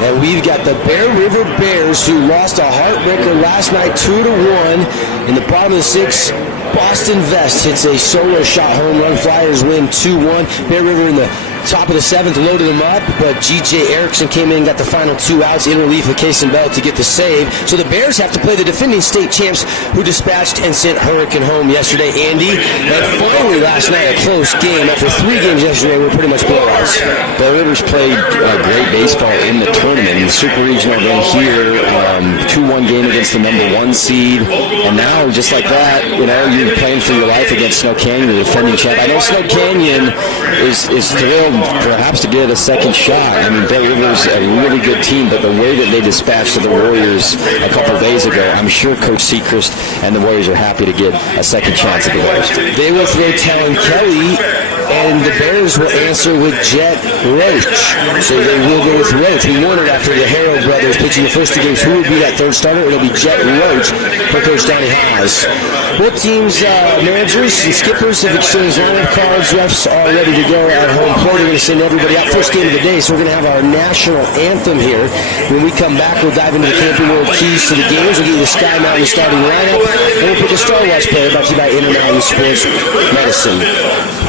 And we've got the Bear River Bears, who lost a heartbreaker last night 2-1. In the bottom of the sixth, Boston Vest hits a solo shot home run. Flyers win 2-1. Bear River in the top of the seventh loaded them up, but G.J. Erickson came in and got the final 2 outs in relief of Kaysen Bell to get the save. So the Bears have to play the defending state champs, who dispatched and sent Hurricane home yesterday, Andy. And finally last night, a close game. After 3 games yesterday, we're pretty much blowouts. Bear River's played great baseball in the tournament. In the Super Regional event here, 2-1 game against the number 1 seed. And now, just like that, you're playing for your life against Snow Canyon, the defending champ. I know Snow Canyon is thrilled perhaps to get a second shot. I mean, Bear River's a really good team, but the way that they dispatched the Warriors a couple of days ago, I'm sure Coach Seacrest and the Warriors are happy to get a second chance at the Bears. They will throw Talon Kelly, and the Bears will answer with Jet Roach. So they will go with Roach. We wondered after the Harrell brothers pitching the first 2 games who would be that third starter. It'll be Jet Roach for Coach Donnie Haas. Both teams' managers and skippers have exchanged lineup cards. Refs are ready to go at home plate. We're going to send everybody out. First game of the day, so we're going to have our national anthem here. When we come back, we'll dive into the Camping World keys to the games. We'll give you the Sky Mountain starting lineup, and we'll pick a Star Watch player brought to you by Intermountain Sports Medicine.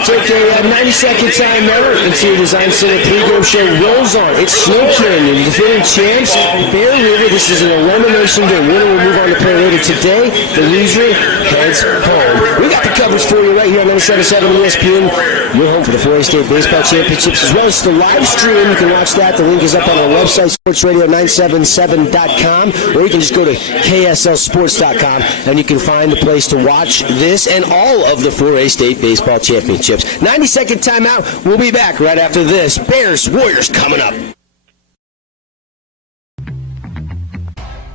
Take a 90-second timeout. Interior Design Center pregame show rolls on. It's Snow Canyon, the defending champs, Bear River. This is an elimination game. Winner will move on to play later today. The loser heads home. We got the coverage for you right here on 97.7 ESPN. You're home for the 4A State Baseball Championships, as well as the live stream. You can watch that. The link is up on our website, sportsradio977.com, or you can just go to kslsports.com, and you can find the place to watch this and all of the 4A State Baseball Championships. 90-second timeout. We'll be back right after this. Bears, Warriors coming up.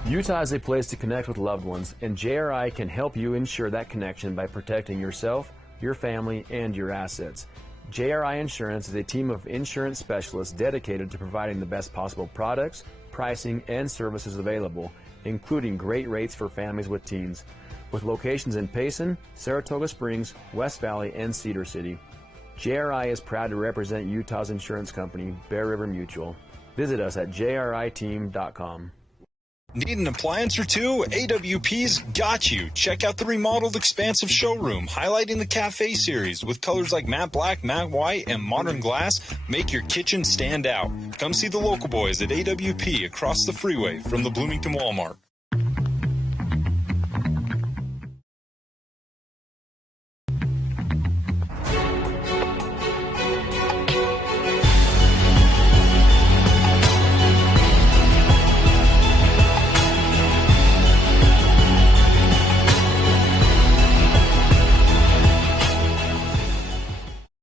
Utah is a place to connect with loved ones, and JRI can help you ensure that connection by protecting yourself, your family, and your assets. JRI Insurance is a team of insurance specialists dedicated to providing the best possible products, pricing, and services available, including great rates for families with teens. With locations in Payson, Saratoga Springs, West Valley, and Cedar City. JRI is proud to represent Utah's insurance company, Bear River Mutual. Visit us at jriteam.com. Need an appliance or two? AWP's got you. Check out the remodeled expansive showroom, highlighting the Cafe series with colors like matte black, matte white, and modern glass. Make your kitchen stand out. Come see the local boys at AWP across the freeway from the Bloomington Walmart.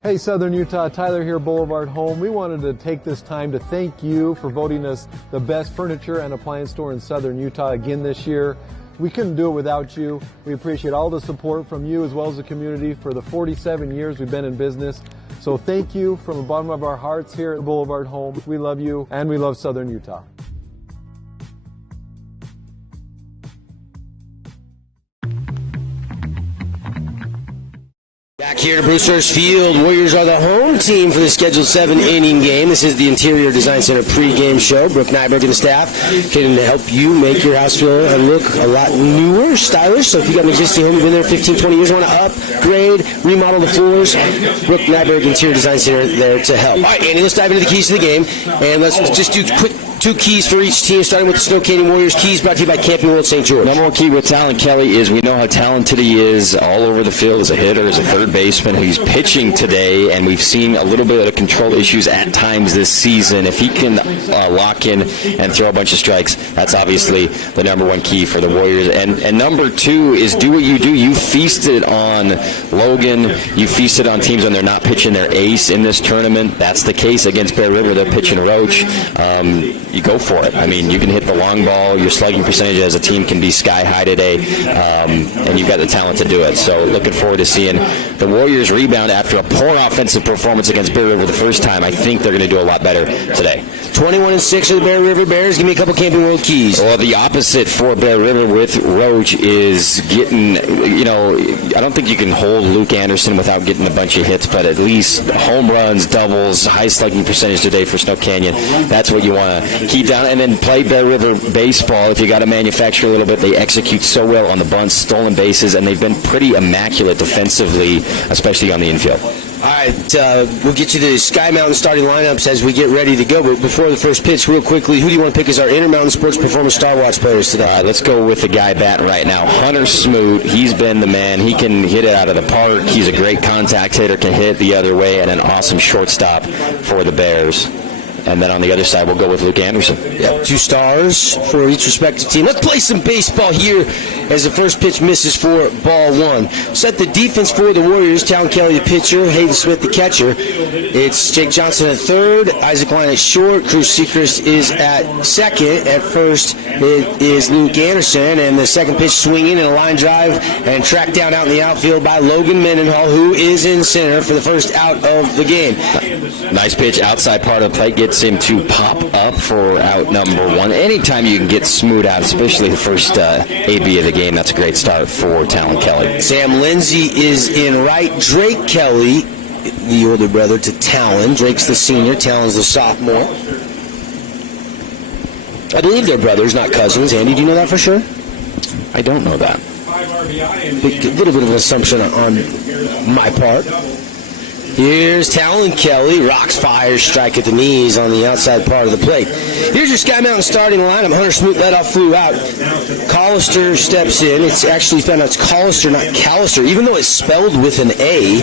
Hey Southern Utah, Tyler here, Boulevard Home. We wanted to take this time to thank you for voting us the best furniture and appliance store in Southern Utah again this year. We couldn't do it without you. We appreciate all the support from you as well as the community for the 47 years we've been in business. So thank you from the bottom of our hearts here at Boulevard Home. We love you and we love Southern Utah. Back here to Brewster's Field, Warriors are the home team for the scheduled 7-inning game. This is the Interior Design Center pregame show. Brooke Nyberg and the staff can help you make your house feel and look a lot newer, stylish. So if you got an existing home, you've been there 15, 20 years, want to upgrade, remodel the floors, Brooke Nyberg Interior Design Center there to help. All right, Andy, let's dive into the keys to the game, and let's just do quick 2 keys for each team, starting with the Snow Canyon Warriors. Keys brought to you by Camping World St. George. Number 1 key with Talon Kelly is we know how talented he is all over the field as a hitter, as a third baseman. He's pitching today, and we've seen a little bit of control issues at times this season. If he can lock in and throw a bunch of strikes, that's obviously the number 1 key for the Warriors. And number 2 is do what you do. You feasted on Logan. You feasted on teams when they're not pitching their ace in this tournament. That's the case against Bear River. They're pitching Roach. You go for it. I mean, you can hit the long ball. Your slugging percentage as a team can be sky high today, and you've got the talent to do it. So looking forward to seeing the Warriors rebound after a poor offensive performance against Bear River the first time. I think they're going to do a lot better today. 21-6 of the Bear River Bears. Give me a couple Camping World keys. Well, the opposite for Bear River with Roach is getting, I don't think you can hold Luke Anderson without getting a bunch of hits, but at least home runs, doubles, high slugging percentage today for Snow Canyon. That's what you want to keep down, and then play Bear River baseball. If you got to manufacture a little bit, they execute so well on the bunts, stolen bases, and they've been pretty immaculate defensively, especially on the infield. All right, we'll get you the Sky Mountain starting lineups as we get ready to go. But before the first pitch, real quickly, who do you want to pick as our Intermountain Sports Performance Star Watch players today? Let's go with the guy batting right now, Hunter Smoot. He's been the man. He can hit it out of the park. He's a great contact hitter, can hit it the other way, and an awesome shortstop for the Bears. And then on the other side, we'll go with Luke Anderson. Yep, 2 stars for each respective team. Let's play some baseball here as the first pitch misses for ball 1. Set the defense for the Warriors. Talon Kelly, the pitcher. Hayden Smith, the catcher. It's Jake Johnson at third. Isaac Line at short. Cruz Sechrist is at second. At first, it is Luke Anderson. And the second pitch swinging in a line drive and tracked down out in the outfield by Logan Mendenhall, who is in center for the first out of the game. Nice pitch outside part of the plate. Gets him to pop up for out number 1. Anytime you can get Smoot out, especially the first AB of the game, that's a great start for Talon Kelly. Sam Lindsay is in right. Drake Kelly, the older brother to Talon. Drake's the senior. Talon's the sophomore. I believe they're brothers, not cousins. Andy, do you know that for sure? I don't know that. A little bit of an assumption on my part. Here's Talon Kelly, rocks, fires, strike at the knees on the outside part of the plate. Here's your Sky Mountain starting lineup. Hunter Smoot led off, flew out. Collister steps in. It's actually found out it's Collister, not Callister, even though it's spelled with an A.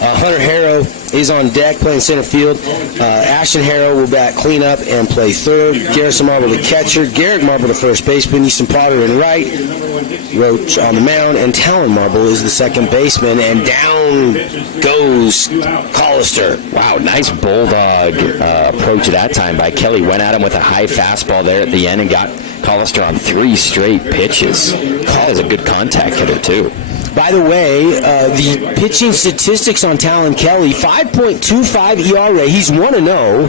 Hunter Harrow is on deck playing center field. Ashton Harrow will bat cleanup and play third. Garrison Marble the catcher. Garrett Marble the first baseman. Easton Potter in right. Roach on the mound. And Talon Marble is the second baseman. And down goes Collister. Wow, nice bulldog approach that time by Kelly. Went at him with a high fastball there at the end and got Collister on 3 straight pitches. Collister's a good contact hitter, too. By the way, the pitching statistics on Talon Kelly, 5.25 ERA. He's 1-0.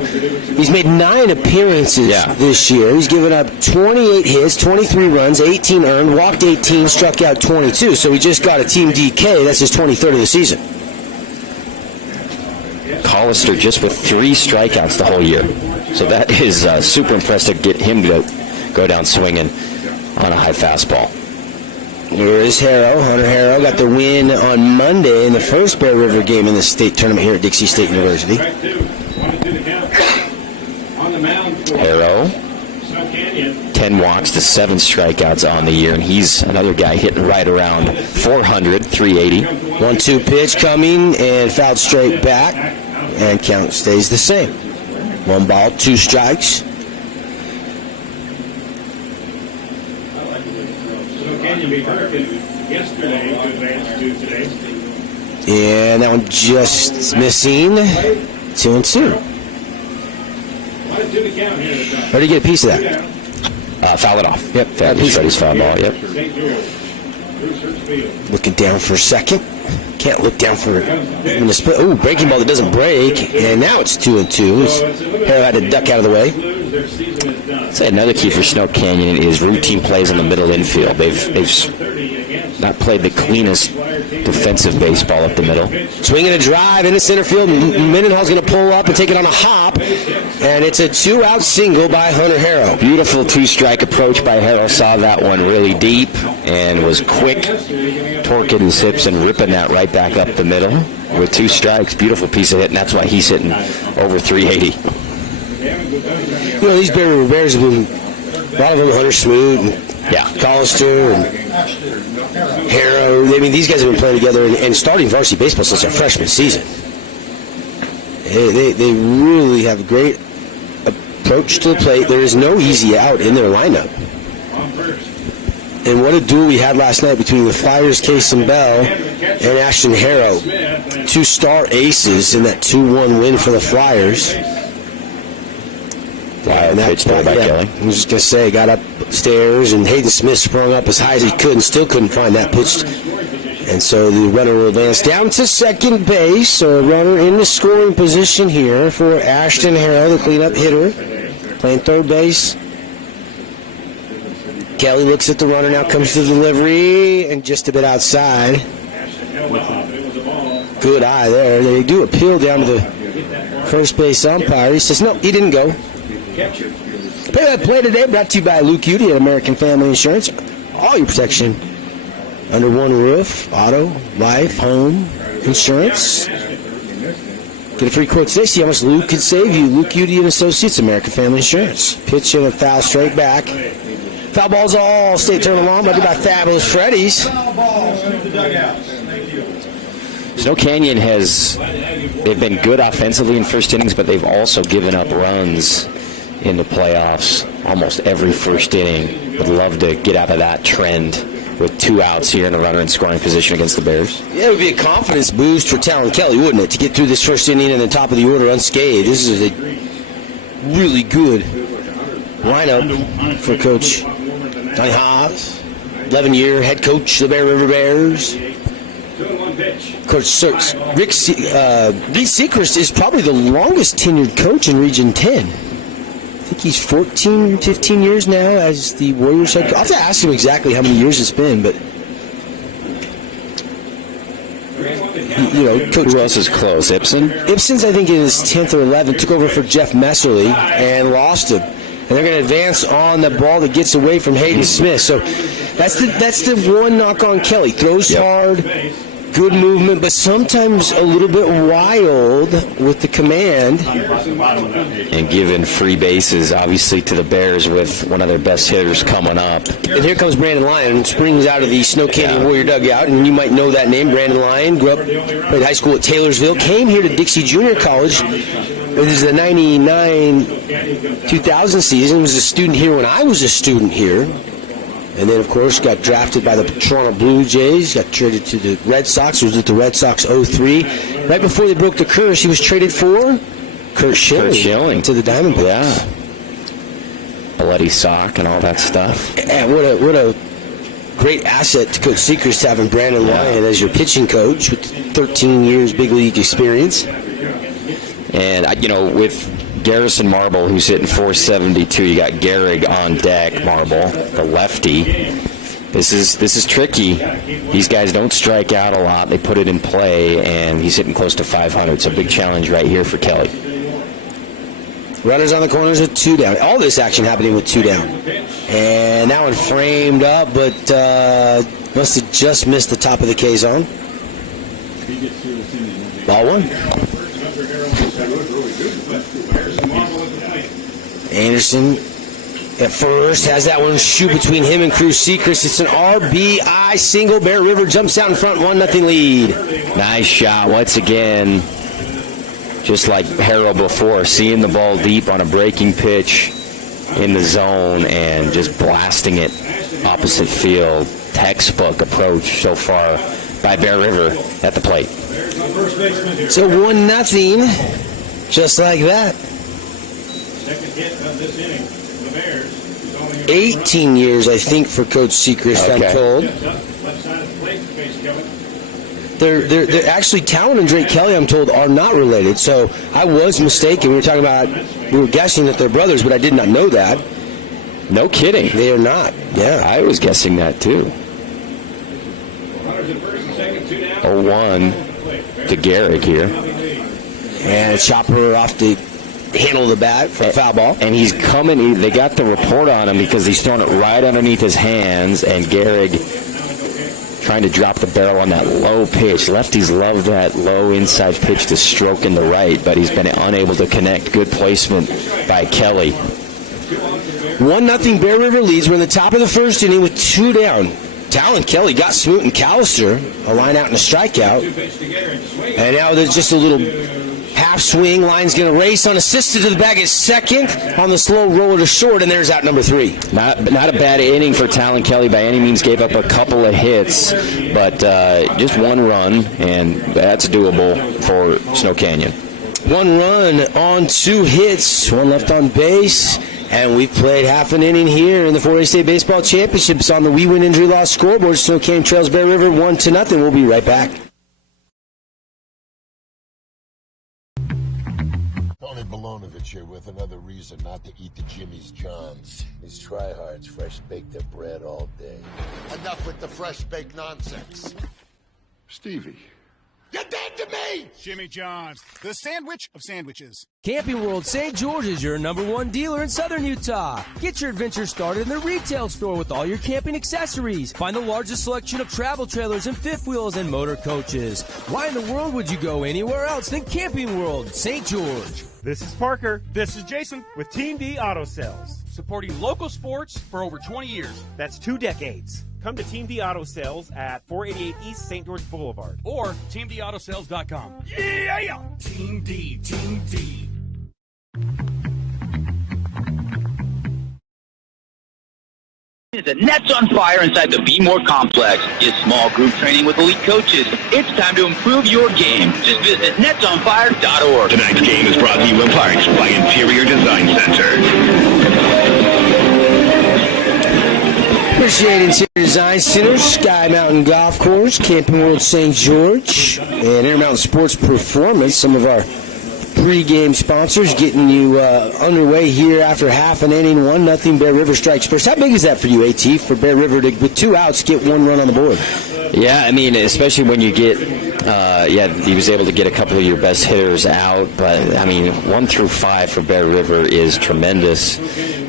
He's made 9 appearances this year. He's given up 28 hits, 23 runs, 18 earned, walked 18, struck out 22. So he just got a team DK. That's his 23rd of the season. Collister just with 3 strikeouts the whole year. So that is super impressive to get him to go down swinging on a high fastball. Here is Harrow. Hunter Harrow got the win on Monday in the first Bear River game in the state tournament here at Dixie State University. Harrow, 10 walks to 7 strikeouts on the year, and he's another guy hitting right around 400, 380. 1-2 pitch coming and fouled straight back, and count stays the same. 1 ball, 2 strikes. And that one just missing. 2-2. Where did he get a piece of that? Foul it off. Yep, foul his foul ball. Yep. Looking down for a second. Can't look down for a split. Oh, breaking ball that doesn't break. And now it's 2-2. Harrow had to duck out of the way. I'd say another key for Snow Canyon is routine plays on the middle infield. They've not played the cleanest defensive baseball up the middle. Swinging a drive into center field. Mendenhall's going to pull up and take it on a hop. And it's a 2-out single by Hunter Harrow. Beautiful 2-strike approach by Harrow. Saw that one really deep and was quick, torquing his hips and ripping that right back up the middle with 2 strikes. Beautiful piece of hit, and that's why he's hitting over 380. You know, these Bear River Bears have been, a lot of them, Hunter Smoot and Collister and Harrow. I mean, these guys have been playing together and starting varsity baseball since their freshman season. They really have a great approach to the plate. There is no easy out in their lineup. And what a duel we had last night between the Flyers, Kason Bell, and Ashton Harrow. 2 star aces in that 2-1 win for the Flyers. Pitch there by Kelly. I was just going to say, got upstairs, and Hayden Smith sprung up as high as he could and still couldn't find that pitch. And so the runner will advance down to second base. So a runner in the scoring position here for Ashton Harrow, the cleanup hitter, playing third base. Kelly looks at the runner now, comes to the delivery, and just a bit outside. Good eye there. They do appeal down to the first base umpire. He says, no, he didn't go. Play-by-play today brought to you by Luke Udy at American Family Insurance. All your protection under one roof. Auto, life, home, insurance. Get a free quote today. See how much Luke can save you. Luke Udy and Associates, American Family Insurance. Pitch in a foul straight back. Foul balls all state tournament long, brought to you by Fabulous Freddy's. Snow Canyon they've been good offensively in first innings, but they've also given up runs in the playoffs almost every first inning. Would love to get out of that trend with 2 outs here and a runner in scoring position against the Bears. Yeah, it would be a confidence boost for Talon Kelly, wouldn't it, to get through this first inning in the top of the order unscathed. This is a really good lineup for Coach Johnny Haas, 11-year head coach of the Bear River Bears. Coach Rick Seacrest is probably the longest tenured coach in Region 10. I think he's 14, 15 years now as the Warriors head coach. I'll have to ask him exactly how many years it's been, but Coach. Who else is close? Ibsen? Ibsen's, I think, in his 10th or 11th, took over for Jeff Messerly and lost him. And they're going to advance on the ball that gets away from Hayden Smith. So that's the one knock on Kelly. Throws hard, good movement, but sometimes a little bit wild with the command. And giving free bases, obviously, to the Bears with one of their best hitters coming up. And here comes Brandon Lyon, springs out of the Snow Canyon Warrior dugout, and you might know that name. Brandon Lyon grew up, played high school at Taylorsville, came here to Dixie Junior College. This is the 99-2000 season. Was a student here when I was a student here. And then, of course, got drafted by the Toronto Blue Jays, got traded to the Red Sox. He was with the Red Sox 03. Right before they broke the curse, he was traded for Kurt Schilling to the Diamondbacks. Yeah. Bloody sock and all that stuff. And what a great asset to Coach Seacrest having Brandon Lyon as your pitching coach with 13 years big league experience. And, with Garrison Marble, who's hitting 472. You got Gehrig on deck, Marble, the lefty. This is tricky. These guys don't strike out a lot. They put it in play, and he's hitting close to 500. So big challenge right here for Kelly. Runners on the corners with 2 down. All this action happening with 2 down. And that one framed up, but must have just missed the top of the K zone. Ball 1. Anderson at first has that one shoot between him and Cruz Seacrest. It's an RBI single. Bear River jumps out in front, 1-0 lead. Nice shot once again. Just like Harrell before, seeing the ball deep on a breaking pitch in the zone and just blasting it opposite field. Textbook approach so far by Bear River at the plate. So 1-0, just like that. 18 years, I think, for Coach Seacrest, I'm told. They're actually, Talon and Drake Kelly, I'm told, are not related. So I was mistaken. We were guessing that they're brothers, but I did not know that. No kidding. They are not. Yeah. I was guessing that too. 0-1 to Gehrig here. And a chopper off the handle of the bat for a foul ball. And he's coming, they got the report on him because he's throwing it right underneath his hands, and Gehrig trying to drop the barrel on that low pitch. Lefties love that low inside pitch to stroke in the right, but he's been unable to connect. Good placement by Kelly. 1-0 Bear River leads. We're in the top of the first inning with 2 down. Talon Kelly got Smoot and Callister, a line out and a strikeout. And now there's just a little half swing. Line's going to race unassisted to the bag at second on the slow roller to short, and there's out number 3. Not a bad inning for Talon Kelly by any means. Gave up a couple of hits, but just 1 run, and that's doable for Snow Canyon. 1 run on 2 hits, 1 left on base. And we've played half an inning here in the 4A State Baseball Championships on the We Win Injury Loss scoreboard. Snow Canyon trails Bear River 1-0. We'll be right back. Tony Bolonovich here with another reason not to eat the Jimmy's Johns. These tryhards fresh bake their bread all day. Enough with the fresh baked nonsense. Stevie, Get back to me! Jimmy John's, the sandwich of sandwiches. Camping World St. George is your #1 dealer in southern Utah. Get your adventure started in the retail store with all your camping accessories. Find the largest selection of travel trailers and fifth wheels and motor coaches. Why in the world would you go anywhere else than Camping World St. George? This is Parker. This is Jason with Team D Auto Sales. Supporting local sports for over 20 years. That's 2 decades. Come to Team D Auto Sales at 488 East St. George Boulevard or teamdautosales.com. Yeah! Team D, Team D. The net's on fire inside the Be More Complex. Get small group training with elite coaches. It's time to improve your game. Just visit netsonfire.org. Tonight's game is brought to you in part by Interior Design Center. Appreciate Interior Design Center, Sky Mountain Golf Course, Camping World St. George, and Intermountain Sports Performance, some of our pre-game sponsors getting you underway here after half an inning, 1-0 Bear River strikes first. How big is that for you, AT, for Bear River to, with 2 outs, get 1 run on the board? Yeah, I mean, especially when you get, he was able to get a couple of your best hitters out, but, I mean, 1 through 5 for Bear River is tremendous,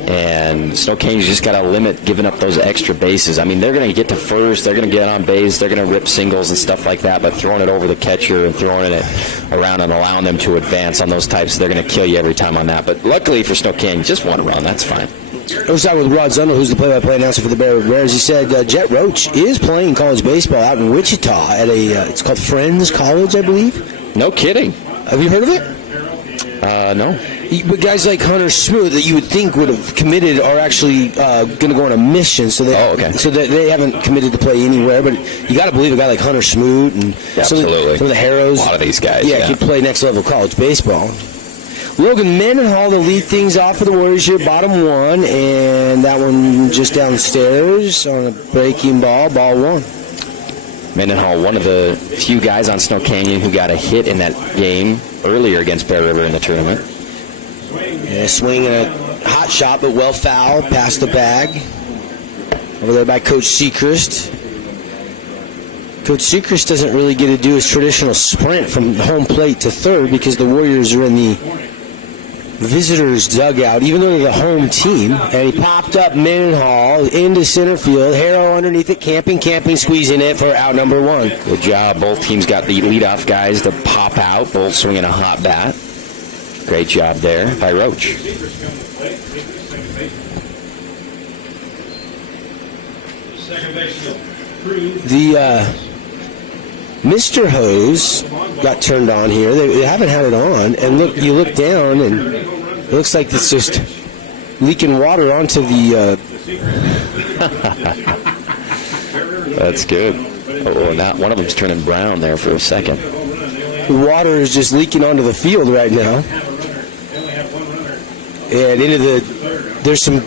and Snow Canes just got to limit giving up those extra bases. I mean, they're going to get to first, they're going to get on base, they're going to rip singles and stuff like that, but throwing it over the catcher and throwing it around and allowing them to advance on those types, they're going to kill you every time on that. But luckily for Snow Canyon, just 1 run, that's fine. I was talking with Rod Zundel, who's the play-by-play announcer for the Bears. He said Jet Roach is playing college baseball out in Wichita at it's called Friends College, I believe. No kidding. Have you heard of it? No. But guys like Hunter Smoot that you would think would have committed are actually going to go on a mission, so that they haven't committed to play anywhere. But you got to believe a guy like Hunter Smoot and some of the Harrows, a lot of these guys, could play next level college baseball. Logan Mendenhall to lead things off for the Warriors here, bottom 1, and that one just downstairs on a breaking ball, ball 1. Mendenhall, one of the few guys on Snow Canyon who got a hit in that game earlier against Bear River in the tournament. Yeah, swinging a hot shot, but well fouled, past the bag. Over there by Coach Sechrist. Coach Sechrist doesn't really get to do his traditional sprint from home plate to third because the Warriors are in the visitors' dugout, even though they're the home team. And he popped up Mendenhall into center field. Harrow underneath it, camping, squeezing it for out number 1. Good job. Both teams got the leadoff guys to pop out, both swinging a hot bat. Great job there by Roach. The Mr. Hose got turned on here. They haven't had it on, and you look down, and it looks like it's just leaking water onto the. That's good. Oh, now one of them's turning brown there for a second. The water is just leaking onto the field right now, and there's some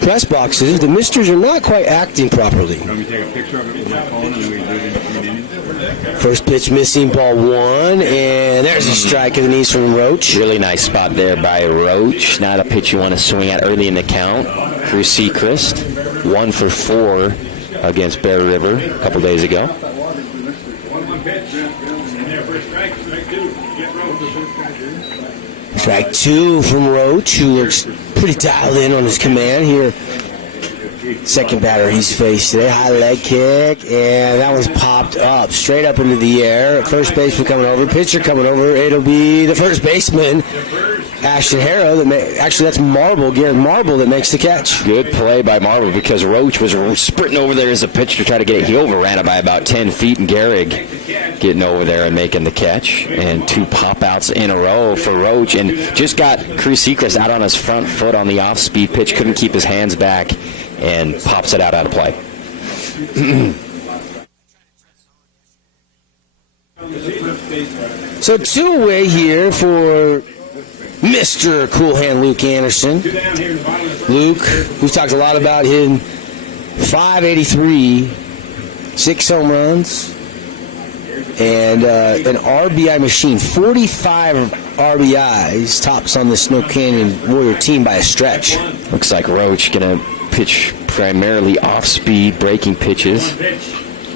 press boxes. The Misters are not quite acting properly. Let me take a picture of it with my phone and we do it in 3 minutes. First pitch missing, ball 1, and there's a strike in the knees from Roach. Really nice spot there by Roach. Not a pitch you want to swing at early in the count. For Sechrist, 1 for 4 against Bear River a couple days ago. Strike 2 from Roach, who looks pretty dialed in on his command here. Second batter he's faced today. High leg kick, and that one's popped up, straight up into the air. First baseman coming over, pitcher coming over. It'll be the first baseman, Ashton Harrow. Actually, that's Garrett Marble that makes the catch. Good play by Marble because Roach was sprinting over there as a pitcher to try to get it. He overran it by about 10 feet, and Gehrig getting over there and making the catch. And 2 pop-outs in a row for Roach, and just got Cruz Sechrist out on his front foot on the off-speed pitch. Couldn't keep his hands back and pops it out of play. So 2 away here for Mr. Cool Hand Luke Anderson. Luke, we've talked a lot about him. 583, 6 home runs, and an RBI machine. 45 RBIs, tops on the Snow Canyon Warrior team by a stretch. Looks like Roach going to pitch primarily off-speed breaking pitches.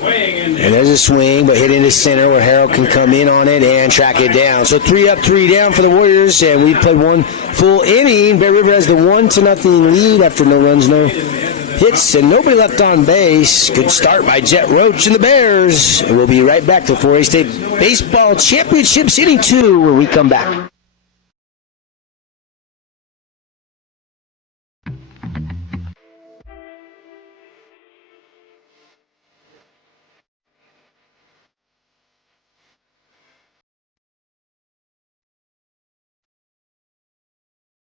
And there's a swing, but hit into center where Harold can come in on it and track it down. So 3 up, 3 down for the Warriors, and we've played one full inning. Bear River has the 1-0 lead after no runs, no hits, and nobody left on base. Good start by Jet Roach and the Bears. And we'll be right back to 4A State Baseball Championships Inning 2 when we come back.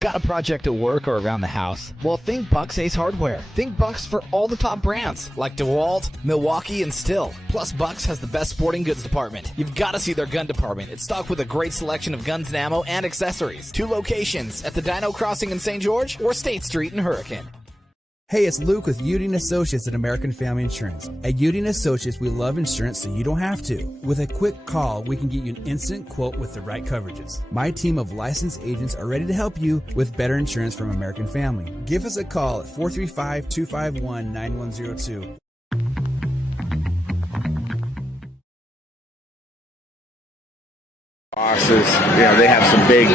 Got a project at work or around the house? Well, think Bucks Ace Hardware. Think Bucks for all the top brands like DeWalt, Milwaukee, and Stihl. Plus, Bucks has the best sporting goods department. You've got to see their gun department. It's stocked with a great selection of guns and ammo and accessories. 2 locations at the Dino Crossing in St. George or State Street in Hurricane. Hey, it's Luke with Udine Associates at American Family Insurance. At Udine Associates, we love insurance so you don't have to. With a quick call, we can get you an instant quote with the right coverages. My team of licensed agents are ready to help you with better insurance from American Family. Give us a call at 435-251-9102. Bosses, they have some big...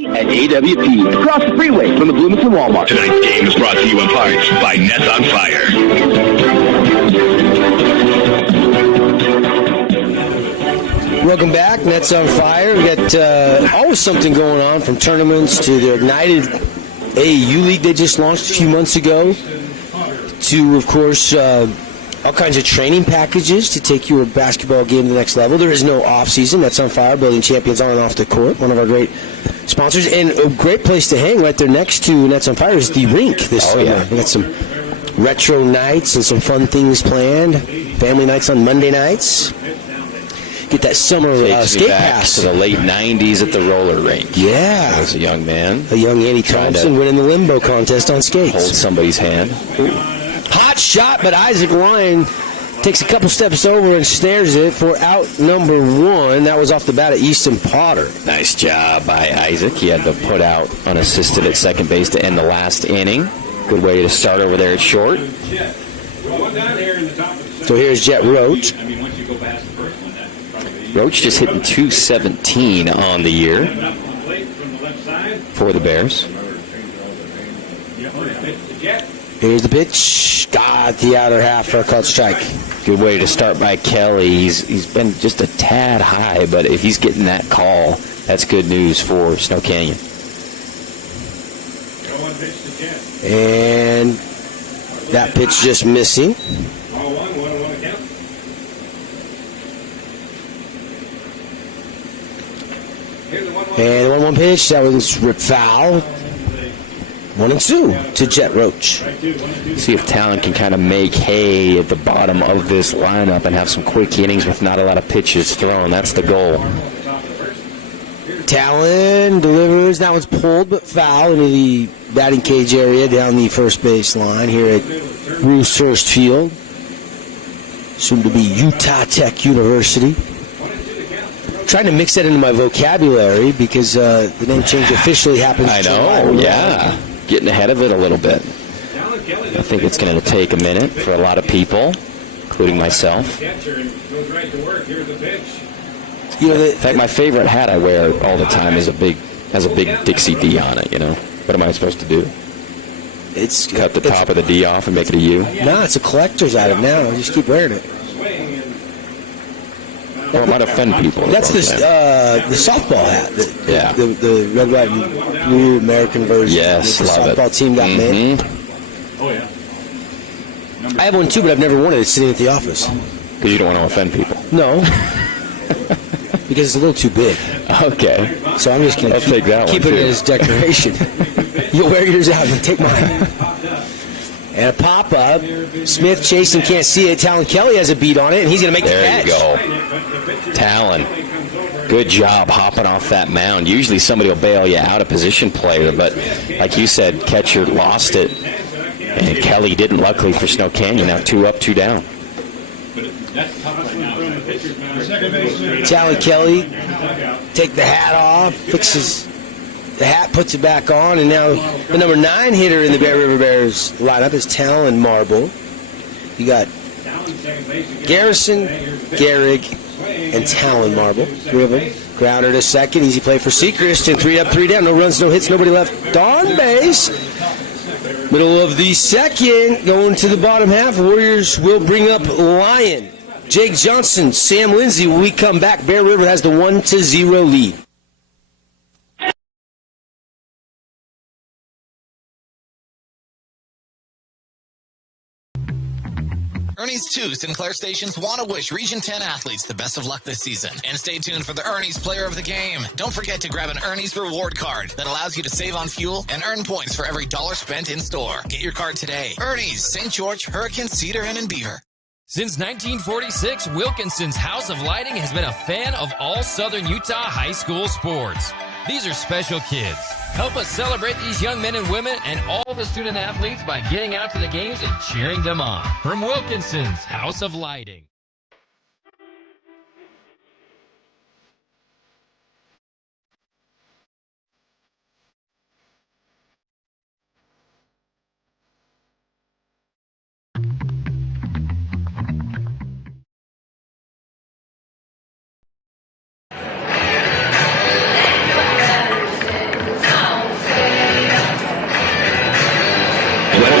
At AWP, across the freeway from the Bloomington Walmart. Tonight's game is brought to you in part by Nets on Fire. Welcome back. Nets on Fire. We got always something going on, from tournaments to the Ignited AAU League they just launched a few months ago, to, of course, all kinds of training packages to take your basketball game to the next level. There is no off-season. Nets on Fire, building champions on and off the court. One of our great sponsors, and a great place to hang right there next to Nets on Fire is the rink this summer. Yeah. We got some retro nights and some fun things planned. Family nights on Monday nights. Get that summer skate pass. To the late 90s at the roller rink. Yeah. As a young man. A young Andy Thompson winning the limbo contest on skates. Hold somebody's hand. Hot shot, but Isaac Ryan takes a couple steps over and snares it for out number 1. That was off the bat of Easton Potter. Nice job by Isaac. He had to put out unassisted at second base to end the last inning. Good way to start over there at short. So here's Jet Roach. Roach just hitting .217 on the year for the Bears. Here's the pitch. Got the outer half for a called strike. Good way to start by Kelly. He's been just a tad high, but if he's getting that call, that's good news for Snow Canyon. And that pitch just missing. And the 1-1 pitch, that was ripped foul. 1-2 to Jet Roach. See if Talon can kind of make hay at the bottom of this lineup and have some quick innings with not a lot of pitches thrown. That's the goal. Talon delivers. That was pulled but foul into the batting cage area down the first base line here at Bruce Hurst Field. Soon to be Utah Tech University. Trying to mix that into my vocabulary because the name change officially happens. I know, yeah. Getting ahead of it a little bit. I think it's going to take a minute for a lot of people, including myself. In fact, my favorite hat I wear all the time has a big Dixie D on it. What am I supposed to do? It's cut the top of the D off and make it a U. No, it's a collector's item now. I just keep wearing it. Well, it might offend people. That's the softball hat. The red, white, and blue American version. Yes, the love softball it. team got made. Oh, yeah. I have one too, but I've never worn it. It's sitting at the office. Because you don't want to offend people. No. Because it's a little too big. Okay. So I'm just going to keep it as decoration. You'll wear yours out and take mine. And a pop-up. Smith chasing, can't see it. Talon Kelly has a beat on it, and he's going to make the catch. There you go. Talon. Good job hopping off that mound. Usually somebody will bail you out, a position player, but like you said, catcher lost it, and Kelly didn't, luckily for Snow Canyon. Now 2 up, 2 down. Talon Kelly, take the hat off, fixes the hat, puts it back on, and now the number 9 hitter in the Bear River Bears lineup is Talon Marble. You got Garrison, Gehrig, and Talon Marble. 3 of them. Grounder to second. Easy play for Sechrist. And 3 up, 3 down. No runs, no hits, nobody left on base. Middle of the second. Going to the bottom half. Warriors will bring up Lyon. Jake Johnson, Sam Lindsay. When we come back, Bear River has the 1-0 lead. Ernie's 2 Sinclair stations want to wish Region 10 athletes the best of luck this season. And stay tuned for the Ernie's Player of the Game. Don't forget to grab an Ernie's reward card that allows you to save on fuel and earn points for every dollar spent in store. Get your card today. Ernie's, St. George, Hurricane, Cedar, and in Beaver. Since 1946, Wilkinson's House of Lighting has been a fan of all Southern Utah high school sports. These are special kids. Help us celebrate these young men and women and all the student athletes by getting out to the games and cheering them on. From Wilkinson's House of Lighting.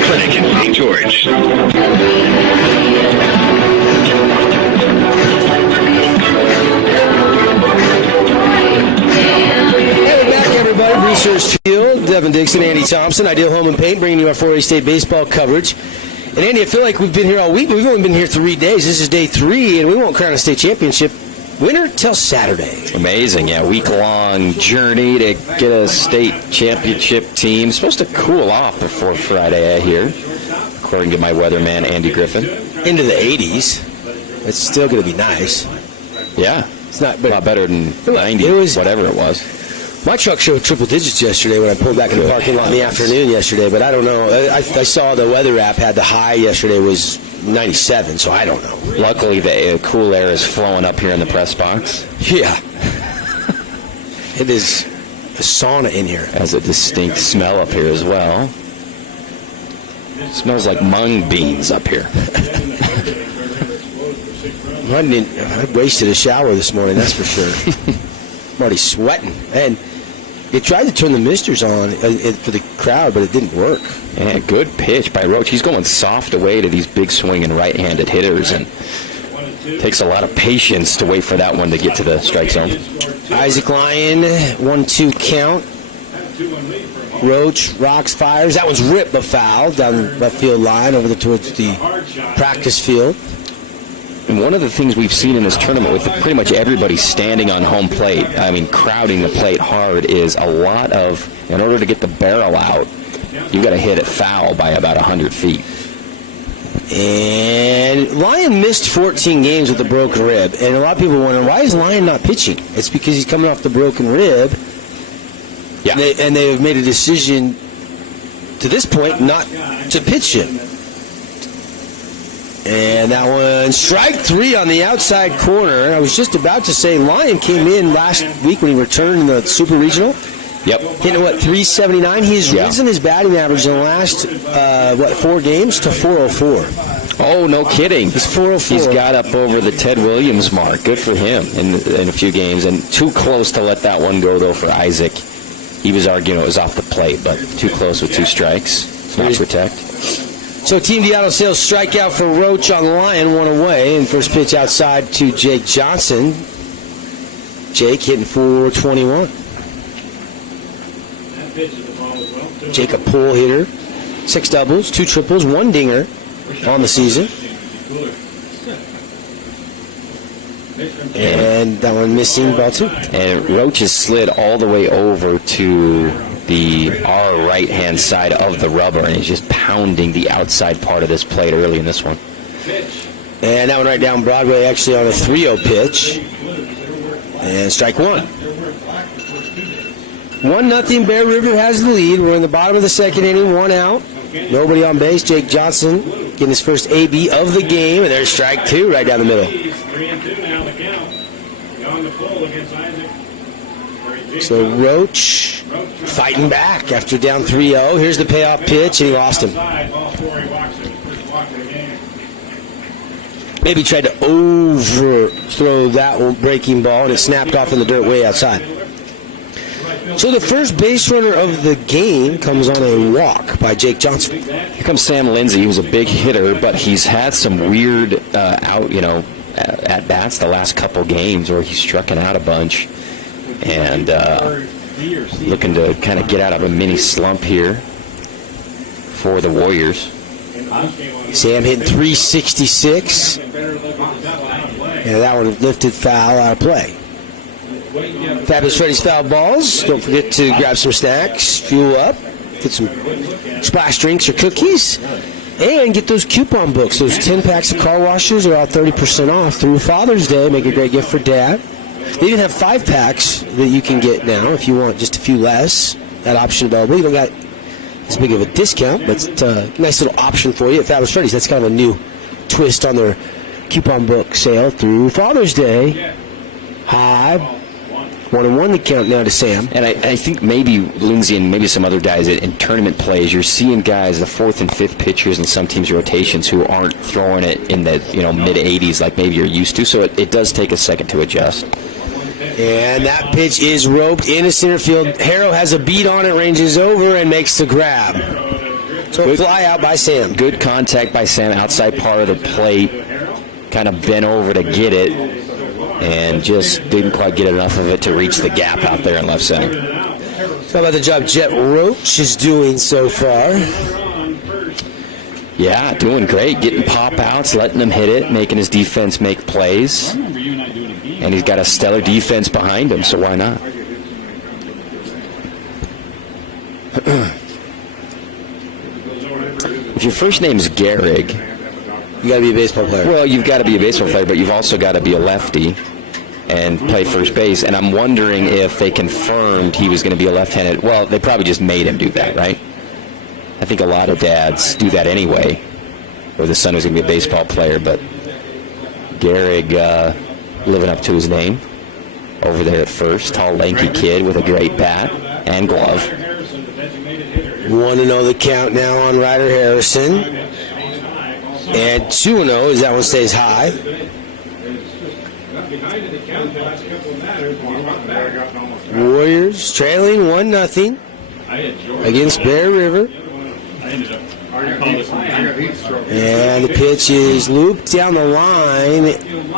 Clinic in St. George. Hey, back everybody. Research Field, Devin Dixon, Andy Thompson, Ideal Home and Paint, bringing you our 4A State baseball coverage. And Andy, I feel like we've been here all week, but we've only been here 3 days. This is day 3, and we won't crown a state championship winner till Saturday. Amazing, yeah. Week-long journey to get a state championship team. Supposed to cool off before Friday, I hear, according to my weatherman, Andy Griffin. Into the 80s. It's still going to be nice. Yeah. It's not a lot better than 90, whatever it was. My truck showed triple digits yesterday when I pulled back in the parking lot in the afternoon yesterday, but I don't know. I saw the weather app had the high yesterday was 97, so I don't know. Luckily, the cool air is flowing up here in the press box. Yeah. It is a sauna in here. Has a distinct smell up here as well. It smells like mung beans up here. I wasted a shower this morning, that's for sure. I'm already sweating. And they tried to turn the misters on for the crowd, but it didn't work. Yeah, good pitch by Roach. He's going soft away to these big swinging right-handed hitters, and takes a lot of patience to wait for that one to get to the strike zone. Isaac Lyon, 1-2 count. Roach rocks, fires. That one's ripped but fouled down the left field line over towards the practice field. And one of the things we've seen in this tournament with pretty much everybody standing on home plate, I mean crowding the plate hard, is a lot of, in order to get the barrel out, you've got to hit it foul by about 100 feet. And Lyon missed 14 games with a broken rib. And a lot of people wonder, why is Lyon not pitching? It's because he's coming off the broken rib. Yeah. And they have made a decision to this point not to pitch him. And that one, strike 3 on the outside corner. I was just about to say Lyon came in last week when he returned in the Super Regional. Yep. Hitting, 379? He's risen his batting average in the last, 4 games to 404. Oh, no kidding. He's 404. He's got up over the Ted Williams mark. Good for him in a few games. And too close to let that one go, though, for Isaac. He was arguing it was off the plate, but too close with 2 strikes. Not protect. So Team D Auto Sales strikeout for Roach on Lyon, 1 away. And first pitch outside to Jake Johnson. Jake hitting 421. Jake a pull hitter. 6 doubles, 2 triples, 1 dinger on the season. And that one missing, ball 2. And Roach has slid all the way over to our right-hand side of the rubber, and he's just pounding the outside part of this plate early in this one. And that one right down Broadway, actually on a 3-0 pitch. And strike 1. 1-0, Bear River has the lead. We're in the bottom of the second inning, 1 out. Nobody on base. Jake Johnson getting his first AB of the game, and there's strike 2 right down the middle. 3-2 now the count. Beyond the pull against Isaac. So Roach fighting back after down 3-0. Here's the payoff pitch, and he lost him. maybe tried to overthrow that breaking ball, and it snapped off in the dirt way outside. So the first base runner of the game comes on a walk by Jake Johnson. Here comes Sam Lindsay, who's a big hitter, but he's had some weird at bats the last couple games where he's striking out a bunch, and looking to kind of get out of a mini slump here for the Warriors. Sam hitting 366. And that one lifted foul out of play. Fabulous Freddy's Foul Balls. Don't forget to grab some snacks, fuel up, get some splash drinks or cookies, and get those coupon books. Those 10 packs of car washers are out 30% off through Father's Day. Make a great gift for Dad. They even have 5 packs that you can get now if you want just a few less. That option available. You don't got as big of a discount, but it's a nice little option for you at Fabulous Freddy's. That's kind of a new twist on their coupon book sale through Father's Day. High. 1-1 the count now to Sam. And I think maybe Lindsay and maybe some other guys in tournament plays, you're seeing guys, the 4th and 5th pitchers in some teams' rotations who aren't throwing it in the mid-80s like maybe you're used to. So it does take a second to adjust. And that pitch is roped into center field. Harrow has a beat on it, ranges over, and makes the grab. So good fly out by Sam. Good contact by Sam, outside part of the plate. Kind of bent over to get it, and just didn't quite get enough of it to reach the gap out there in left center. How about the job Jet Roach is doing so far? Yeah, doing great. Getting pop outs, letting him hit it, making his defense make plays. And he's got a stellar defense behind him, so why not? If your first name's Gehrig, you got to be a baseball player. Well, you've got to be a baseball player, but you've also got to be a lefty and play first base. And I'm wondering if they confirmed he was going to be a left-handed. Well, they probably just made him do that, right? I think a lot of dads do that anyway, or the son was going to be a baseball player. But Gehrig living up to his name over there at first. Tall, lanky kid with a great bat and glove. 1-0 the count now on Ryder Harrison. And 2-0 as that one stays high. Warriors trailing 1-0 against Bear River. And the pitch is looped down the line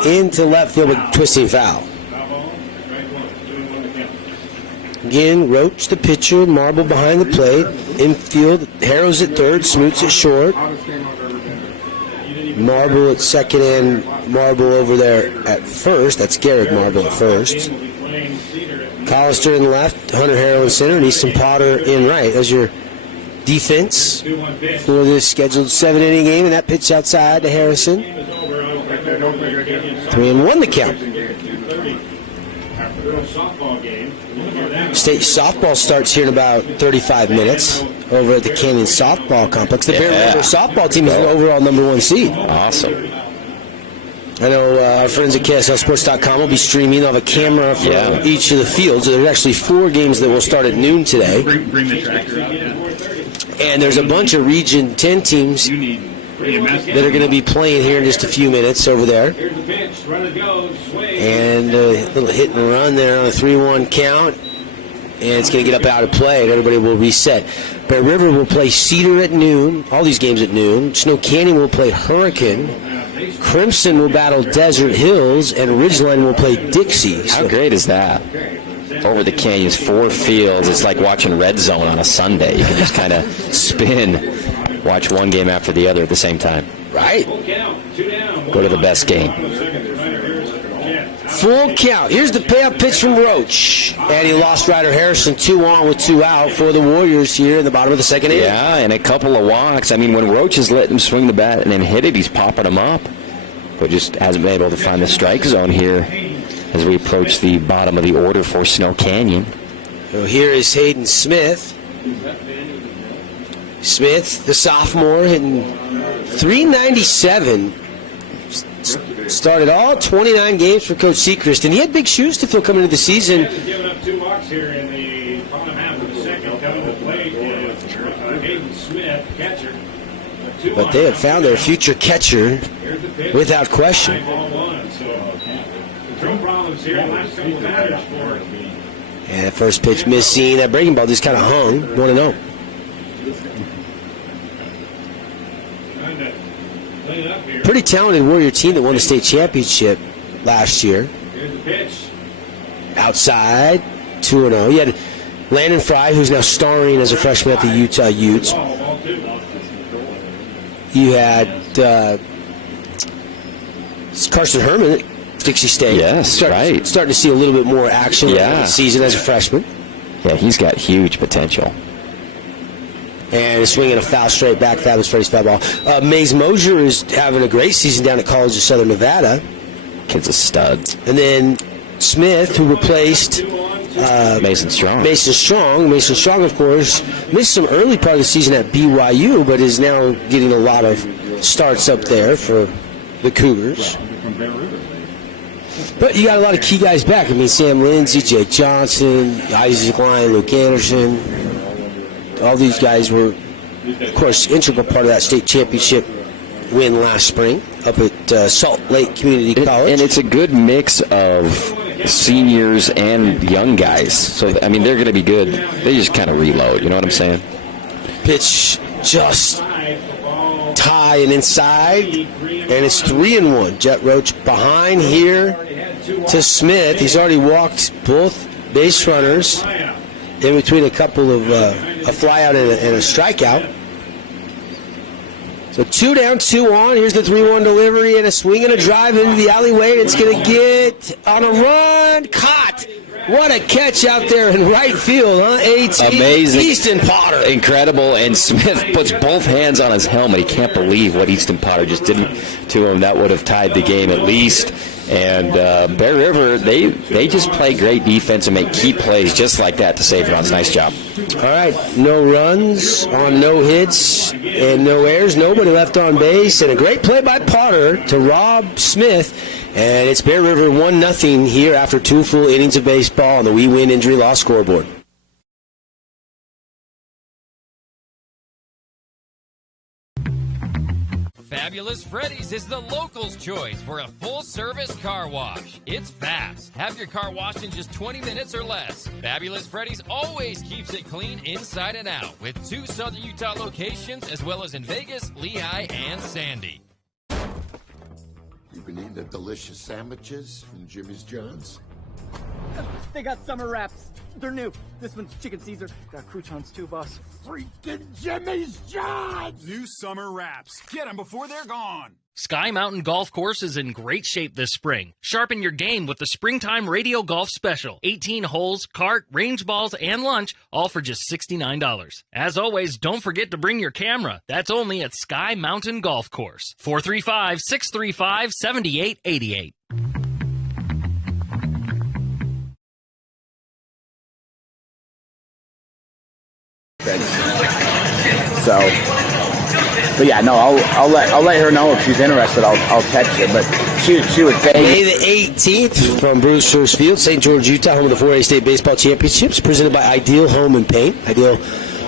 into left field with twisting foul. Again, Roach, the pitcher, Marble behind the plate. Infield, Harrow's at third, Smoots at short. Marble at second and Marble over there at first. That's Garrett Marble at first. Collister in left, Hunter Harrow in center, and Easton Potter in right. That's your defense for this scheduled 7-inning game, and that pitch outside to Harrison. 3-1 the count. State softball starts here in about 35 minutes over at the Canyon Softball Complex. The Bear River softball team is the overall #1 seed. Awesome. I know our friends at KSLSports.com will be streaming. They'll have a camera for each of the fields. So there's actually 4 games that will start at noon today. Bring the tractor up. And there's a bunch of Region 10 teams that are going to be playing here in just a few minutes over there. And a little hit and run there on a 3-1 count. And it's going to get up out of play, and everybody will reset. Bear River will play Cedar at noon, all these games at noon. Snow Canyon will play Hurricane. Crimson will battle Desert Hills, and Ridgeline will play Dixie. How great is that? Over the canyons, 4 fields. It's like watching Red Zone on a Sunday. You can just kind of spin, watch one game after the other at the same time. Right. Go to the best game. Full count. Here's the payoff pitch from Roach. And he lost Ryder Harrison 2 on with 2 out for the Warriors here in the bottom of the second inning. Yeah, and a couple of walks. I mean, when Roach is letting him swing the bat and then hit it, he's popping them up. But just hasn't been able to find the strike zone here as we approach the bottom of the order for Snow Canyon. So here is Hayden Smith. Smith, the sophomore, hitting .397. Started all 29 games for Coach Sechrist, and he had big shoes to fill coming into the season. Giving up 2 walks here in the bottom half of the second. Coming to play is Hayden Smith, catcher. But they have found their future catcher without question. Ball one. So control problems here in the last couple of batters for And first pitch missing. That breaking ball just kind of hung. 1-0. Pretty talented Warrior team that won the state championship last year. Here's the pitch. Outside, 2-0. You had Landon Fry, who's now starring as a freshman at the Utah Utes. You had Carson Herman at Dixie State. Yes, starting to see a little bit more action in the season as a freshman. Yeah, he's got huge potential. And swinging a foul straight back. That was Freddie's foul ball. Maze Mosier is having a great season down at College of Southern Nevada. Kid's a stud. And then Smith, who replaced Mason Strong. Mason Strong, of course, missed some early part of the season at BYU, but is now getting a lot of starts up there for the Cougars. But you got a lot of key guys back. I mean, Sam Lindsay, Jake Johnson, Isaac Lyon, Luke Anderson. All these guys were, of course, integral part of that state championship win last spring up at Salt Lake Community College. And it's a good mix of seniors and young guys. So, I mean, they're going to be good. They just kind of reload. You know what I'm saying? Pitch just tie and inside, and it's 3-1. Jet Roach behind here to Smith. He's already walked both base runners in between a couple of a fly out and a strikeout. So 2 down, 2 on. Here's the 3-1 delivery and a swing and a drive into the alleyway. And it's going to get on a run. Caught. What a catch out there in right field, huh? Amazing. Easton Potter. Incredible. And Smith puts both hands on his helmet. He can't believe what Easton Potter just did to him. That would have tied the game at least. And Bear River, they just play great defense and make key plays just like that to save runs. Nice job. All right, no runs on no hits and no errors. Nobody left on base. And a great play by Potter to Rob Smith. And it's Bear River 1-0 here after 2 full innings of baseball on the We Win Injury Law scoreboard. Fabulous Freddy's is the locals' choice for a full-service car wash. It's fast. Have your car washed in just 20 minutes or less. Fabulous Freddy's always keeps it clean inside and out with 2 Southern Utah locations as well as in Vegas, Lehigh, and Sandy. You've been eating the delicious sandwiches from Jimmy's John's? They got summer wraps. They're new. This one's chicken Caesar. Got croutons too, boss. Freaking Jimmy's John's! New summer wraps. Get them before they're gone. Sky Mountain Golf Course is in great shape this spring. Sharpen your game with the Springtime Radio Golf Special. 18 holes, cart, range balls, and lunch, all for just $69. As always, don't forget to bring your camera. That's only at Sky Mountain Golf Course. 435-635-7888. So, but yeah, no, I'll let her know if she's interested. I'll text her, but she would pay. May the 18th from Brewster's Field, St. George, Utah, home of the 4A State Baseball Championships, presented by Ideal Home and Paint. Ideal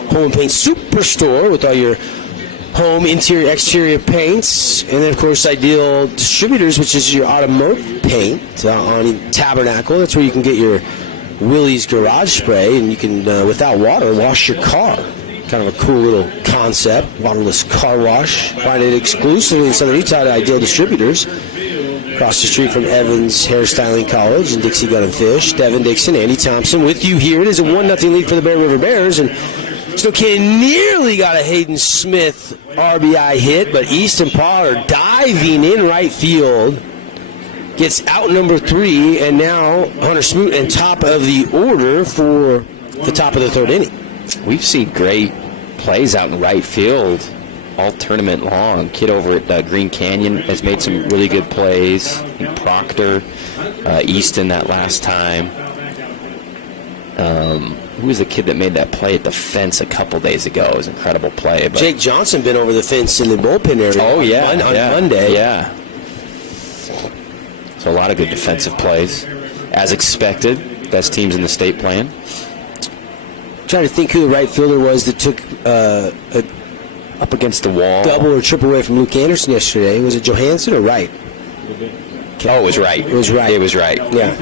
Home and Paint Superstore with all your home interior, exterior paints, and then of course Ideal Distributors, which is your automotive paint on Tabernacle. That's where you can get your Willie's Garage Spray, and you can, without water, wash your car. Kind of a cool little concept, waterless car wash. Find it exclusively in Southern Utah at Ideal Distributors. Across the street from Evans Hairstyling College and Dixie Gun and Fish. Devin Dixon, Andy Thompson with you here. It is a 1-0 lead for the Bear River Bears, and Spokane nearly got a Hayden Smith RBI hit, but Easton Pollard diving in right field. Gets out number 3, and now Hunter Smoot in top of the order for the top of the 3rd inning. We've seen great plays out in right field all tournament long. Kid over at Green Canyon has made some really good plays. Proctor, Easton that last time. Who was the kid that made that play at the fence a couple days ago? It was an incredible play. But Jake Johnson been over the fence in the bullpen area. Oh, yeah. On Monday. Yeah. So a lot of good defensive plays. As expected, best teams in the state playing. Trying to think who the right fielder was that took a Up against the wall. Double or triple away from Luke Anderson yesterday. Was it Johansson or Wright? Oh, it was right. It was right. It was right. Yeah.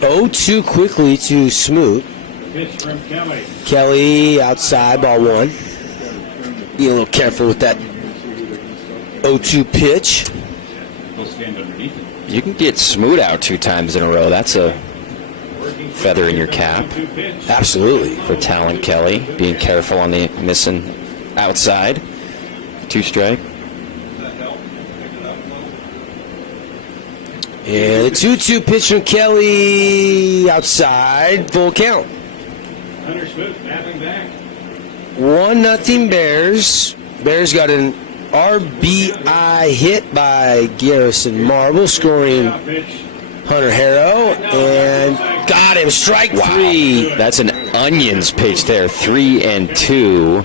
0-2 quickly to Smoot. Pitch from Kelly. Kelly outside, ball one. Be a little careful with that 0-2 pitch. He'll stand underneath it. You can get Smoot out 2 times in a row. That's a feather in your cap. Absolutely. For Talon Kelly. Being careful on the missing outside. 2 strike. And a 2-2 pitch from Kelly outside, full count. Hunter Smith snapping back. 1-0 Bears. Bears got an RBI hit by Garrison Marble, scoring Hunter Harrow, and got him. Strike 3. That's an onions pitch there. 3-2.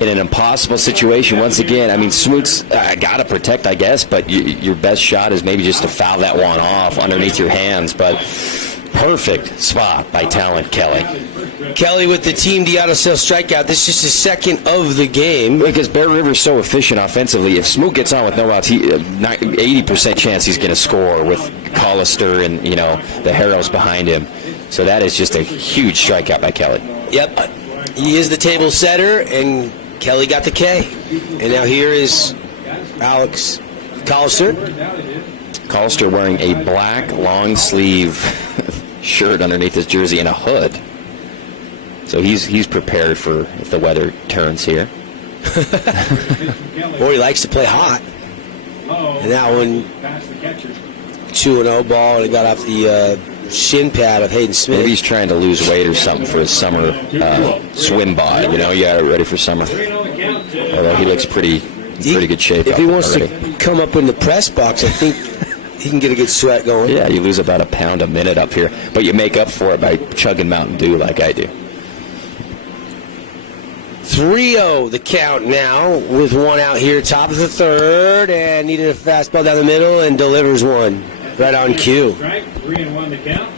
In an impossible situation, once again, I mean, Smoot's got to protect, I guess, but your best shot is maybe just to foul that one off underneath your hands. But perfect spot by Talon Kelly. Kelly with the Team D auto sale strikeout. This is his second of the game. Because Bear River's so efficient offensively. If Smoot gets on with no outs, 80% chance he's going to score with Collister and, the Harrows behind him. So that is just a huge strikeout by Kelly. Yep. He is the table setter, and Kelly got the K. And now here is Alex Collister. Collister wearing a black long sleeve shirt underneath his jersey and a hood. So he's prepared for if the weather turns here. Or he likes to play hot. And that one, 2-0 ball, and it got off the shin pad of Hayden Smith. Maybe he's trying to lose weight or something for his summer swim bod. You got it ready for summer. Although he looks pretty good shape. If he wants to come up in the press box, I think he can get a good sweat going. Yeah, you lose about a pound a minute up here, but you make up for it by chugging Mountain Dew like I do. 3-0 the count now with one out here, top of the third, and needed a fastball down the middle and delivers one right on cue. 3-1 the count.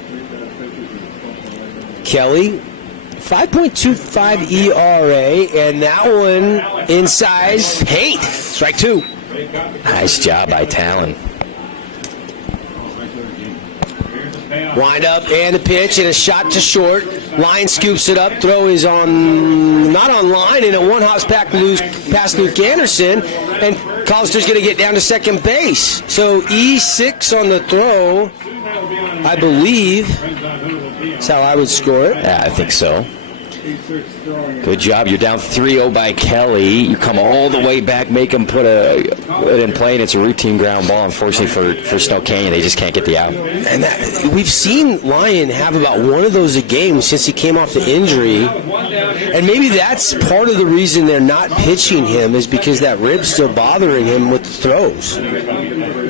Kelly, 5.25 ERA, and that one inside. Hate, strike 2. Nice job by Talon. Wind up and the pitch and a shot to short. Line scoops it up. Throw is not on line, and a one-house past Luke Anderson. And Collister's going to get down to second base. So E6 on the throw, I believe. That's how I would score it. Yeah, I think so. Good job. You're down 3-0 by Kelly. You come all the way back, make him put it in play, and it's a routine ground ball. Unfortunately for Snow Canyon, they just can't get the out. And we've seen Lyon have about one of those a game since he came off the injury. And maybe that's part of the reason they're not pitching him, is because that rib's still bothering him with the throws.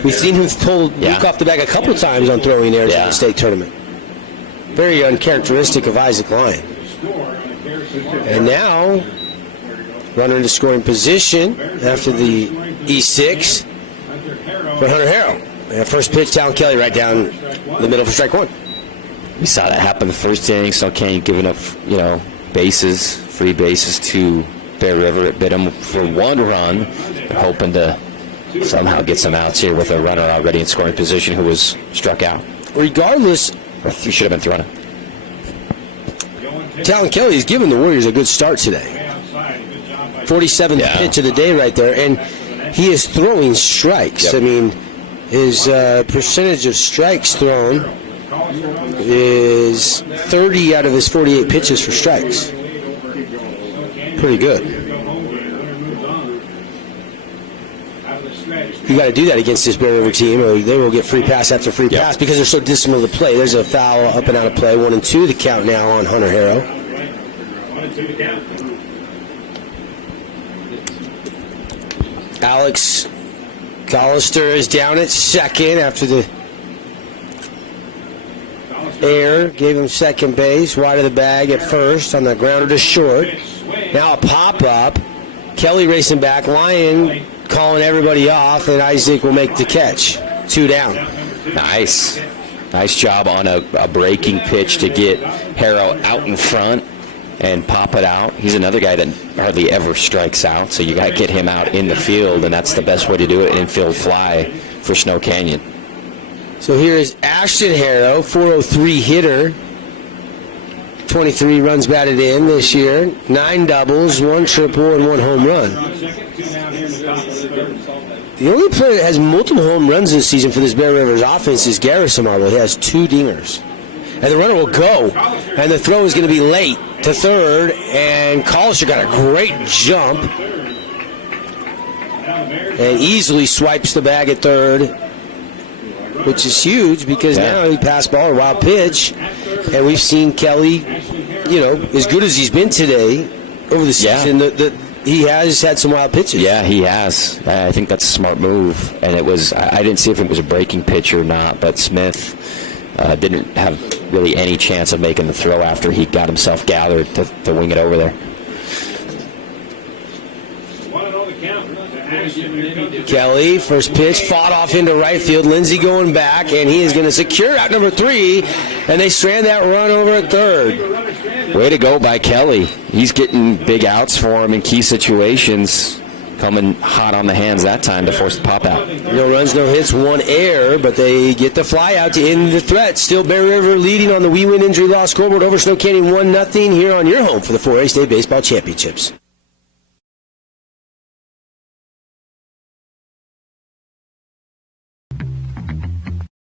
We've seen him pull Luke off the bag a couple times on throwing errors in the state tournament. Very uncharacteristic of Isaac Lyon. And now, runner into scoring position after the E6 for Hunter Harrow. And first pitch, Talon Kelly right down the middle for strike 1. We saw that happen the first inning. Snow Canyon giving up, free bases to Bear River. It bit them for one run. They're hoping to somehow get some outs here with a runner already in scoring position who was struck out. Regardless, he should have been thrown out. Talon Kelly has given the Warriors a good start today. 47th pitch of the day right there, and he is throwing strikes. I mean, his percentage of strikes thrown is 30 out of his 48 pitches for strikes. Pretty good. You got to do that against this Bear River team, or they will get free pass after free pass because they're so dissimilar to play. There's a foul up and out of play. 1-2 the count now on Hunter Harrow. 1-2 the count. Alex Collister is down at second after the error. Gave him second base, wide of the bag at first on the grounder to short. Now a pop-up. Kelly racing back. Lyon calling everybody off, and Isaac will make the catch. 2 down. Nice job on a breaking pitch to get Harrow out in front. and pop it out. He's another guy that hardly ever strikes out, so you got to get him out in the field, and that's the best way to do it, an infield fly for Snow Canyon. So here is Ashton Harrow, 403 hitter. 23 runs batted in this year, 9 doubles, 1 triple, and 1 home run. The only player that has multiple home runs this season for this Bear Rivers offense is Garrison Marble. He has 2 dingers. And the runner will go, and the throw is going to be late to third, and Collister got a great jump and easily swipes the bag at third, which is huge because now he passed ball, a wild pitch, and we've seen Kelly, as good as he's been today over the season, he has had some wild pitches. Yeah, he has. I think that's a smart move, and I didn't see if it was a breaking pitch or not, but Smith didn't have really any chance of making the throw after he got himself gathered to wing it over there. Kelly, first pitch, fought off into right field. Lindsey going back, and he is going to secure out number 3, and they strand that run over at third. Way to go by Kelly. He's getting big outs for him in key situations, coming hot on the hands that time to force the pop out. No runs, no hits, 1 error, but they get the fly out to end the threat. Still Bear River leading on the We Win Injury Law scoreboard over Snow Canyon 1-0 here on your home for the 4A State Baseball Championships.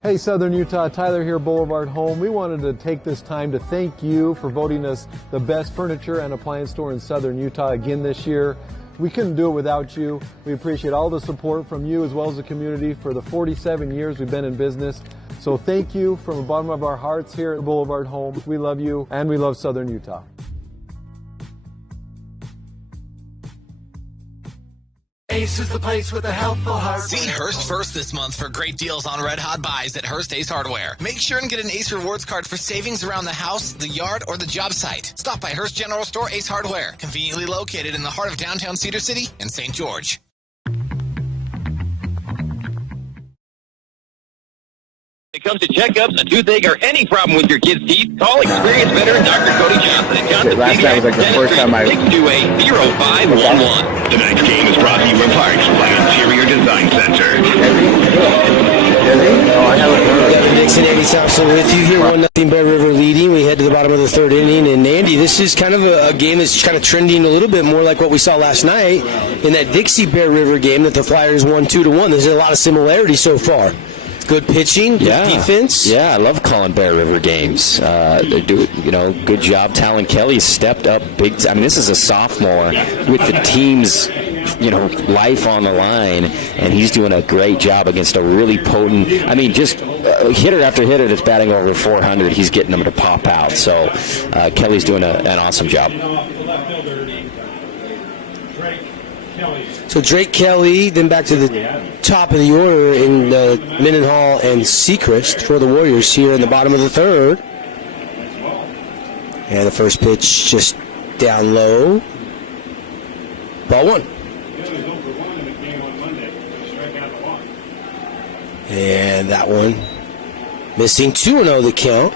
Hey Southern Utah, Tyler here, Boulevard Home. We wanted to take this time to thank you for voting us the best furniture and appliance store in Southern Utah again this year. We couldn't do it without you. We appreciate all the support from you as well as the community for the 47 years we've been in business. So thank you from the bottom of our hearts here at Boulevard Home. We love you and we love Southern Utah. Ace is the place with a helpful heart. See Hearst first this month for great deals on red hot buys at Hearst Ace Hardware. Make sure and get an Ace Rewards card for savings around the house, the yard, or the job site. Stop by Hearst General Store Ace Hardware, conveniently located in the heart of downtown Cedar City and St. George. When it comes to checkups, a toothache, or any problem with your kid's teeth, call experienced veteran Dr. Cody Johnson at Johnson Last night was like the first time I... 628-0511. Tonight's game is brought to you in part by Interior Design Center. Nixon, Andy Thompson with you here. 1-0 Bear River leading. We head to the bottom of the 3rd inning. And Andy, this is kind of a game that's kind of trending a little bit more like what we saw last night in that Dixie Bear River game that the Flyers won 2-1. There's a lot of similarities so far. Good pitching, good defense. Yeah, I love calling Bear River games. They do, good job. Talon Kelly stepped up big. This is a sophomore with the team's, life on the line, and he's doing a great job against a really potent. Just hitter after hitter that's batting over 400. He's getting them to pop out. So Kelly's doing an awesome job. So Drake Kelly, then back to the top of the order in Mendenhall and Sechrist for the Warriors here in the bottom of the 3rd. And the first pitch just down low. Ball 1. And that one missing. 2-0 the count.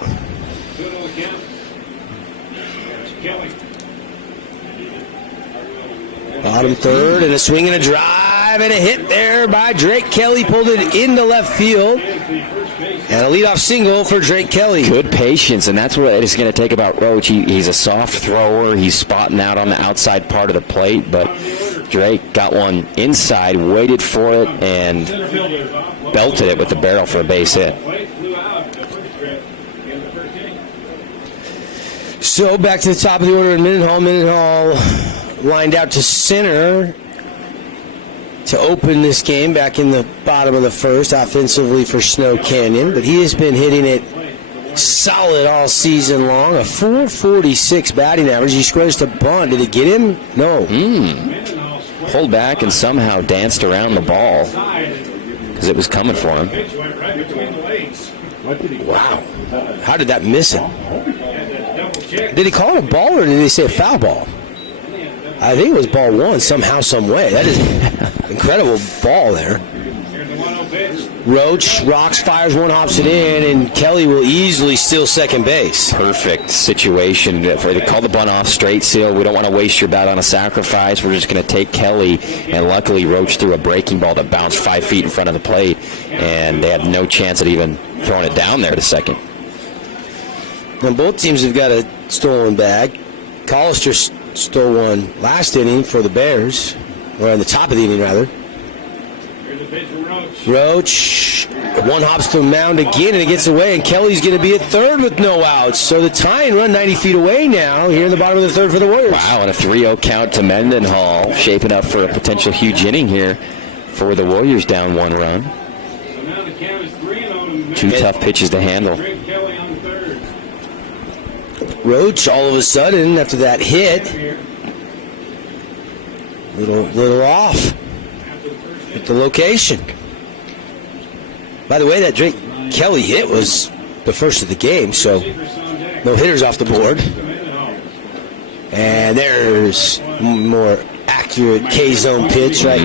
Bottom 3rd, and a swing and a drive, and a hit there by Drake Kelly. Pulled it into left field. And a leadoff single for Drake Kelly. Good patience, and that's what it's going to take about Roach. He's a soft thrower. He's spotting out on the outside part of the plate, but Drake got one inside, waited for it, and belted it with the barrel for a base hit. So back to the top of the order in Mendenhall. Mendenhall lined out to center to open this game back in the bottom of the 1st offensively for Snow Canyon, but he has been hitting it solid all season long. A 446 batting average. He squares to bunt. Did it get him? No. Pulled back and somehow danced around the ball because it was coming for him. Wow. How did that miss him? Did he call it a ball or did he say a foul ball? I think it was ball 1 somehow, some way. That is an incredible ball there. Roach rocks, fires one, hops it in, and Kelly will easily steal second base. Perfect situation. If they call the bunt off straight seal, we don't want to waste your bat on a sacrifice. We're just going to take Kelly, and luckily Roach threw a breaking ball that bounced 5 feet in front of the plate, and they had no chance at even throwing it down there to second. Now both teams have got a stolen bag. Collister stole one last inning for the Bears, or in the top of the inning, rather. Roach, one hops to the mound again, and it gets away, and Kelly's going to be at third with no outs. So the tying run 90 feet away now here in the bottom of the third for the Warriors. Wow, and a 3-0 count to Mendenhall, shaping up for a potential huge inning here for the Warriors down 1 run. Two tough pitches to handle. Roach, all of a sudden, after that hit, little off at the location. By the way, that Drake Kelly hit was the first of the game, so no hitters off the board. And there's more accurate K-zone pitch, right?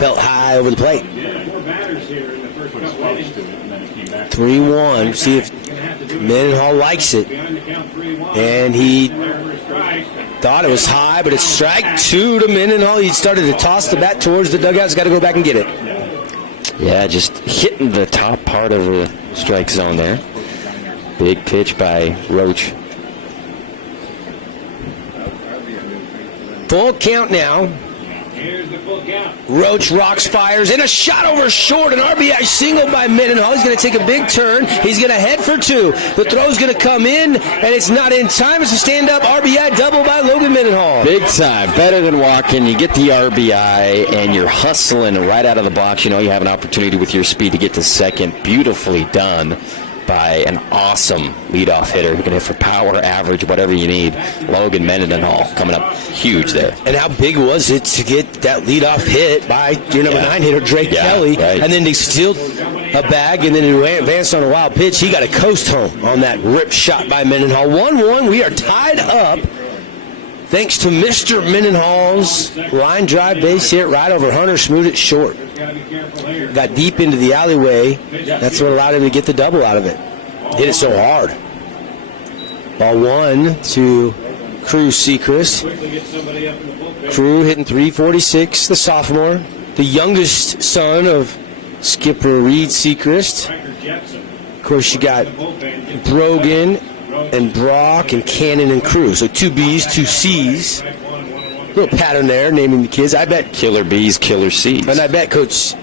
Belt high over the plate. 3-1. See if Mendenhall likes it. And he thought it was high, but it's strike 2 to Mendenhall. He started to toss the bat towards the dugout. He's got to go back and get it. Yeah, just hitting the top part of the strike zone there. Big pitch by Roach. Full count now. Roach rocks, fires, and a shot over short. An RBI single by Mendenhall. He's going to take a big turn. He's going to head for 2. The throw's going to come in, and it's not in time. It's a stand-up RBI double by Logan Mendenhall. Big time. Better than walking. You get the RBI, and you're hustling right out of the box. You know you have an opportunity with your speed to get to second. Beautifully done by an awesome leadoff hitter who can hit for power, average, whatever you need. Logan Mendenhall coming up huge there. And how big was it to get that leadoff hit by your number 9 hitter, Drake Kelly, right. And then they steal a bag, and then he advanced on a wild pitch. He got a coast home on that rip shot by Mendenhall. 1-1, we are tied up thanks to Mr. Mendenhall's line drive base hit right over Hunter, smoothed it short. Got deep into the alleyway. That's what allowed him to get the double out of it. Hit it so hard. Ball 1 to Crew Sechrist. Crew hitting $346, the sophomore. The youngest son of Skipper Reed Sechrist. Of course, you got Brogan and Brock and Cannon and Crew. So 2 B's, 2 C's. Little pattern there, naming the kids. I bet Killer B's, Killer C's. And I bet Coach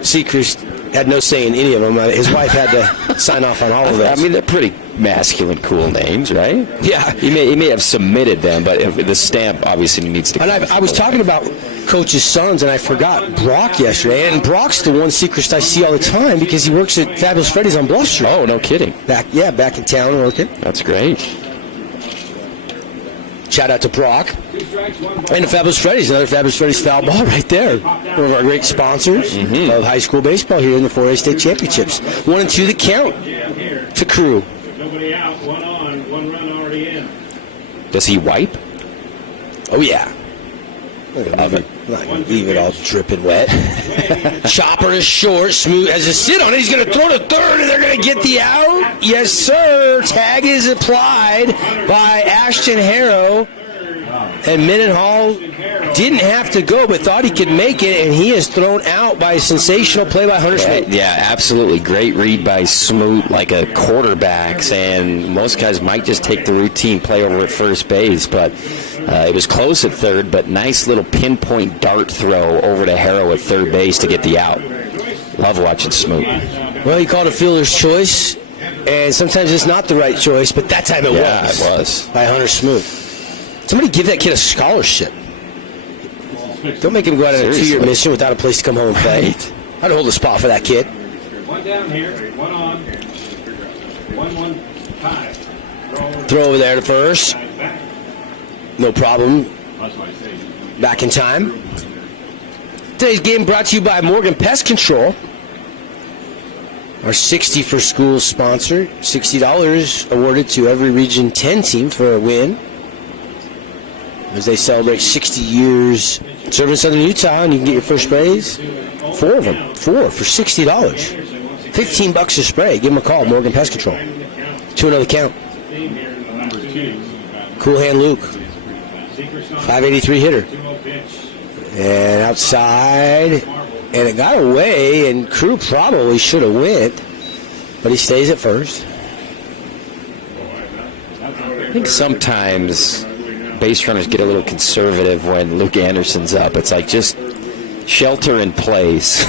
Sechrist had no say in any of them. His wife had to sign off on all of those. I mean, they're pretty masculine, cool names, right? Yeah. He may have submitted them, but the stamp obviously needs to. And I was talking about Coach's sons, and I forgot Brock yesterday. And Brock's the one Sechrist I see all the time because he works at Fabulous Freddy's on Bluff Street. Oh, no kidding. Back in town working. That's great. Shout out to Brock. And the Fabulous Freddy's, another Fabulous Freddy's foul ball right there. One of our great sponsors of high school baseball here in the 4A state championships. 1-2 the count to Crew. Nobody out, 1 on, 1 run already in. Does he wipe? Oh, yeah. I'm not going to leave it all dripping wet. Chopper is short. Smooth has a sit on it. He's going to throw to third, and they're going to get the out. Yes, sir. Tag is applied by Ashton Harrow. And Mendenhall didn't have to go, but thought he could make it, and he is thrown out by a sensational play by Hunter Smoot. Yeah, absolutely. Great read by Smoot, like a quarterback, saying most guys might just take the routine play over at first base, but it was close at third, but nice little pinpoint dart throw over to Harrow at third base to get the out. Love watching Smoot. Well, he called a fielder's choice, and sometimes it's not the right choice, but that time it was. Yeah, it was. By Hunter Smoot. Somebody give that kid a scholarship. Don't make him go out on a 2-year mission without a place to come home and play. I'd hold a spot for that kid. 1 down here, 1 on, 1-1 tie. Throw over there to first. No problem. Back in time. Today's game brought to you by Morgan Pest Control. Our 60 for Schools sponsor. $60 awarded to every Region 10 team for a win, as they celebrate 60 years serving Southern Utah, and you can get your first sprays 4 of them. 4 for $60. $15 a spray. Give him a call, Morgan Pest Control. 2-0 the count. Cool Hand Luke. 583 hitter. And outside, and it got away, and Crew probably should have went, but he stays at first. I think sometimes base runners get a little conservative when Luke Anderson's up. It's like just shelter in place.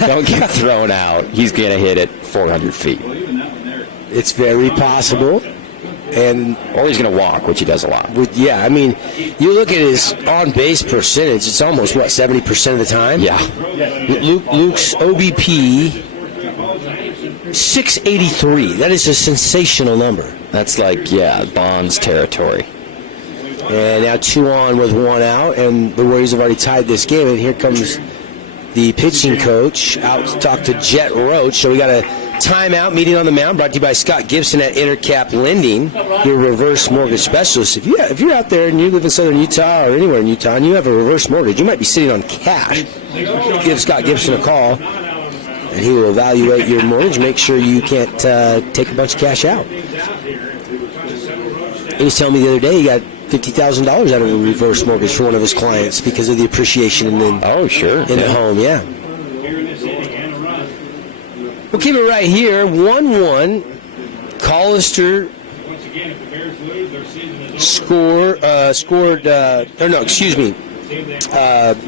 Don't get thrown out. He's going to hit it 400 feet. It's very possible. Or he's going to walk, which he does a lot. Yeah, I mean, you look at his on-base percentage, it's almost, 70% of the time? Yeah. Luke's OBP, 683. That is a sensational number. That's like, Bonds territory. And now 2 on with 1 out, and the Warriors have already tied this game, and here comes the pitching coach out to talk to Jet Roach. So we got a timeout meeting on the mound brought to you by Scott Gibson at Intercap Lending, your reverse mortgage specialist. If you're out there and you live in southern Utah or anywhere in Utah and you have a reverse mortgage, you might be sitting on cash. Give Scott Gibson a call, and he will evaluate your mortgage, make sure you can't take a bunch of cash out. He was telling me the other day he got $50,000 out of a reverse mortgage for one of his clients because of the appreciation in the home. Yeah. We'll keep it right here. 1-1. Collister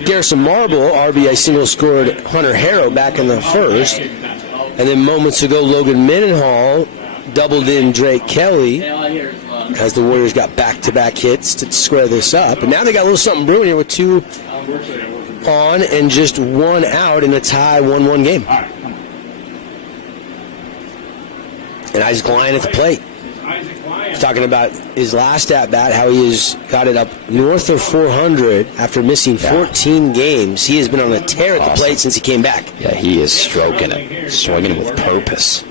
Garrison Marble, RBI single scored Hunter Harrow back in the first. And then moments ago, Logan Mendenhall doubled in Drake Kelly as the Warriors got back-to-back hits to square this up. And now they got a little something brewing here with 2 on and just 1 out in a tie 1-1 game. And Isaac Lyon at the plate. He's talking about his last at-bat, how he has got it up north of 400 after missing 14 games. He has been on a tear at the plate since he came back. Yeah, he is stroking it, swinging it with purpose.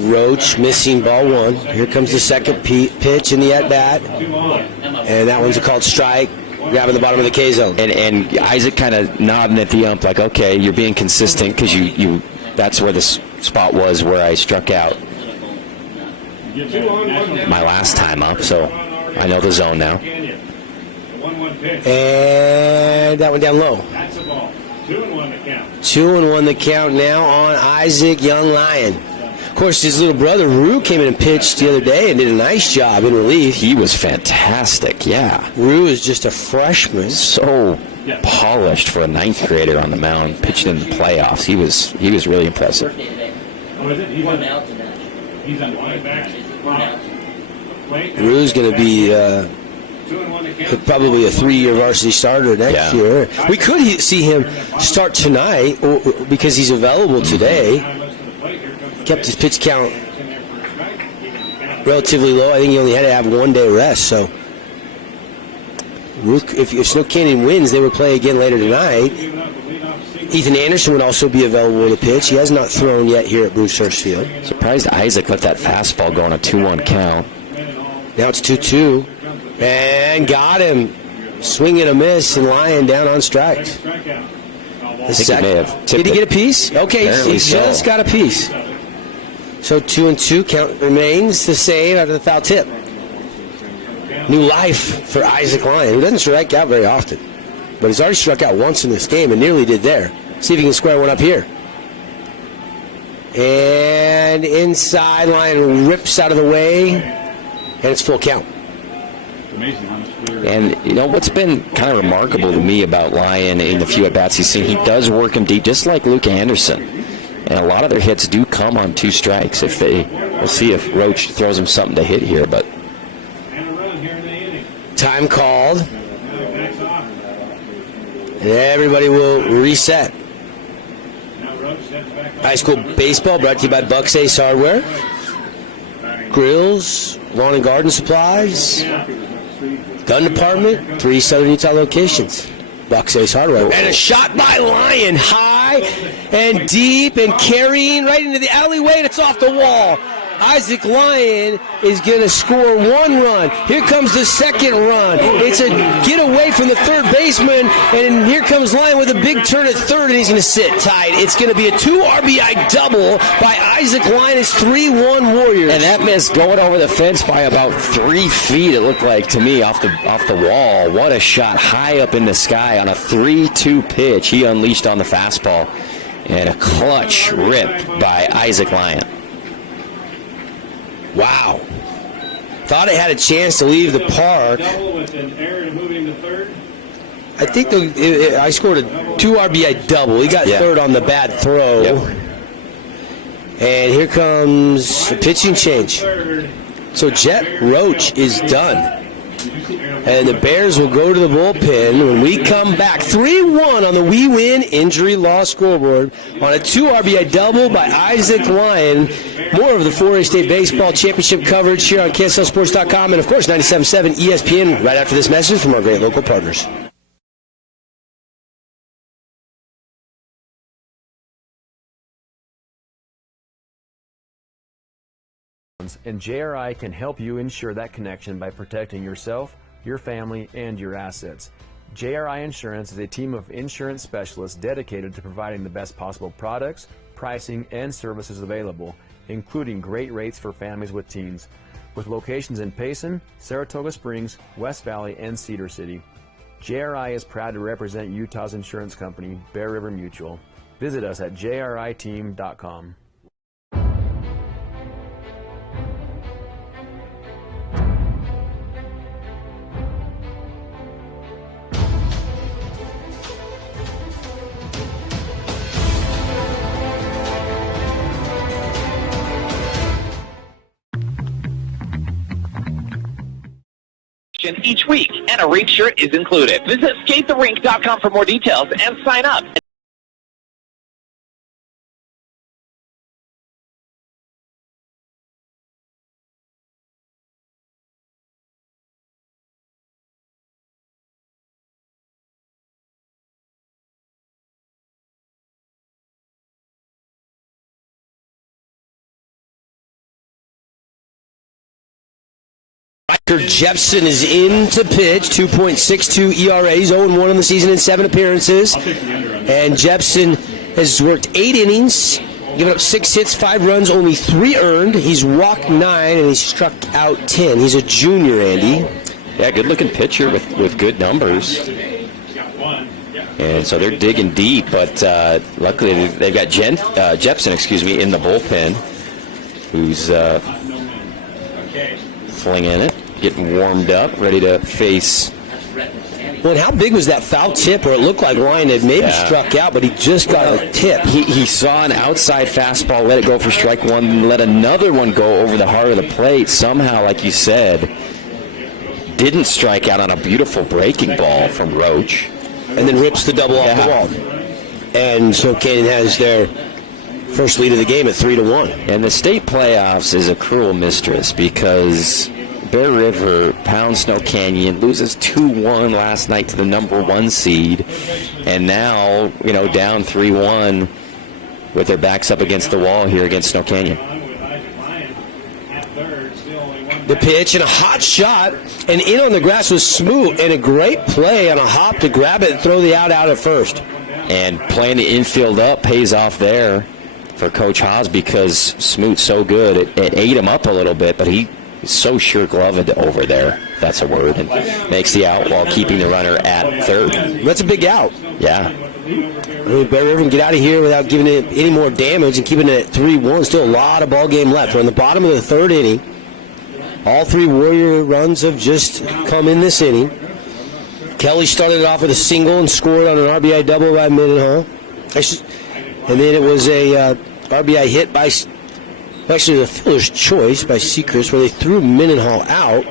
Roach missing ball 1. Here comes the second pitch in the at-bat. And that one's a called strike, grabbing the bottom of the K zone. And Isaac kind of nodding at the ump like, okay, you're being consistent because you that's where the spot was where I struck out my last time up, so I know the zone now. And that one down low. 2-1 the count. 2-1 the count now on Isaac Young Lyon. Of course, his little brother, Rue, came in and pitched the other day and did a nice job in relief. He was fantastic, yeah. Rue is just a freshman. So polished for a 9th grader on the mound, pitching in the playoffs. He was really impressive. Oh, is it? He's on line back. Rue's going to be probably a 3-year varsity starter next year. We could see him start tonight because he's available today. Kept his pitch count relatively low. I think he only had to have 1 day rest. So if Snow Canyon wins, they would play again later tonight. Ethan Anderson would also be available to pitch. He has not thrown yet here at Bruce Hurst Field. Surprised Isaac let that fastball go on a 2-1 count. Now it's 2-2. And got him. Swing and a miss, and Lyon down on strikes. Did he get a piece? Okay, he just got a piece. So 2-2, count remains the same after the foul tip. New life for Isaac Lyon, who doesn't strike out very often. But he's already struck out once in this game and nearly did there. See if he can square one up here. And inside, Lyon rips out of the way, and it's full count. And, you know, what's been kind of remarkable to me about Lyon in the few at-bats he's seen, he does work him deep, just like Luke Anderson. And a lot of their hits do come on 2 strikes. We'll see if Roach throws him something to hit here, but... Time called. And everybody will reset. High school baseball brought to you by Bucks Ace Hardware. Grills, lawn and garden supplies, gun department, 3 Southern Utah locations. Bucks Ace Hardware. And a shot by Lyon, high and deep and carrying right into the alleyway, and it's off the wall. Isaac Lyon is going to score 1 run. Here comes the second run. It's a get away from the third baseman, and here comes Lyon with a big turn at third, and he's going to sit tight. It's going to be a 2 RBI double by Isaac Lyon. It's 3-1 Warriors. And that miss going over the fence by about 3 feet, it looked like to me, off the wall. What a shot high up in the sky on a 3-2 pitch he unleashed on the fastball. And a clutch rip by Isaac Lyon. Wow. Thought it had a chance to leave the park. Double with an error to moving to third. I think I scored a 2 RBI double. He got third on the bad throw. Yep. And here comes the pitching change. So Jet Roach is done. And the Bears will go to the bullpen when we come back. 3-1 on the We Win Injury Law scoreboard on a 2 RBI double by Isaac Lyon. More of the 4A State Baseball Championship coverage here on KSLSports.com and, of course, 97.7 ESPN right after this message from our great local partners. And JRI can help you ensure that connection by protecting yourself, your family, and your assets. JRI Insurance is a team of insurance specialists dedicated to providing the best possible products, pricing, and services available, including great rates for families with teens. With locations in Payson, Saratoga Springs, West Valley, and Cedar City, JRI is proud to represent Utah's insurance company, Bear River Mutual. Visit us at jriteam.com. Each week, and a rink shirt is included. Visit skatetherink.com for more details and sign up. Jepson is in to pitch, 2.62 ERA. He's 0-1 in the season in 7 appearances. And Jepson has worked 8 innings, given up 6 hits, 5 runs, only 3 earned. He's walked 9, and he's struck out 10. He's a junior, Andy. Yeah, good-looking pitcher with good numbers. And so they're digging deep, but luckily they've got Jepson, in the bullpen, who's flinging it. Getting warmed up, ready to face. Well, and how big was that foul tip? Or it looked like Ryan had maybe struck out, but he just got a tip. He saw an outside fastball, let it go for strike one, and let another one go over the heart of the plate. Somehow, like you said, didn't strike out on a beautiful breaking ball from Roach. And then rips the double off the wall. And so Canyon has their first lead of the game at 3-1. And the state playoffs is a cruel mistress because Bear River pounds Snow Canyon, loses 2-1 last night to the number 1 seed, and now, down 3-1 with their backs up against the wall here against Snow Canyon. The pitch and a hot shot, and in on the grass was Smoot, and a great play on a hop to grab it and throw the out at first. And playing the infield up pays off there for Coach Haas because Smoot's so good. It ate him up a little bit, but he's so sure-gloved over there, if that's a word, and makes the out while keeping the runner at third. That's a big out. Yeah. Bear River can get out of here without giving it any more damage and keeping it at 3-1. Still a lot of ball game left. We're on the bottom of the third inning. All 3 Warrior runs have just come in this inning. Kelly started it off with a single and scored on an RBI double by Mendenhall. And then it was a RBI hit by, actually the fielder's choice by Sechrist, where they threw Mendenhall out.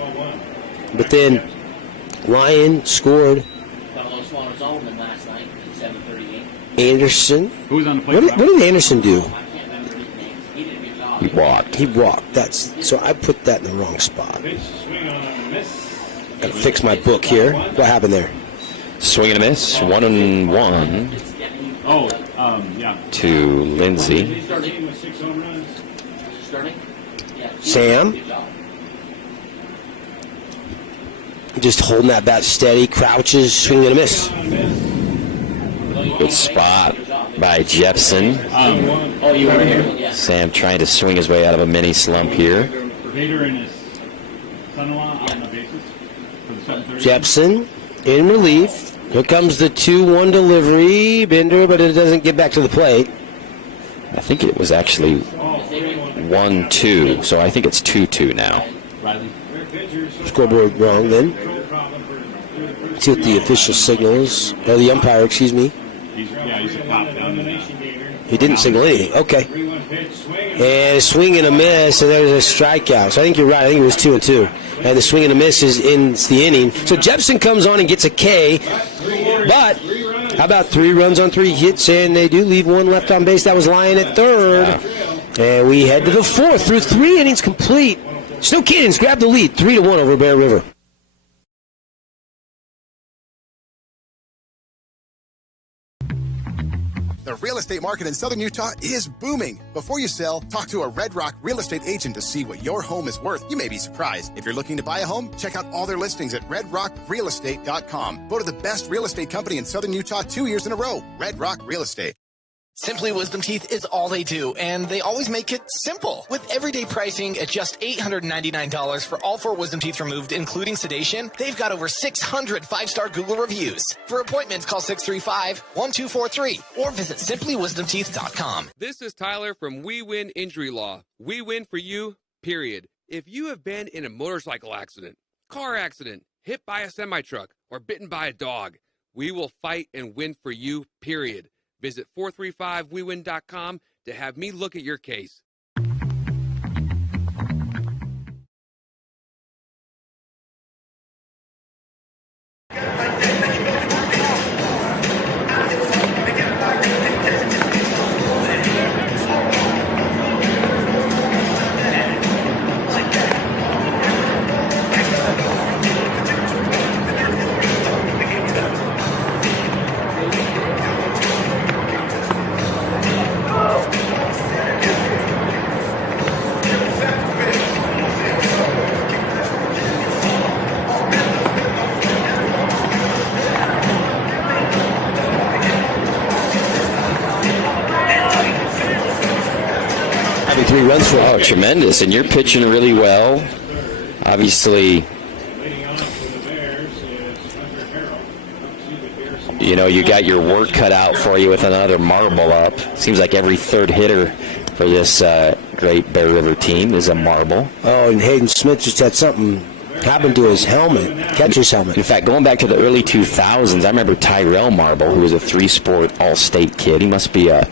But then Ryan scored. Anderson. Who was on the plate? What did Anderson do? He walked. So I put that in the wrong spot. Gotta fix my book here. What happened there? Swing and a miss. 1-1. Yeah. To Lindsay. Sam. Just holding that bat steady, crouches, swing and a miss. Good spot by Jepson. Sam trying to swing his way out of a mini slump here. Jepson in relief. Here comes the 2-1 delivery. Bender, but it doesn't get back to the plate. I think it was actually 1-2, so I think it's 2-2 now. Scoreboard wrong then. See what the official signals, or the umpire, excuse me. He didn't signal anything. Okay. And a swing and a miss, and there's a strikeout. So I think you're right. I think it was 2-2. And the swing and a miss ends the inning. So Jepson comes on and gets a K. But how about 3 runs on 3 hits, and they do leave 1 left on base. That was Lyon at third. And we head to the 4th through 3 innings complete. Snow Cannons grab the lead, 3-1 over Bear River. The real estate market in Southern Utah is booming. Before you sell, talk to a Red Rock real estate agent to see what your home is worth. You may be surprised. If you're looking to buy a home, check out all their listings at redrockrealestate.com. Voted the best real estate company in Southern Utah 2 years in a row. Red Rock Real Estate. Simply Wisdom Teeth is all they do, and they always make it simple. With everyday pricing at just $899 for all 4 wisdom teeth removed, including sedation, they've got over 600 5-star Google reviews. For appointments, call 635-1243 or visit simplywisdomteeth.com. This is Tyler from We Win Injury Law. We win for you, period. If you have been in a motorcycle accident, car accident, hit by a semi-truck, or bitten by a dog, we will fight and win for you, period. Visit 435wewin.com to have me look at your case. Having 3 runs for Oh, tremendous. And you're pitching really well. Obviously, you know, you got your work cut out for you with another marble up. Seems like every 3rd hitter for this great Bear River team is a marble. Oh, and Hayden Smith just had something happen to his helmet, catcher's helmet. In fact, going back to the early 2000s, I remember Tyrell Marble, who was a 3-sport all-state kid. He must be a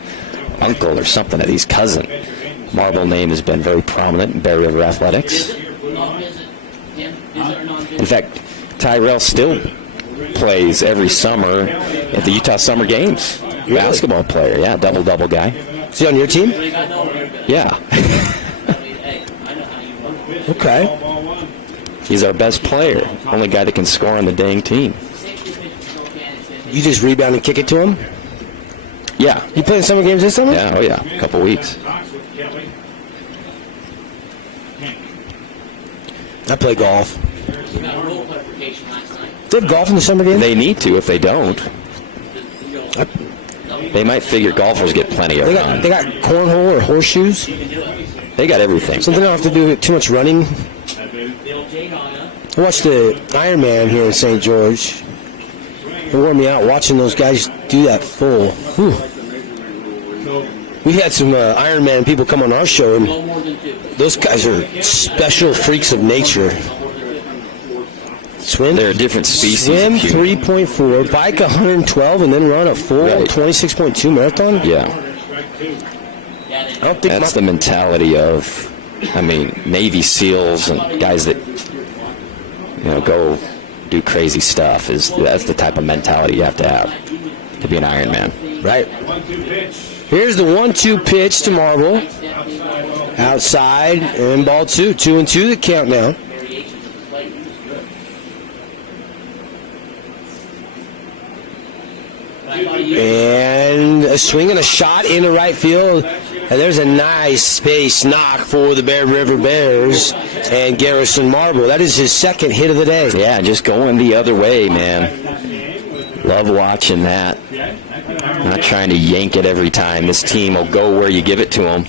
uncle or something of his cousin. Marble name has been very prominent in Bear River athletics. In fact, Tyrell still plays every summer at the Utah Summer Games. Really? Basketball player, yeah, double-double guy. Is he on your team? Yeah. Okay. He's our best player. Only guy that can score on the dang team. You just rebound and kick it to him? Yeah. You playing summer games this summer? Yeah, oh yeah, a couple weeks. I play golf. Do they have golf in the summer games? They need to. If they don't, they might figure golfers get plenty of fun. They got cornhole or horseshoes? They got everything. So they don't have to do too much running. I watched the Ironman here in St. George. It wore me out watching those guys do that full. Whew. We had some Ironman people come on our show, and those guys are special freaks of nature. Swim. They're a different species. Swim 3.4, bike 112, and then run a full 26.2 marathon? Yeah. I don't think that's the mentality of, I mean, Navy SEALs and guys that, you know, go do crazy stuff. That's the type of mentality you have to be an Ironman. Right. Here's the 1-2 pitch to Marble. Outside, and ball 2. 2-2 the count now. And a swing and a shot into right field. And there's a nice space knock for the Bear River Bears and Garrison Marble. That is his second hit of the day. Yeah, just going the other way, man. Love watching that. Not trying to yank it every time. This team will go where you give it to them.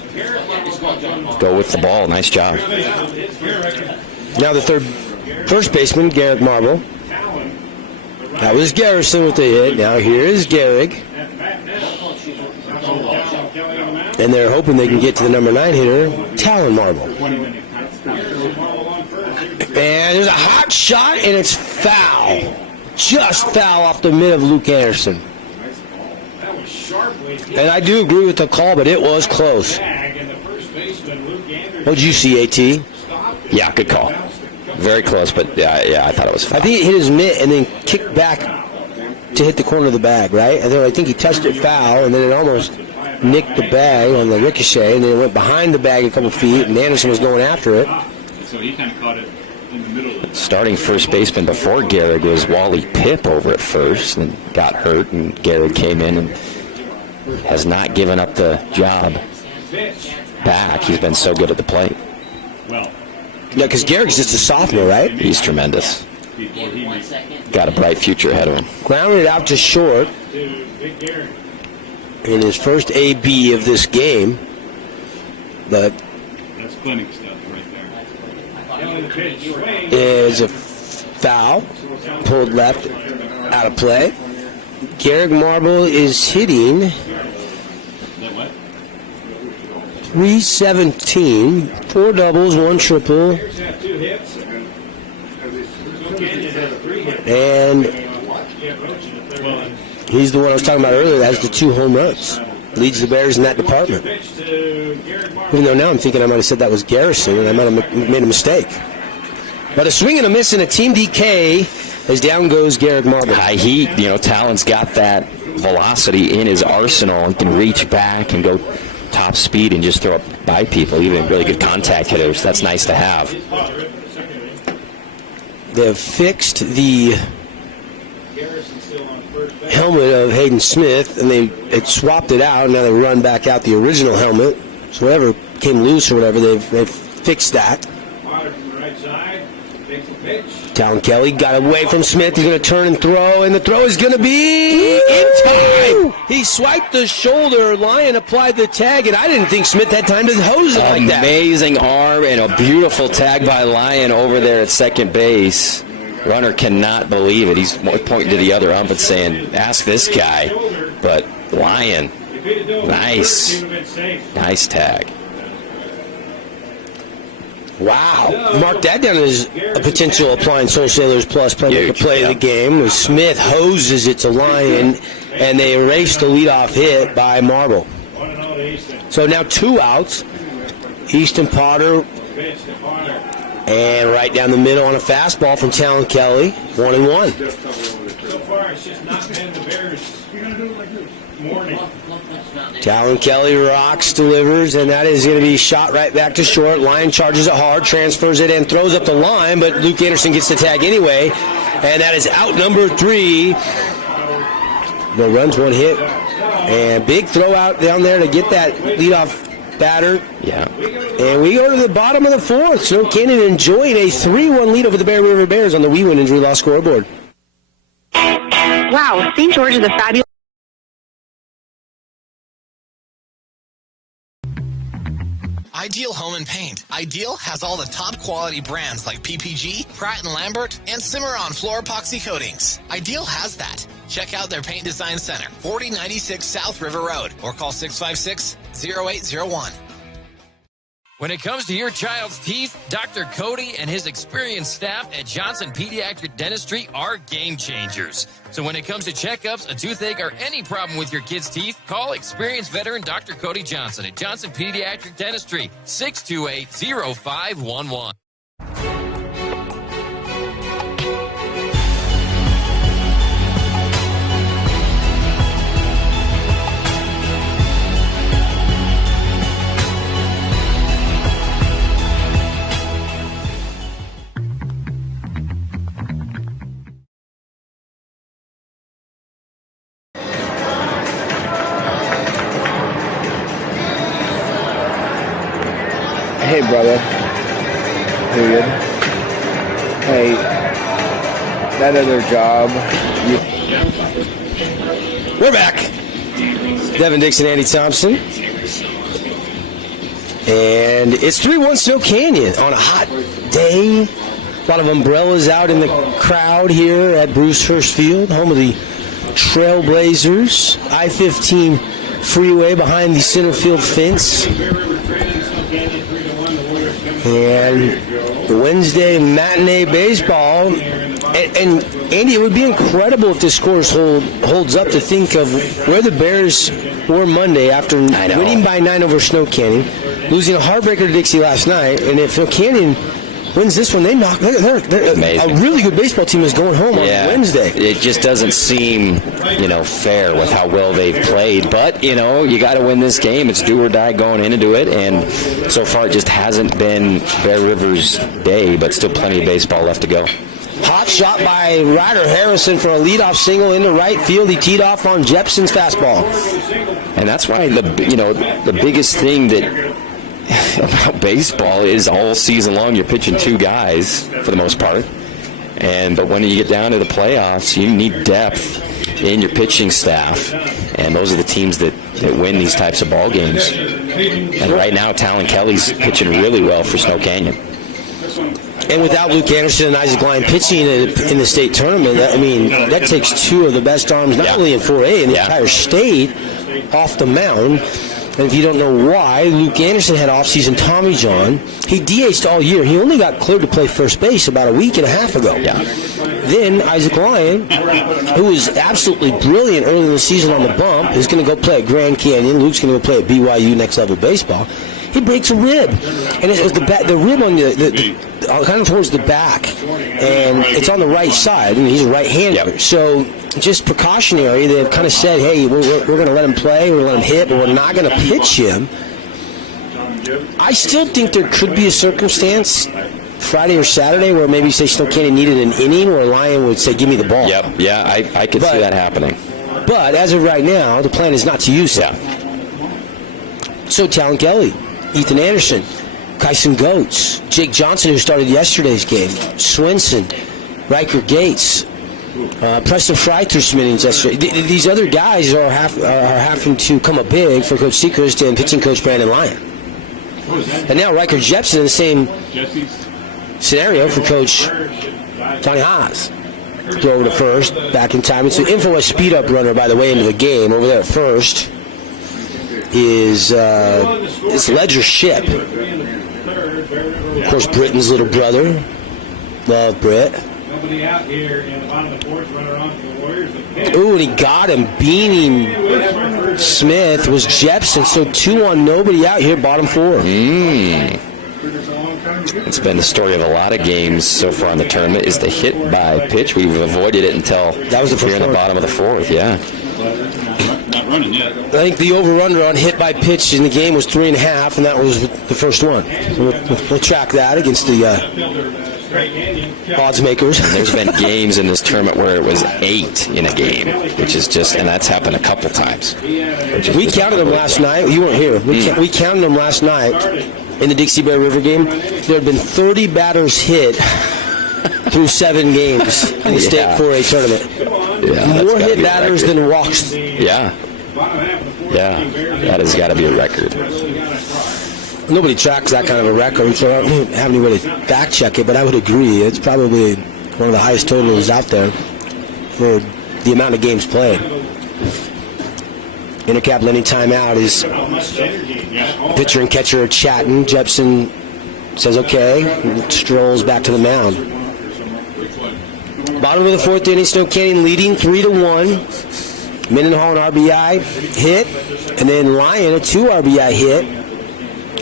Go with the ball. Nice job. Now the first baseman, Garrick Marble. That was Garrison with the hit. Now here is Garrick. And they're hoping they can get to the number 9 hitter, Talon Marble. And there's a hot shot, and it's foul. Just foul off the mid of Luke Anderson. And I do agree with the call, but it was close. What did you see, AT? Yeah, good call. Very close, but yeah, I thought it was foul. I think it hit his mitt and then kicked back to hit the corner of the bag, right? And then I think he touched it foul, and then it almost nicked the bag on the ricochet, and then it went behind the bag a couple feet, and Anderson was going after it. So he kind of caught it in the middle. Starting first baseman before Garrick was Wally Pipp over at first, and got hurt, and Garrick came in and has not given up the job back. He's been so good at the plate. Well, yeah, because Garrick's just a sophomore, right? He's tremendous. Got a bright future ahead of him. Grounded out to short in his first AB of this game, but that's clinic stuff right there. is a foul, pulled left, out of play. Garrick Marble is hitting 317, 4 doubles, 1 triple, and he's the one I was talking about earlier that has the 2 home runs. Leads the Bears in that department. Even though now I'm thinking I might have said that was Garrison, and I might have made a mistake. But a swing and a miss and a team DK as down goes Garrick Marble. High heat, Talon's got that velocity in his arsenal. He can reach back and go top speed and just throw up by people, even really good contact hitters. That's nice to have. They've fixed the helmet of Hayden Smith, and they had swapped it out, and now they run back out the original helmet. So whatever came loose or whatever, they've fixed that. Talon Kelly got away from Smith. He's going to turn and throw, and the throw is going to be in time. He swiped the shoulder. Lyon applied the tag, and I didn't think Smith had time to hose it like that. Amazing arm and a beautiful tag by Lyon over there at second base. Runner cannot believe it. He's pointing to the other ump and saying, ask this guy. But Lyon, nice tag. Wow. Mark that down as a potential applying Soul Sailors Plus play of the game. As Smith hoses it to Lyon, and they erase the leadoff hit by Marble. So now 2 outs. Easton Potter, and right down the middle on a fastball from Talon Kelly. 1-1. So far, it's just not been the Bears' morning. Talon Kelly rocks, delivers, and that is going to be shot right back to short. Lyon charges it hard, transfers it, and throws up the line, but Luke Anderson gets the tag anyway, and that is out number 3. No runs, 1 hit, and big throw out down there to get that leadoff batter. Yeah. And we go to the bottom of the 4th. Snow Canyon enjoying a 3-1 lead over the Bear River Bears on the We Win Injury Law scoreboard. Wow, St. George is a fabulous... Ideal Home and Paint. Ideal has all the top quality brands like PPG, Pratt & Lambert, and Cimarron floor epoxy coatings. Ideal has that. Check out their Paint Design Center, 4096 South River Road, or call 656-0801. When it comes to your child's teeth, Dr. Cody and his experienced staff at Johnson Pediatric Dentistry are game changers. So when it comes to checkups, a toothache, or any problem with your kid's teeth, call experienced veteran Dr. Cody Johnson at Johnson Pediatric Dentistry, 628-0511. Hey, brother. Period. Hey, that other job. We're back. Devin Dixon, Andy Thompson. And it's 3-1 Snow Canyon on a hot day. A lot of umbrellas out in the crowd here at Bruce Hurst Field, home of the Trailblazers. I-15 freeway behind the center field fence. And Wednesday matinee baseball. And Andy, it would be incredible if this score holds up to think of where the Bears were Monday after winning by 9 over Snow Canyon, losing a heartbreaker to Dixie last night. And if Snow Canyon wins this one, they're a really good baseball team is going home on Wednesday. It just doesn't seem, fair with how well they've played. But, you got to win this game. It's do or die going into it. And so far it just hasn't been Bear River's day, but still plenty of baseball left to go. Hot shot by Ryder Harrison for a leadoff single into right field. He teed off on Jepson's fastball. And that's why the biggest thing that about baseball is all season long you're pitching two guys for the most part. But when you get down to the playoffs, you need depth in your pitching staff. And those are the teams that win these types of ball games. And right now, Talon Kelly's pitching really well for Snow Canyon. And without Luke Anderson and Isaac Lyon pitching in the state tournament, that takes two of the best arms, not only in 4A, in the entire state, off the mound. And if you don't know why, Luke Anderson had off-season Tommy John. He DH'd all year. He only got cleared to play first base about a week and a half ago. Yeah. Then Isaac Lyon, who was absolutely brilliant early in the season on the bump, is going to go play at Grand Canyon. Luke's going to go play at BYU next level baseball. He breaks a rib, and it was the rib on the kind of towards the back, and it's on the right side, and he's a right-hander. Yep. So just precautionary, they've kind of said, hey, we're going to let him play, we're going to let him hit, but we're not going to pitch him. I still think there could be a circumstance Friday or Saturday where maybe, say, Snow Canyon needed an inning where Lyon would say, give me the ball. Yep, yeah, I could see that happening. But as of right now, the plan is not to use him. So Talon Kelly, Ethan Anderson, Kyson Goetz, Jake Johnson, who started yesterday's game, Swinson, Riker Gates, Preston Fry threw some innings yesterday. These other guys are having to come up big for Coach Seacrest and pitching coach Brandon Lyon. And now Riker Jepson in the same scenario for Coach Tony Haas. Throw over to first, back in time. It's an info speed-up runner, by the way, into the game. Over there at first is Ledger Ship. Of course, Britton's little brother. Love Britt. Ooh, and he got him. Beaning Smith was Jepson. So 2 on, nobody out here, bottom 4. It's been the story of a lot of games so far in the tournament is the hit by pitch. We've avoided it until that was the here in the bottom of the 4th, yeah. Not running yet. I think the over-under on hit by pitch in the game was 3.5, and that was the first one. So we'll track that against the odds makers. And there's been games in this tournament where it was 8 in a game, which is just, and that's happened a couple times. We counted them last night. You weren't here. We counted them last night in the Dixie Bear River game. There had been 30 batters hit through 7 games in the state 4A tournament. Yeah, more hit batters than walks. Yeah. Yeah, that has got to be a record. Nobody tracks that kind of a record, so I don't have any way to back check it, but I would agree. It's probably one of the highest totals out there for the amount of games played. Intercap Lenny timeout is pitcher and catcher are chatting. Jepson says okay, and strolls back to the mound. Bottom of the 4th inning, Snow Canyon leading 3-1. Mendenhall an RBI hit, and then Lyon a 2 RBI hit,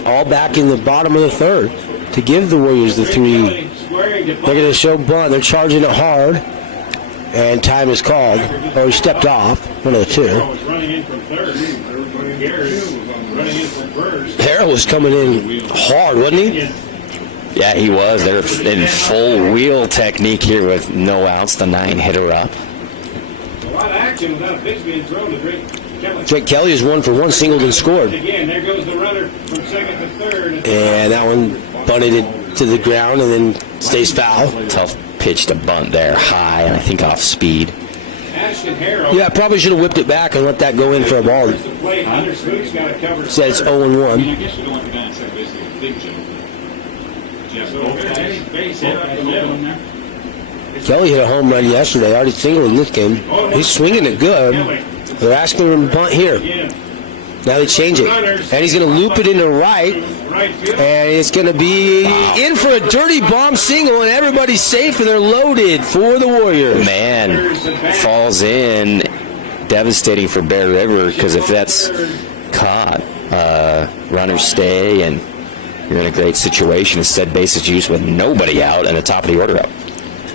all back in the bottom of the 3rd to give the Warriors the 3. They're going to show bunt. They're charging it hard, and time is called. Or he stepped off, one of the 2. Harrell was coming in hard, wasn't he? Yeah, he was. They're in full wheel technique here with no outs. The 9 hitter up. A lot of action without a pitch being thrown to Drake Kelly is 1 for 1, singled and scored. Again, there goes the runner from second to third. And that one bunted it to the ground and then stays foul. Tough pitch to bunt there, high, and I think off speed. Yeah, probably should have whipped it back and let that go in for a ball. Said it's 0-1. Kelly hit a home run yesterday, already singled in this game. He's swinging it good. They're asking him to bunt here. Now they change it. And he's going to loop it into right. And it's going to be in for a dirty bomb single, and everybody's safe, and they're loaded for the Warriors. Man, falls in. Devastating for Bear River, because if that's caught, runners stay, and you're in a great situation. Instead, bases used with nobody out and the top of the order up.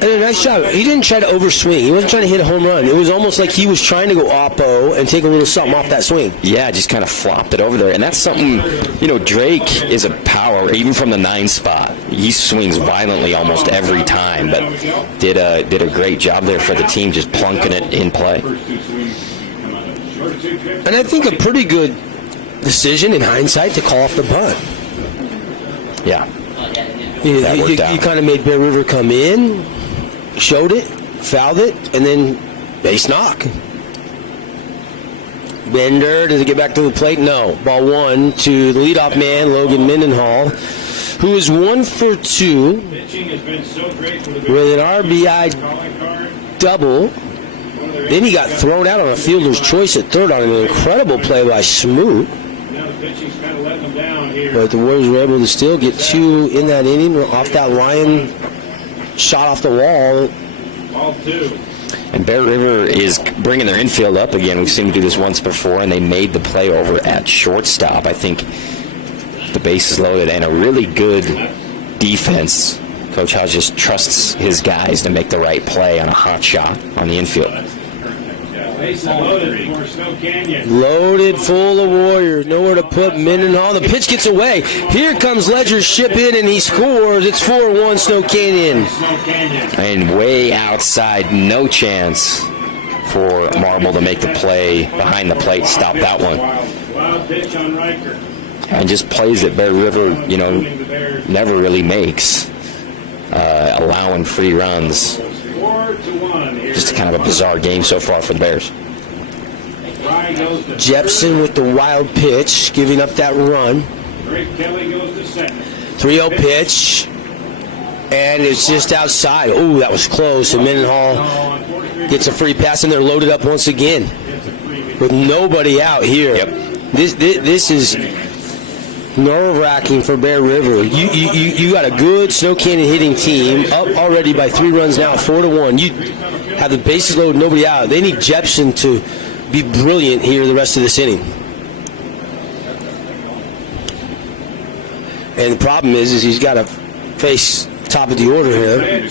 And a nice job. He didn't try to overswing. He wasn't trying to hit a home run. It was almost like he was trying to go oppo and take a little something off that swing. Yeah, just kind of flopped it over there. And that's something, Drake is a power, even from the 9 spot. He swings violently almost every time, but did a great job there for the team, just plunking it in play. And I think a pretty good decision in hindsight to call off the bunt. Yeah. You kind of made Bear River come in, showed it, fouled it, and then base knock. Bender, does it get back to the plate? No. Ball 1 to the leadoff man, Logan Mendenhall, who is 1 for 2 with an RBI double. Then he got thrown out on a fielder's choice at third on an incredible play by Smoot. But the Warriors were able to still get 2 in that inning off that line shot off the wall. Ball 2. And Bear River is bringing their infield up again. We've seen them do this once before, and they made the play over at shortstop. I think the base is loaded and a really good defense. Coach House just trusts his guys to make the right play on a hot shot on the infield. Loaded for Snow Canyon. Loaded full of Warriors. Nowhere to put Mendenhall. The pitch gets away. Here comes Ledger's ship in, and he scores. It's 4-1 Snow Canyon. And way outside, no chance for Marble to make the play behind the plate. Stop that one. Wild pitch on Riker. And just plays that Bear River, never really makes. Allowing free runs. 4-1. Just kind of a bizarre game so far for the Bears. Jepson with the wild pitch, giving up that run. Drake Kelly goes to second. 3-0 pitch, and it's just outside. Oh, that was close. And Mendenhall gets a free pass, and they're loaded up once again with nobody out here. Yep. This is nerve-wracking for Bear River. You got a good Snow Canyon hitting team up already by 3 runs now, 4-1. You have the bases loaded, nobody out. They need Jepson to be brilliant here the rest of this inning. And the problem is he's got to face top of the order here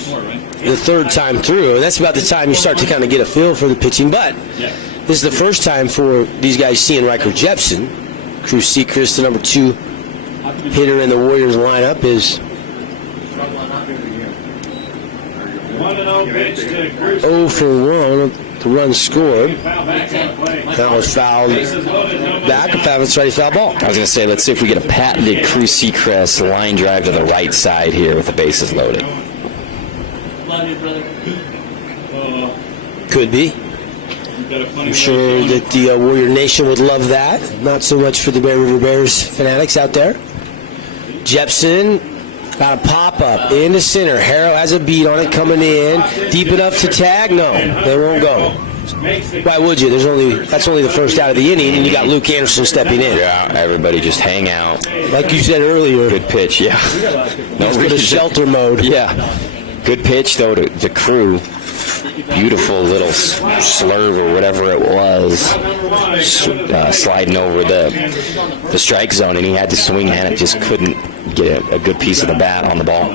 the third time through. And that's about the time you start to kind of get a feel for the pitching. But this is the first time for these guys seeing Riker Jepson. Cruz Sechrist, the number 2 hitter in the Warriors lineup, is 0 for 1. The run scored. That was fouled back. That's right, foul ball. I was going to say, let's see if we get a patented Cruz Sechrist line drive to the right side here with the bases loaded. Could be. I'm sure that the Warrior Nation would love that. Not so much for the Bear River Bears fanatics out there. Jepson got a pop-up into center. Harrell has a beat on it coming in. Deep enough to tag? No, they won't go. Why would you? That's only the first out of the inning, and you got Luke Anderson stepping in. Yeah, everybody just hang out. Like you said earlier. Good pitch, yeah. Let's go to shelter mode. Yeah. Good pitch, though, to the crew. Beautiful little slurve or whatever it was, sliding over the strike zone, and he had to swing at it, just couldn't get a good piece of the bat on the ball.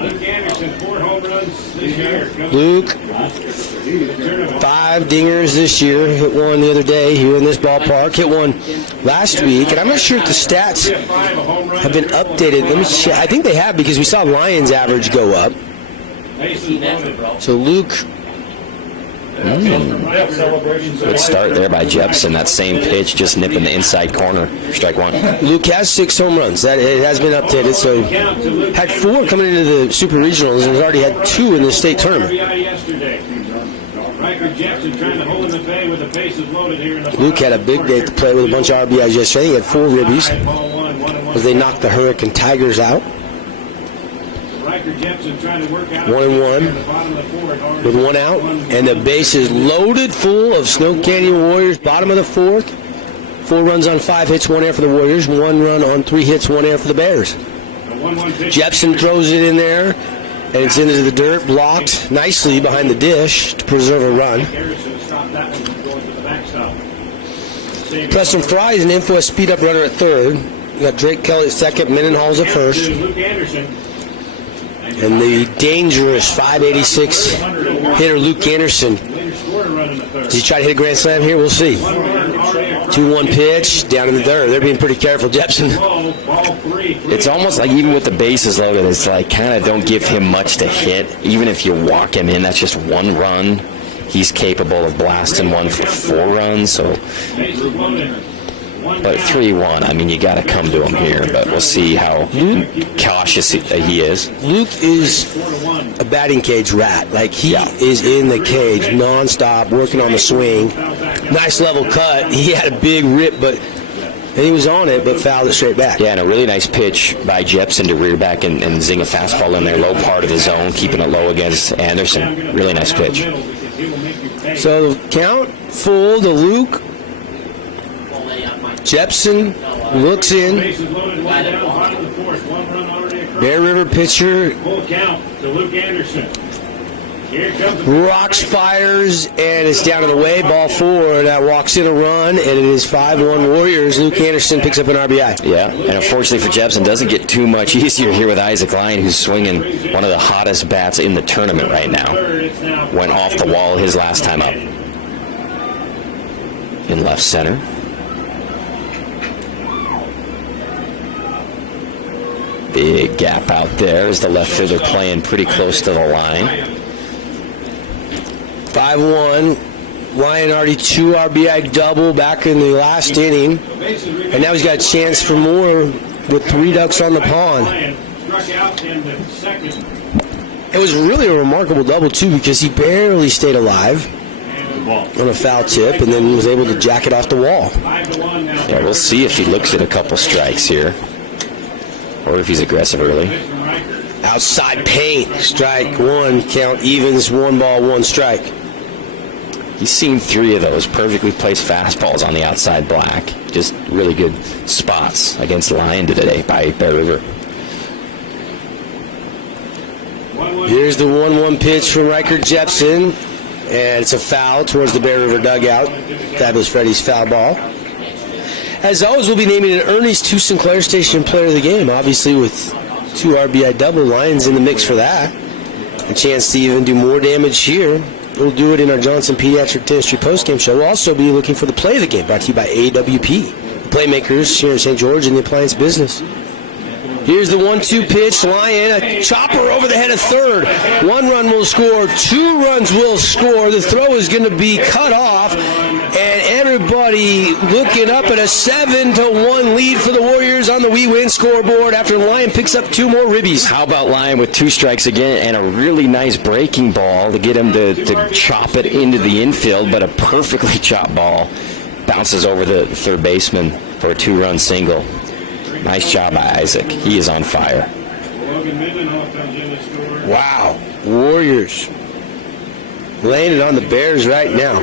Luke, 5 dingers this year. Hit one the other day here in this ballpark. Hit one last week, and I'm not sure if the stats have been updated. Let me check. I think they have, because we saw Lions average go up. So Luke Good start there by Jepson. That same pitch, just nipping the inside corner. Strike one. Luke has 6 home runs. That it has been updated. So had 4 coming into the Super Regionals and has already had 2 in the state tournament. Luke had a big day to play with a bunch of RBIs yesterday. He had 4 ribbies as they knocked the Hurricane Tigers out. 1-1 with 1 out, and the base is loaded full of Snow Canyon Warriors. Bottom of the 4th, 4 runs on 5 hits, 1 error for the Warriors. 1 run on 3 hits, 1 error for the Bears. Jepson throws it in there, and it's into the dirt, blocked nicely behind the dish to preserve a run. Preston Fry is an info speed up runner at third. We got Drake Kelly at second, Mendenhall's at first. And the dangerous 586 hitter Luke Anderson. Does he try to hit a grand slam here? We'll see. 2-1 pitch, down in the third. They're being pretty careful, Jepson. It's almost like even with the bases loaded, it's like kind of don't give him much to hit. Even if you walk him in, that's just 1 run. He's capable of blasting one for 4 runs. So, but 3-1, I mean, you got to come to him here. But we'll see how cautious he is. Luke is a batting cage rat. Like, he is in the cage nonstop, working on the swing. Nice level cut. He had a big rip, but he was on it, but fouled it straight back. Yeah, and a really nice pitch by Jepson to rear back and zing a fastball in there, low part of the zone, keeping it low against Anderson. Really nice pitch. So count full to Luke. Jepson looks in. Bear River pitcher rocks, fires, and it's down and away. Ball 4. That walks in a run, and it is 5-1 Warriors. Luke Anderson picks up an RBI. Yeah, and unfortunately for Jepson, doesn't get too much easier here with Isaac Lyon, who's swinging one of the hottest bats in the tournament right now. Went off the wall his last time up. In left center. Big gap out there as the left fielder playing pretty close to the line. 5-1. Lyon already 2 RBI double back in the last inning. And now he's got a chance for more with 3 ducks on the pond. It was really a remarkable double, too, because he barely stayed alive on a foul tip and then was able to jack it off the wall. Yeah, we'll see if he looks at a couple strikes here. Or if he's aggressive early. Outside paint, strike 1, count evens, 1 ball, 1 strike. He's seen 3 of those perfectly placed fastballs on the outside black. Just really good spots against Lyon today by Bear River. Here's the 1-1 pitch from Riker Jepson, and it's a foul towards the Bear River dugout. That was Freddie's foul ball. As always, we'll be naming an Ernie's 2 Sinclair Station Player of the Game, obviously with 2 RBI double. Lions in the mix for that. A chance to even do more damage here. We'll do it in our Johnson Pediatric Dentistry postgame show. We'll also be looking for the play of the game, brought to you by AWP, the playmakers here in St. George in the appliance business. Here's the 1-2 pitch. Lyon, a chopper over the head of third. 1 run will score. 2 runs will score. The throw is going to be cut off. And everybody looking up at a 7-1 lead for the Warriors on the We Win scoreboard after Lyon picks up 2 more ribbies. How about Lyon with 2 strikes again and a really nice breaking ball to get him to chop it into the infield, but a perfectly chopped ball bounces over the third baseman for a 2-run single. Nice job by Isaac. He is on fire. Wow. Warriors laying it on the Bears right now.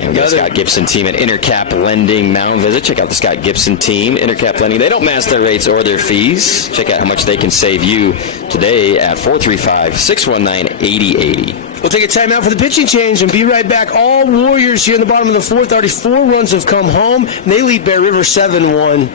And we got the Scott Gibson team at Intercap Lending Mound Visit. Check out the Scott Gibson team. Intercap Lending. They don't match their rates or their fees. Check out how much they can save you today at 435-619-8080. We'll take a timeout for the pitching change and be right back. All Warriors here in the bottom of the 4th. Already 4 runs have come home, and they lead Bear River 7-1.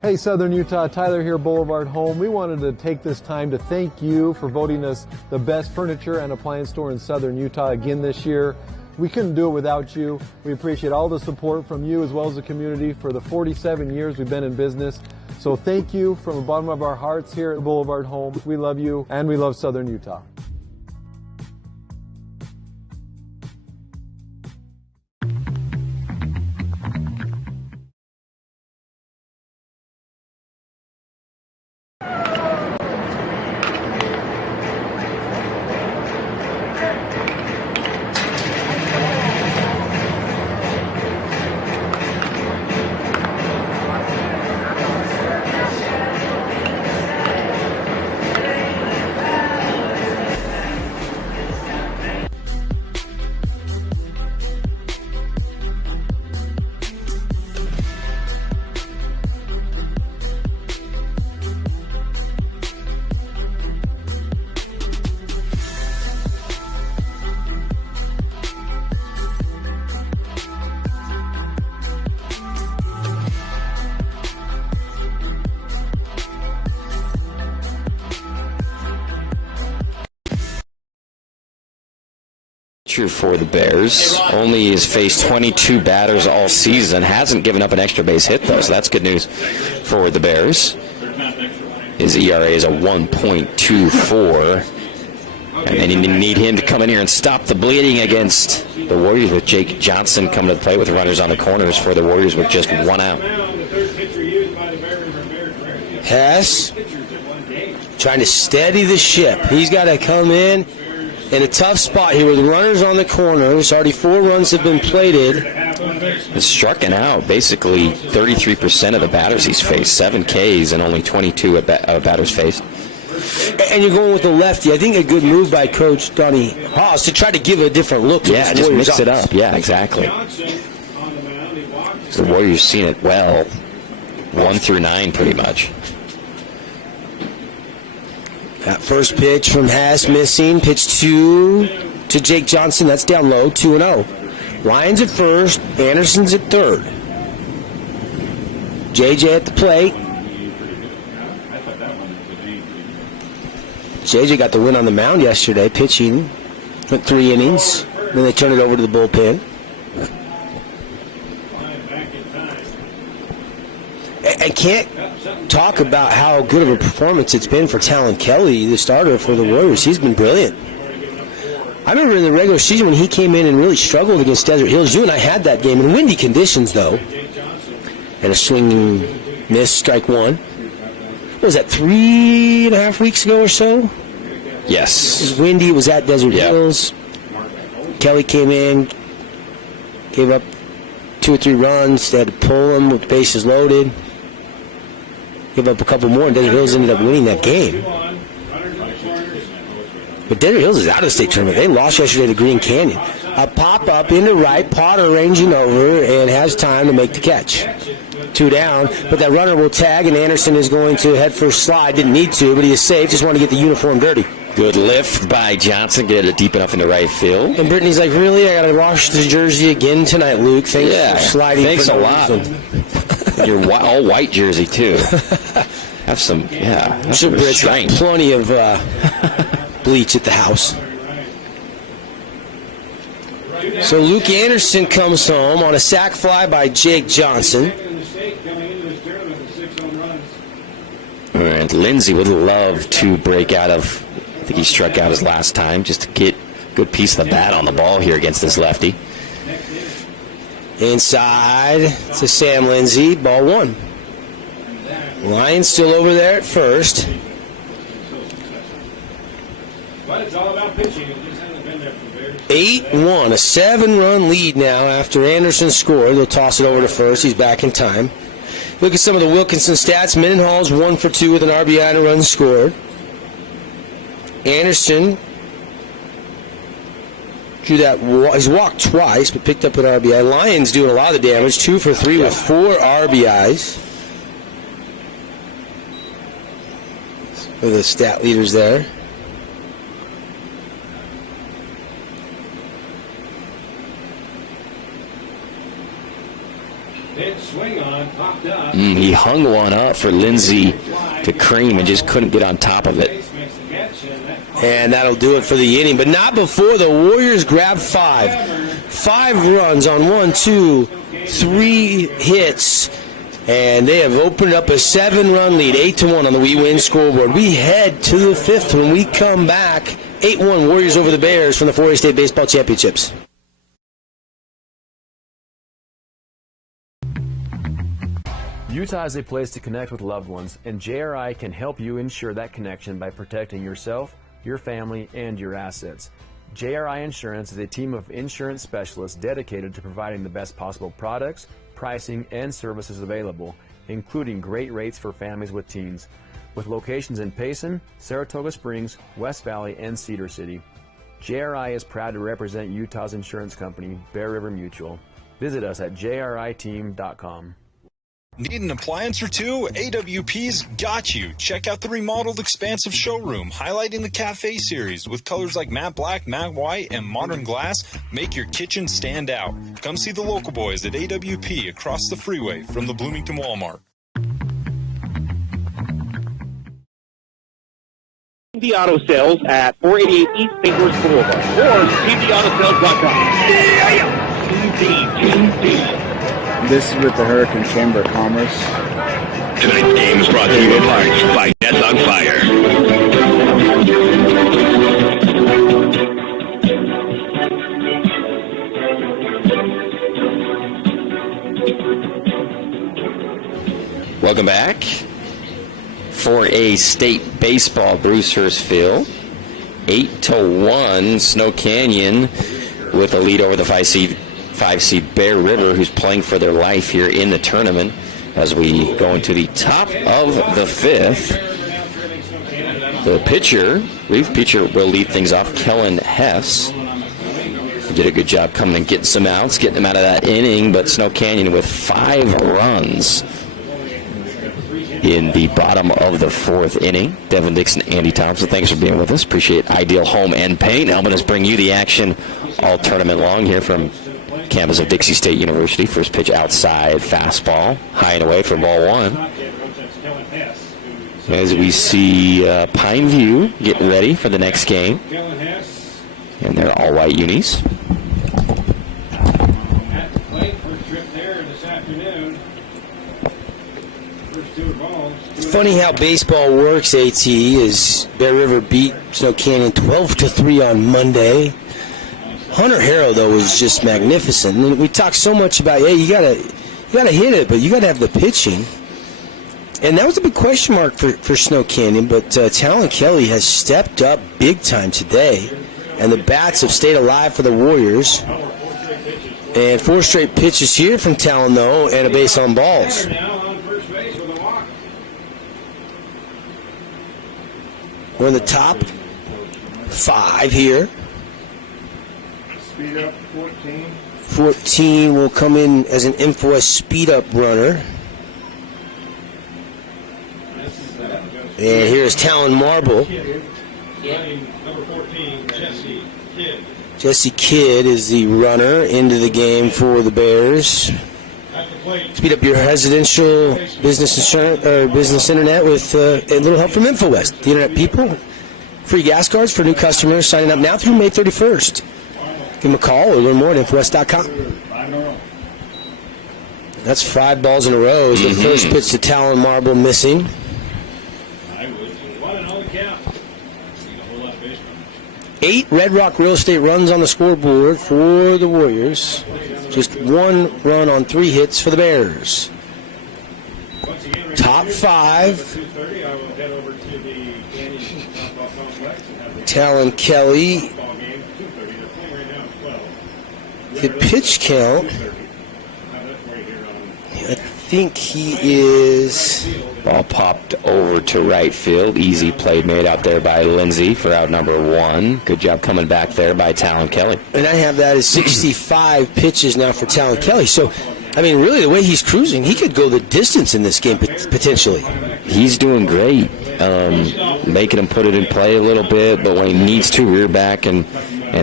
Hey, Hey Southern Utah, Tyler here, Boulevard Home. We wanted to take this time to thank you for voting us the best furniture and appliance store in Southern Utah again this year. We couldn't do it without you. We appreciate all the support from you as well as the community for the 47 years we've been in business. So thank you from the bottom of our hearts here at Boulevard Home. We love you and we love Southern Utah. For the Bears. Only has faced 22 batters all season. Hasn't given up an extra base hit, though, so that's good news for the Bears. His ERA is a 1.24. And then you need him to come in here and stop the bleeding against the Warriors with Jake Johnson coming to the plate with runners on the corners for the Warriors with just one out. Hess trying to steady the ship. He's got to come in a tough spot here with runners on the corners. Already 4 runs have been plated. He's striking out basically 33% of the batters he's faced. 7 Ks and only 22 batters faced. And you're going with the lefty. I think a good move by Coach Donnie Haas to try to give a different look. Yeah, just mix it up. Yeah, exactly. The Warriors seen it well. 1 through 9 pretty much. That first pitch from Haas missing. Pitch 2 to Jake Johnson. That's down low, 2-0. Lyons at first. Anderson's at third. JJ at the plate. JJ got the win on the mound yesterday, pitching. Went 3 innings. Then they turned it over to the bullpen. I can't talk about how good of a performance it's been for Talon Kelly, the starter for the Warriors. He's been brilliant. I remember in the regular season when he came in and really struggled against Desert Hills. You and I had that game in windy conditions, though. And a swinging miss, strike 1. What was that, 3.5 weeks ago or so? Yes. It was windy. It was at Desert Hills. Kelly came in, gave up 2 or 3 runs. They had to pull him with bases loaded. Give up a couple more, and Desert Hills ended up winning that game. But Desert Hills is out of the state tournament. They lost yesterday to Green Canyon. A pop-up into right, Potter ranging over, and has time to make the catch. 2 down, but that runner will tag, and Anderson is going to head first slide. Didn't need to, but he is safe. Just wanted to get the uniform dirty. Good lift by Johnson. Get it deep enough into right field. And Brittany's like, really? I got to wash the jersey again tonight, Luke. Thanks for sliding. Thanks a lot. Your all white jersey, too. Have some, I'm sure Britt's got plenty of bleach at the house. So Luke Anderson comes home on a sac fly by Jake Johnson. And Lindsey would love to break out of, I think he struck out his last time, just to get a good piece of the bat on the ball here against this lefty. Inside to Sam Lindsey, ball 1. Lions still over there at first. But it's all about pitching. It just hasn't been there for the Bears. 8-1, a 7-run lead now after Anderson scored. They'll toss it over to first. He's back in time. Look at some of the Wilkinson stats. Mendenhall's 1 for 2 with an RBI and a run scored. Anderson drew that. He's walked twice, but picked up an RBI. Lyons doing a lot of the damage. 2 for 3 with 4 RBIs. Look at the stat leaders there. Hit, swing on, pop He hung one up for Lindsey to cream and just couldn't get on top of it. And that'll do it for the inning, but not before the Warriors grab 5. 5 runs on 1, 2, 3 hits, and they have opened up a 7-run lead, 8-1 on the We Win scoreboard. We head to the 5th when we come back. 8-1 Warriors over the Bears from the 4A State Baseball Championships. Utah is a place to connect with loved ones, and JRI can help you ensure that connection by protecting yourself, your family, and your assets. JRI Insurance is a team of insurance specialists dedicated to providing the best possible products, pricing, and services available, including great rates for families with teens. With locations in Payson, Saratoga Springs, West Valley, and Cedar City, JRI is proud to represent Utah's insurance company, Bear River Mutual. Visit us at jriteam.com. Need an appliance or two? AWP's got you. Check out the remodeled expansive showroom, highlighting the Cafe series with colors like matte black, matte white, and modern glass. Make your kitchen stand out. Come see the local boys at AWP across the freeway from the Bloomington Walmart. TD Auto Sales at 488 East St. Louis Boulevard or TDAutoSales.com. This is with the Hurricane Chamber of Commerce. Tonight's game is brought to you in part by Nets on Fire. Welcome back. 4A State Baseball, Bruce Hurst Field. 8-1, Snow Canyon with a lead over the 5-seed Bear River, who's playing for their life here in the tournament as we go into the top of the 5th. The relief pitcher will lead things off, Kellen Hess. He did a good job coming and getting some outs, getting them out of that inning, but Snow Canyon with 5 runs in the bottom of the 4th inning. Devin Dixon, Andy Thompson, thanks for being with us. Appreciate Ideal Home and Paint helping us bring you the action all tournament long here from campus of Dixie State University. First pitch outside, fastball, high and away for ball 1. As we see Pineview getting ready for the next game. And they're all white unis. It's funny how baseball works, AT, as Bear River beat Snow Canyon 12-3 on Monday. Hunter Harrow, though, was just magnificent. And we talk so much about, hey, you gotta hit it, but you gotta have the pitching. And that was a big question mark for Snow Canyon, but Talon Kelly has stepped up big time today, and the bats have stayed alive for the Warriors. And 4 straight pitches here from Talon, though, and a base on balls. We're in the top 5 here. Speed up 14. 14 will come in as an Info speed-up runner. And here's Talon Marble. Number 14, Jesse Kidd. Jesse Kidd is the runner into the game for the Bears. Speed up your residential business insurance or business internet with a little help from InfoWest. The internet people. Free gas cards for new customers signing up now through May 31st. Give them a call or learn more at InfoWest.com. That's 5 balls in a row. The first pitch to Talon Marble missing. 8 Red Rock Real Estate runs on the scoreboard for the Warriors. Just 1 run on 3 hits for the Bears. Top 5. Talon Kelly. The pitch count, I think he is... Ball popped over to right field. Easy play made out there by Lindsey for out number 1. Good job coming back there by Talon Kelly. And I have that as 65 pitches now for Talon Kelly. So, I mean, really, the way he's cruising, he could go the distance in this game potentially. He's doing great, making him put it in play a little bit, but when he needs to, rear back and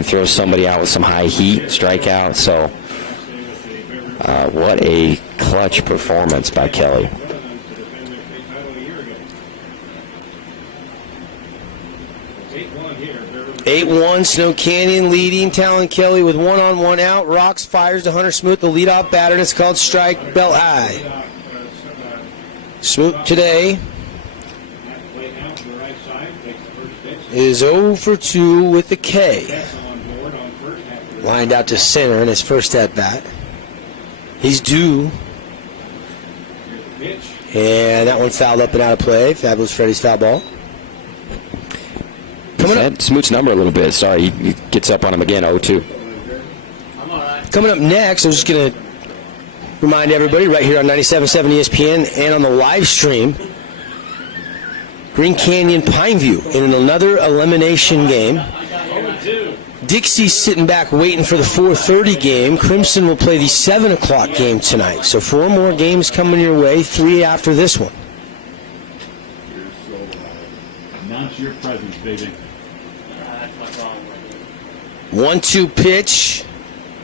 throw somebody out with some high heat, strikeout. So What a clutch performance by Kelly. Eight 8-1, Snow Canyon leading. Talon Kelly with 1-on-1 out. Rocks fires to Hunter Smoot, the leadoff batter, and it's called strike belt high. Smoot today is 0 for 2 with the K. Lined out to center in his first at bat. He's due. And that one fouled up and out of play. Fabulous Freddy's foul ball. Smoot's number a little bit. Sorry, he gets up on him again, 0-2. Coming up next, I'm just going to remind everybody right here on 97.7 ESPN and on the live stream, Green Canyon Pineview in another elimination game. Dixie's sitting back waiting for the 4:30 game. Crimson will play the 7 o'clock game tonight. So 4 more games coming your way, 3 after this one. Announce your presence, baby. 1-2 pitch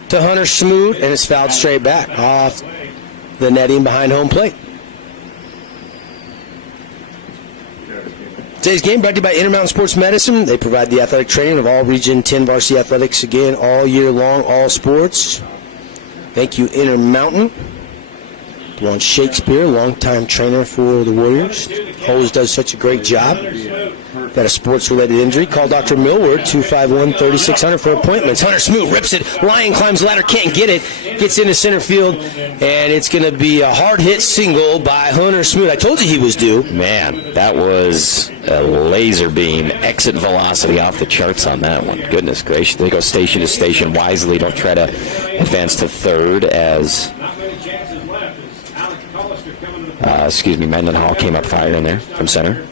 to Hunter Smoot, and it's fouled straight back off the netting behind home plate. Today's game brought to you by Intermountain Sports Medicine. They provide the athletic training of all Region 10 varsity athletics, again, all year long, all sports. Thank you, Intermountain. Dwayne Shakespeare, longtime trainer for the Warriors. Always does such a great job. Got a sports-related injury. Call Dr. Millward, 251-3600 for appointments. Hunter Smoot rips it. Lion climbs the ladder, can't get it. Gets into center field, and it's going to be a hard-hit single by Hunter Smoot. I told you he was due. Man, that was a laser beam. Exit velocity off the charts on that one. Goodness gracious. They go station to station wisely. Don't try to advance to third as... Mendenhall came up firing there from center.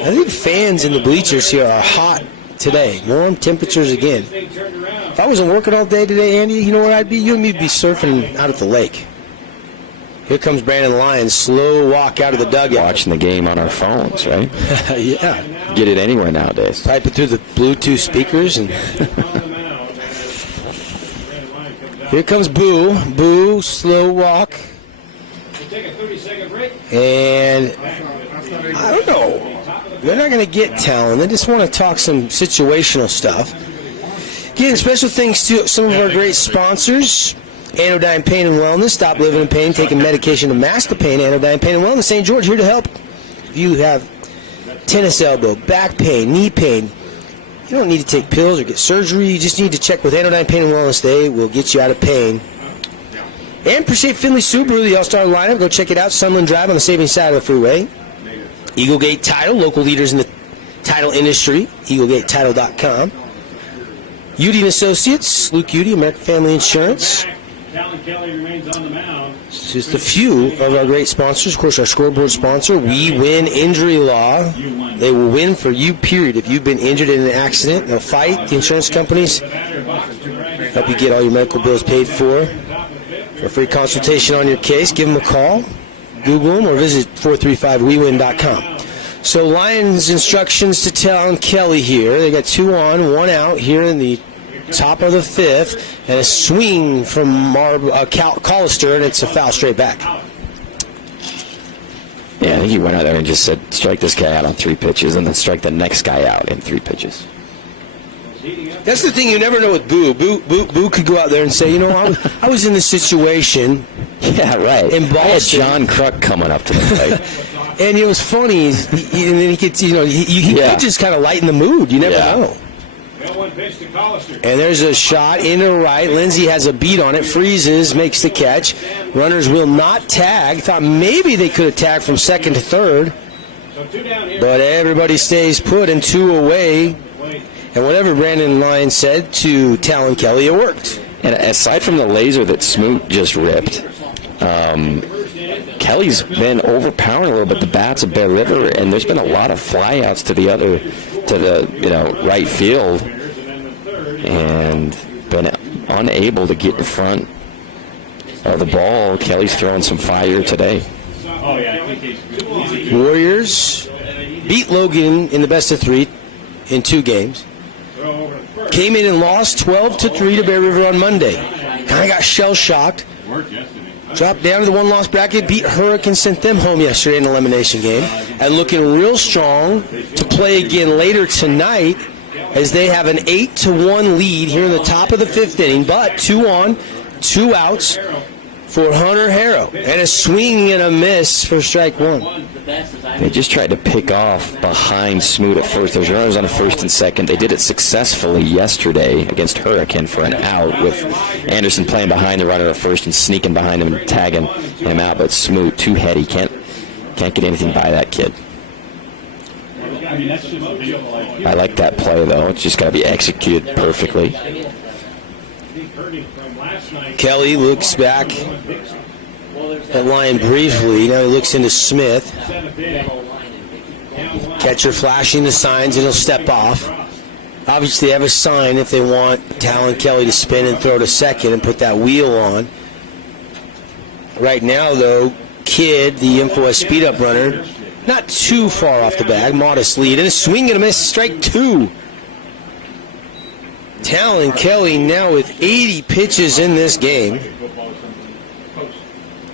I think fans in the bleachers here are hot today. Warm temperatures again. If I wasn't working all day today, Andy, you know where I'd be? You and me would be surfing out at the lake. Here comes Brandon Lyons, slow walk out of the dugout. Watching the game on our phones, right? Yeah. Get it anywhere nowadays. Type it through the Bluetooth speakers. And here comes Boo. Boo, slow walk. And I don't know. They're not going to get Talon. They just want to talk some situational stuff. Again, special thanks to some of our great sponsors. Anodyne Pain and Wellness. Stop living in pain, taking medication to mask the pain. Anodyne Pain and Wellness. St. George, here to help. If you have tennis elbow, back pain, knee pain, you don't need to take pills or get surgery. You just need to check with Anodyne Pain and Wellness. They will get you out of pain. And appreciate Finley Subaru, the All-Star lineup. Go check it out. Sunland Drive on the Saving side of the freeway. Eaglegate Title, local leaders in the title industry. EaglegateTitle.com. Udi and Associates, Luke Udi, American Family Insurance. It's just a few of our great sponsors. Of course, our scoreboard sponsor, We Win Injury Law. They will win for you, period. If you've been injured in an accident, they'll fight. The insurance companies help you get all your medical bills paid for. For a free consultation on your case, give them a call, Google them, or visit 435wewin.com. So Lions instructions to Talon Kelly here. They got 2 on, 1 out here in the top of the 5th, and a swing from Collister, and it's a foul straight back. Yeah, I think he went out there and just said, strike this guy out on 3 pitches, and then strike the next guy out in 3 pitches. That's the thing you never know with Boo. Boo could go out there and say, you know, I was in this situation. Yeah, right. In Boston. I had John Kruk coming up to the plate. And it was funny. And then he could, you know, he could just kind of lighten the mood. You never know. And there's a shot into right. Lindsay has a beat on it. Freezes, makes the catch. Runners will not tag. Thought maybe they could have tagged from second to third. But everybody stays put and 2 away. And whatever Brandon Lyons said to Talon Kelly, it worked. And aside from the laser that Smoot just ripped, Kelly's been overpowering a little bit the bats of Bear River, and there's been a lot of flyouts to the right field, and been unable to get in front of the ball. Kelly's throwing some fire today. Warriors beat Logan in the best of 3 in 2 games. came in and lost 12-3 to Bear River on Monday. Kind of got shell-shocked. Dropped down to the one-loss bracket, beat Hurricane, sent them home yesterday in an elimination game, and looking real strong to play again later tonight as they have an 8-1 lead here in the top of the 5th inning, but 2 on, 2 outs for Hunter Harrow, and a swing and a miss for strike 1. They just tried to pick off behind Smoot at first. There's runners on first and second. They did it successfully yesterday against Hurricane for an out, with Anderson playing behind the runner at first and sneaking behind him and tagging him out. But Smoot, too heady, can't get anything by that kid. I like that play, though. It's just got to be executed perfectly. Kelly looks back at line briefly. Now he looks into Smith. Catcher flashing the signs, and he'll step off. Obviously, they have a sign if they want Talon Kelly to spin and throw to second and put that wheel on. Right now, though, Kidd, the infamous speed-up runner, not too far off the bag, modest lead, and a swing and a miss, strike 2. Talon Kelly now with 80 pitches in this game.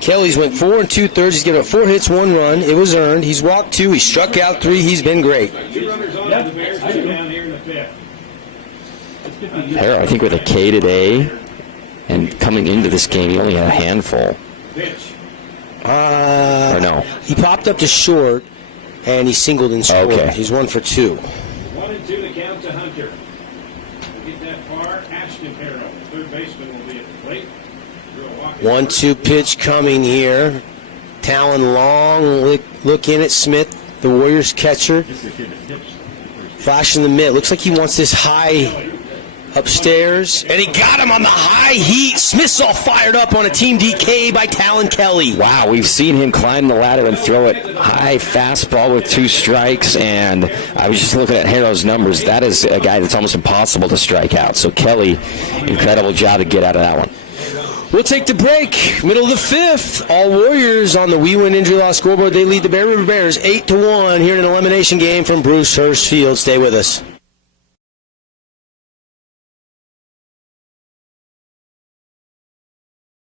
Kelly's went 4 2/3. He's given up 4 hits, 1 run. It was earned. He's walked 2. He struck out 3. He's been great. Harrow, I think, with a K today, and coming into this game, he only had a handful. Or no? He popped up to short, and he singled and scored. Okay. He's 1 for 2. 1-2 the count to Hunter. Get that far. Ashton Harrow, third baseman, will be at the plate. 1-2 pitch coming here. Talon long look in at Smith, the Warriors catcher. Flashing the mitt. Looks like he wants this high upstairs. And he got him on the high heat. Smith's all fired up on a team DK by Talon Kelly. Wow, we've seen him climb the ladder and throw it high fastball with 2 strikes, and I was just looking at Harrow's numbers. That is a guy that's almost impossible to strike out. So Kelly, incredible job to get out of that one. We'll take the break. Middle of the 5th. All Warriors on the We Win Injury Law scoreboard. They lead the Bear River Bears 8-1 here in an elimination game from Bruce Hurst Field. Stay with us.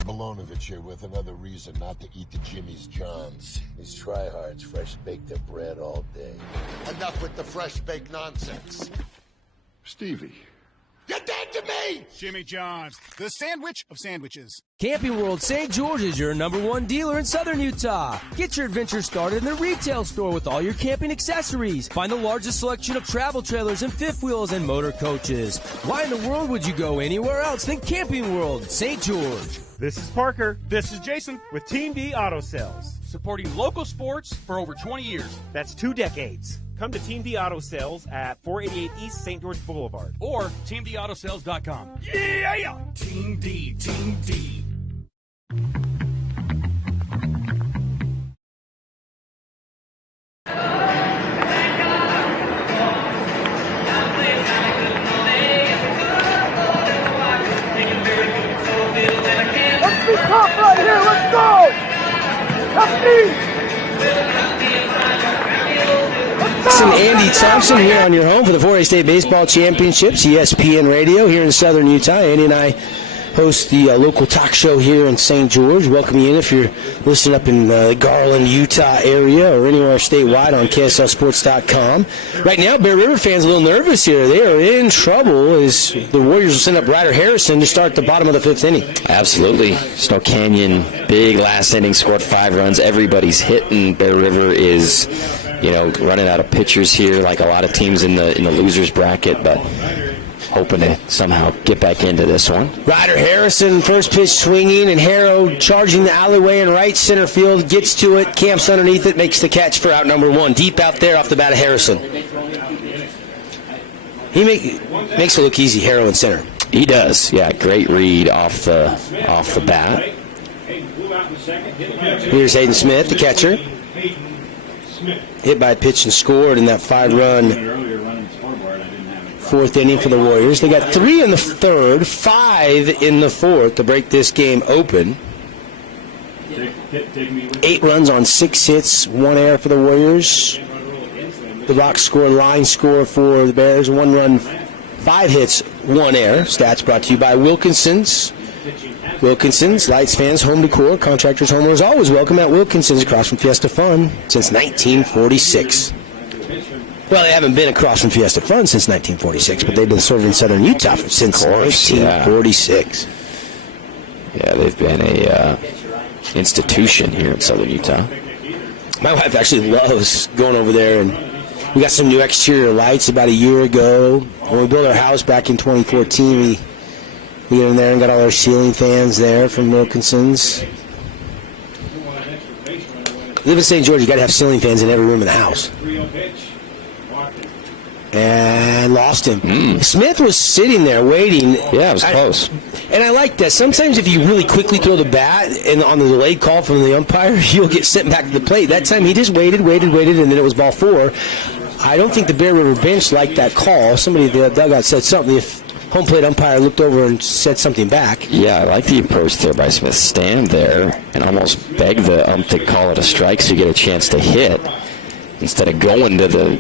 Milonovich here with another reason not to eat the Jimmy's Johns. These tryhards fresh bake their bread all day. Enough with the fresh baked nonsense. Stevie. You're dead to me! Jimmy John's, the sandwich of sandwiches. Camping World St. George is your #1 dealer in southern Utah. Get your adventure started in the retail store with all your camping accessories. Find the largest selection of travel trailers and fifth wheels and motor coaches. Why in the world would you go anywhere else than Camping World St. George? This is Parker. This is Jason with Team D Auto Sales, supporting local sports for over 20 years. That's 2 decades. Come to Team D Auto Sales at 488 East St. George Boulevard or teamdautosales.com. Yeah! Team D, Team D. Let's be tough right here. Let's go. Let's be. Listen, Andy Thompson here on your home for the 4A State Baseball Championships, ESPN Radio here in southern Utah. Andy and I host the local talk show here in St. George. Welcome you in if you're listening up in the Garland, Utah area or anywhere statewide on KSLSports.com. Right now, Bear River fans a little nervous here. They are in trouble as the Warriors will send up Ryder Harrison to start the bottom of the 5th inning. Absolutely. Snow Canyon, big last inning, scored 5 runs. Everybody's hitting. Bear River is, running out of pitchers here like a lot of teams in the losers bracket, but hoping to somehow get back into this one. Ryder Harrison, first pitch swinging, and Harrow charging the alleyway in right center field, gets to it, camps underneath it, makes the catch for out number 1. Deep out there off the bat of Harrison. He makes it look easy, Harrow in center. He does, yeah. Great read off the bat. Here's Hayden Smith, the catcher. Hit by a pitch and scored in that 5-run 4th inning for the Warriors. They got 3 in the 3rd, 5 in the 4th to break this game open. 8 runs on 6 hits, 1 error for the Warriors. The box score, line score for the Bears, 1 run, 5 hits, one error. Stats brought to you by Wilkinson's. Wilkinson's, lights, fans, home decor, contractors, homeowners, always welcome at Wilkinson's across from Fiesta Fun since 1946. Well, they haven't been across from Fiesta Fun since 1946, but they've been serving Southern Utah since 1946. Yeah, they've been a institution here in Southern Utah. My wife actually loves going over there, and we got some new exterior lights about a year ago. When we built our house back in 2014, we get in there and got all our ceiling fans there from Wilkinson's. Live in St. George, you got to have ceiling fans in every room in the house. And lost him. Smith was sitting there waiting. Yeah, it was close. And I like that. Sometimes if you really quickly throw the bat and on the delayed call from the umpire, you'll get sent back to the plate. That time he just waited, and then it was ball 4. I don't think the Bear River bench liked that call. Somebody at the dugout said something. If home plate umpire looked over and said something back. Yeah, I like the approach there by Smith. Stand there and almost beg the ump to call it a strike so you get a chance to hit instead of going to the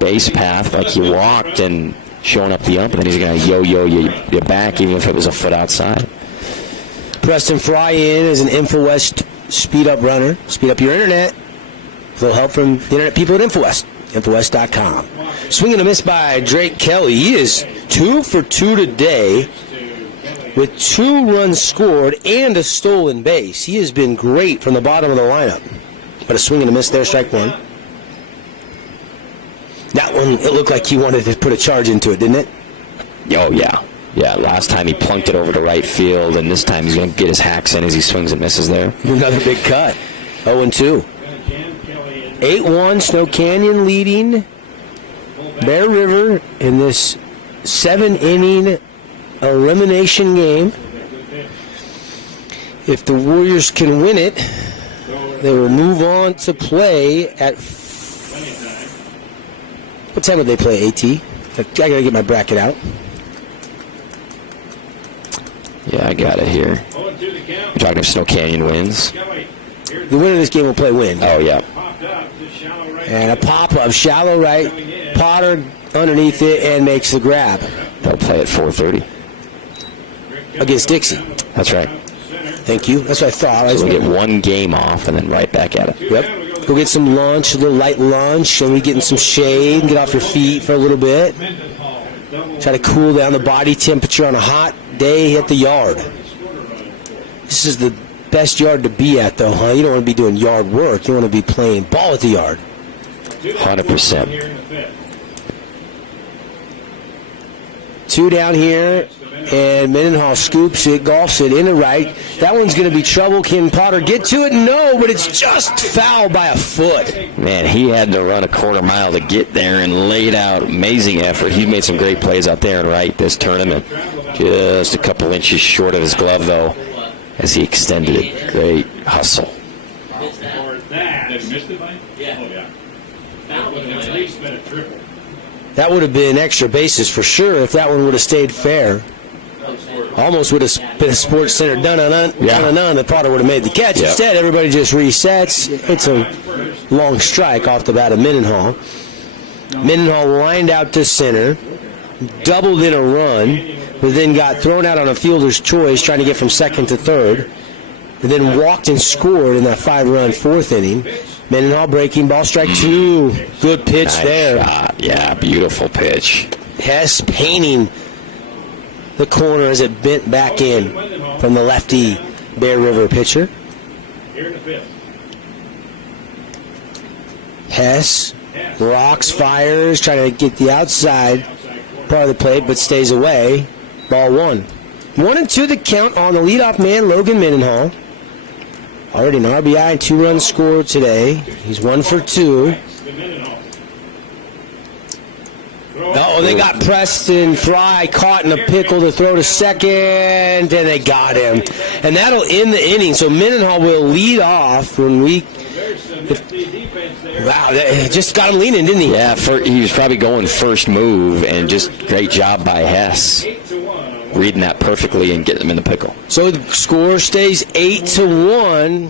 base path like you walked and showing up the ump, and then he's going to yo-yo you back even if it was a foot outside. Preston Fry in as an InfoWest speed-up runner. Speed up your internet. With a little help from the internet people at InfoWest. InfoWest.com. Swing and a miss by Drake Kelly. He is 2 for 2 today with 2 runs scored and a stolen base. He has been great from the bottom of the lineup. But a swing and a miss there, strike 1. That one, it looked like he wanted to put a charge into it, didn't it? Oh, yeah. Yeah, last time he plunked it over to right field, and this time he's going to get his hacks in as he swings and misses there. Another big cut. 0-2. 8-1, Snow Canyon leading Bear River in this 7-inning elimination game. If the Warriors can win it, they will move on to play at... What time would they play, AT? I got to get my bracket out. Yeah, I got it here. You're talking if Snow Canyon wins. The winner of this game will play win. Oh, yeah. And a pop-up, shallow right, Potter underneath it and makes the grab. They'll play at 4:30. Against Dixie. That's right. Thank you. That's what I thought. So we'll get one game off and then right back at it. Yep. Go get some lunch, a little light lunch, and we get in some shade and get off your feet for a little bit. Try to cool down the body temperature on a hot day at the yard. This is the best yard to be at, though, huh? You don't want to be doing yard work. You want to be playing ball at the yard. 100%. 2 down here, and Mendenhall scoops it, golfs it into right. That one's going to be trouble. Can Potter get to it? No, but it's just foul by a foot. Man, he had to run a quarter mile to get there and laid out amazing effort. He made some great plays out there in right this tournament. Just a couple inches short of his glove, though, as he extended it. Great hustle. That would have been extra bases for sure if that one would have stayed fair. Almost would have been a Sports Center dun-dun-dun, the Potter would have made the catch. Yep. Instead, everybody just resets. It's a long strike off the bat of Mendenhall. Mendenhall lined out to center, doubled in a run, but then got thrown out on a fielder's choice trying to get from second to third, and then walked and scored in that 5-run 4th inning. Mendenhall breaking ball, strike 2. Good pitch Nice there. shot. Yeah, beautiful pitch. Hess painting the corner as it bent back in from the lefty Bear River pitcher. Hess rocks, fires, trying to get the outside part of the plate, but stays away. Ball 1. 1-2 the count on the leadoff man, Logan Mendenhall. Already an RBI and 2 runs scored today. He's 1 for 2. Oh, they got Preston Fry caught in a pickle to throw to second, and they got him. And that'll end the inning. So Mendenhall will lead off when we... Wow, they just got him leaning, didn't he? Yeah, he was probably going first move, and just great job by Hess. Reading that perfectly and getting him in the pickle. So the score stays 8-1.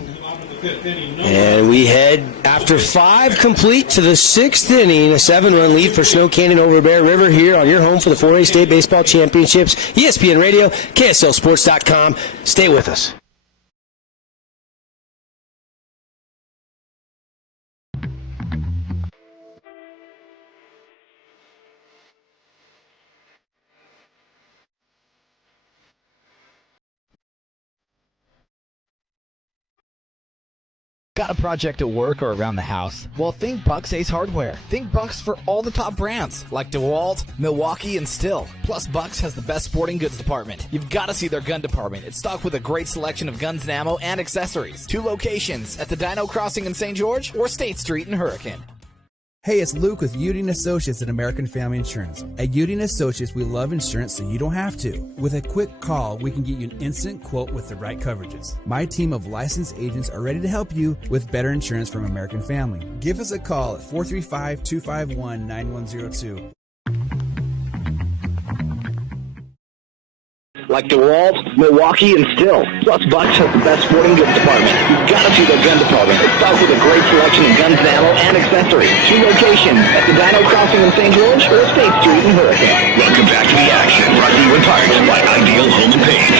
And we head, after 5 complete, to the 6th inning. A 7-run lead for Snow Canyon over Bear River here on your home for the 4A State Baseball Championships. ESPN Radio, KSLSports.com. Stay with us. Got a project at work or around the house? Well, think Bucks Ace Hardware. Think Bucks for all the top brands like DeWalt, Milwaukee, and Stihl. Plus, Bucks has the best sporting goods department. You've got to see their gun department. It's stocked with a great selection of guns and ammo and accessories. 2 locations at the Dino Crossing in St. George or State Street in Hurricane. Hey, it's Luke with Udine Associates at American Family Insurance. At Udine Associates, we love insurance so you don't have to. With a quick call, we can get you an instant quote with the right coverages. My team of licensed agents are ready to help you with better insurance from American Family. Give us a call at 435-251-9102. Like DeWalt, Milwaukee, and Stihl. Plus, Bucks has the best sporting goods department. You've got to see their gun department. It's stocked with a great selection of guns and ammo and accessories. 2 locations at the Dino Crossing in St. George or State Street in Hurricane. Welcome back to the action. Brought to you in part by Ideal Home and Paint.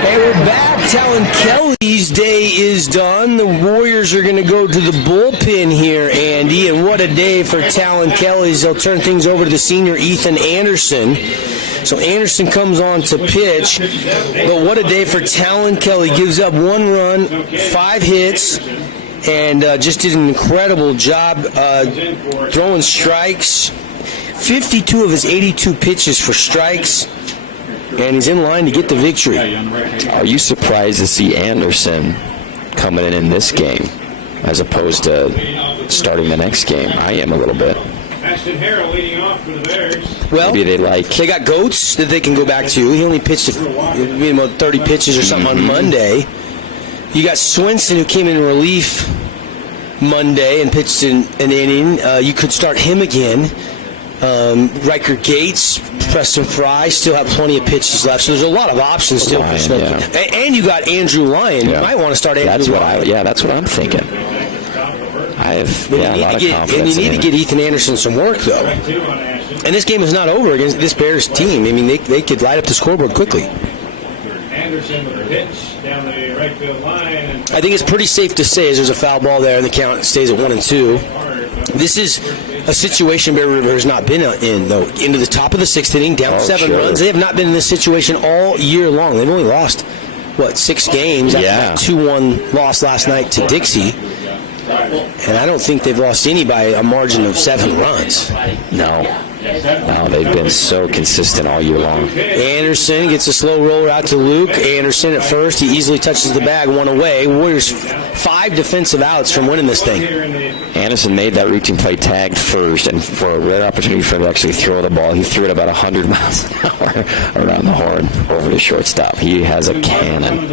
Hey, we're back. Talon Kelly's day is done. The Warriors are going to go to the bullpen here, Andy, and what a day for Talon Kelly's. They'll turn things over to the senior Ethan Anderson. So Anderson comes on to pitch, but what a day for Talon Kelly. Gives up 1 run, 5 hits, and just did an incredible job throwing strikes. 52 of his 82 pitches for strikes. And he's in line to get the victory. Are you surprised to see Anderson coming in this game as opposed to starting the next game? I am a little bit. Ashton Harrell leading off for the Bears. Well, maybe they got Goats that they can go back to. He only pitched about 30 pitches or something on Monday. You got Swenson, who came in relief Monday and pitched an inning. You could start him again. Riker Gates, Preston Fry still have plenty of pitches left, so there's a lot of options still for Snow. And you got Andrew Lyon. You might want to start Andrew Lyon. That's what I'm thinking. I have a lot of confidence. And you need to get Ethan Anderson some work, though. And this game is not over against this Bears team. I mean, they could light up the scoreboard quickly. Anderson with a pitch down the right field line. I think it's pretty safe to say as there's a foul ball there, and the count stays at 1-2. This is a situation Bear River has not been in, though. Into the top of the 6th inning, down 7 runs. They have not been in this situation all year long. They've only lost, 6 games after that 2-1 loss last night to Dixie. And I don't think they've lost any by a margin of 7 runs. No, they've been so consistent all year long. Anderson gets a slow roller out to Luke. Anderson at first. He easily touches the bag, 1 away. Warriors 5 defensive outs from winning this thing. Anderson made that routine play tagged first, and for a rare opportunity for him to actually throw the ball, he threw it about 100 miles an hour around the horn over the shortstop. He has a cannon.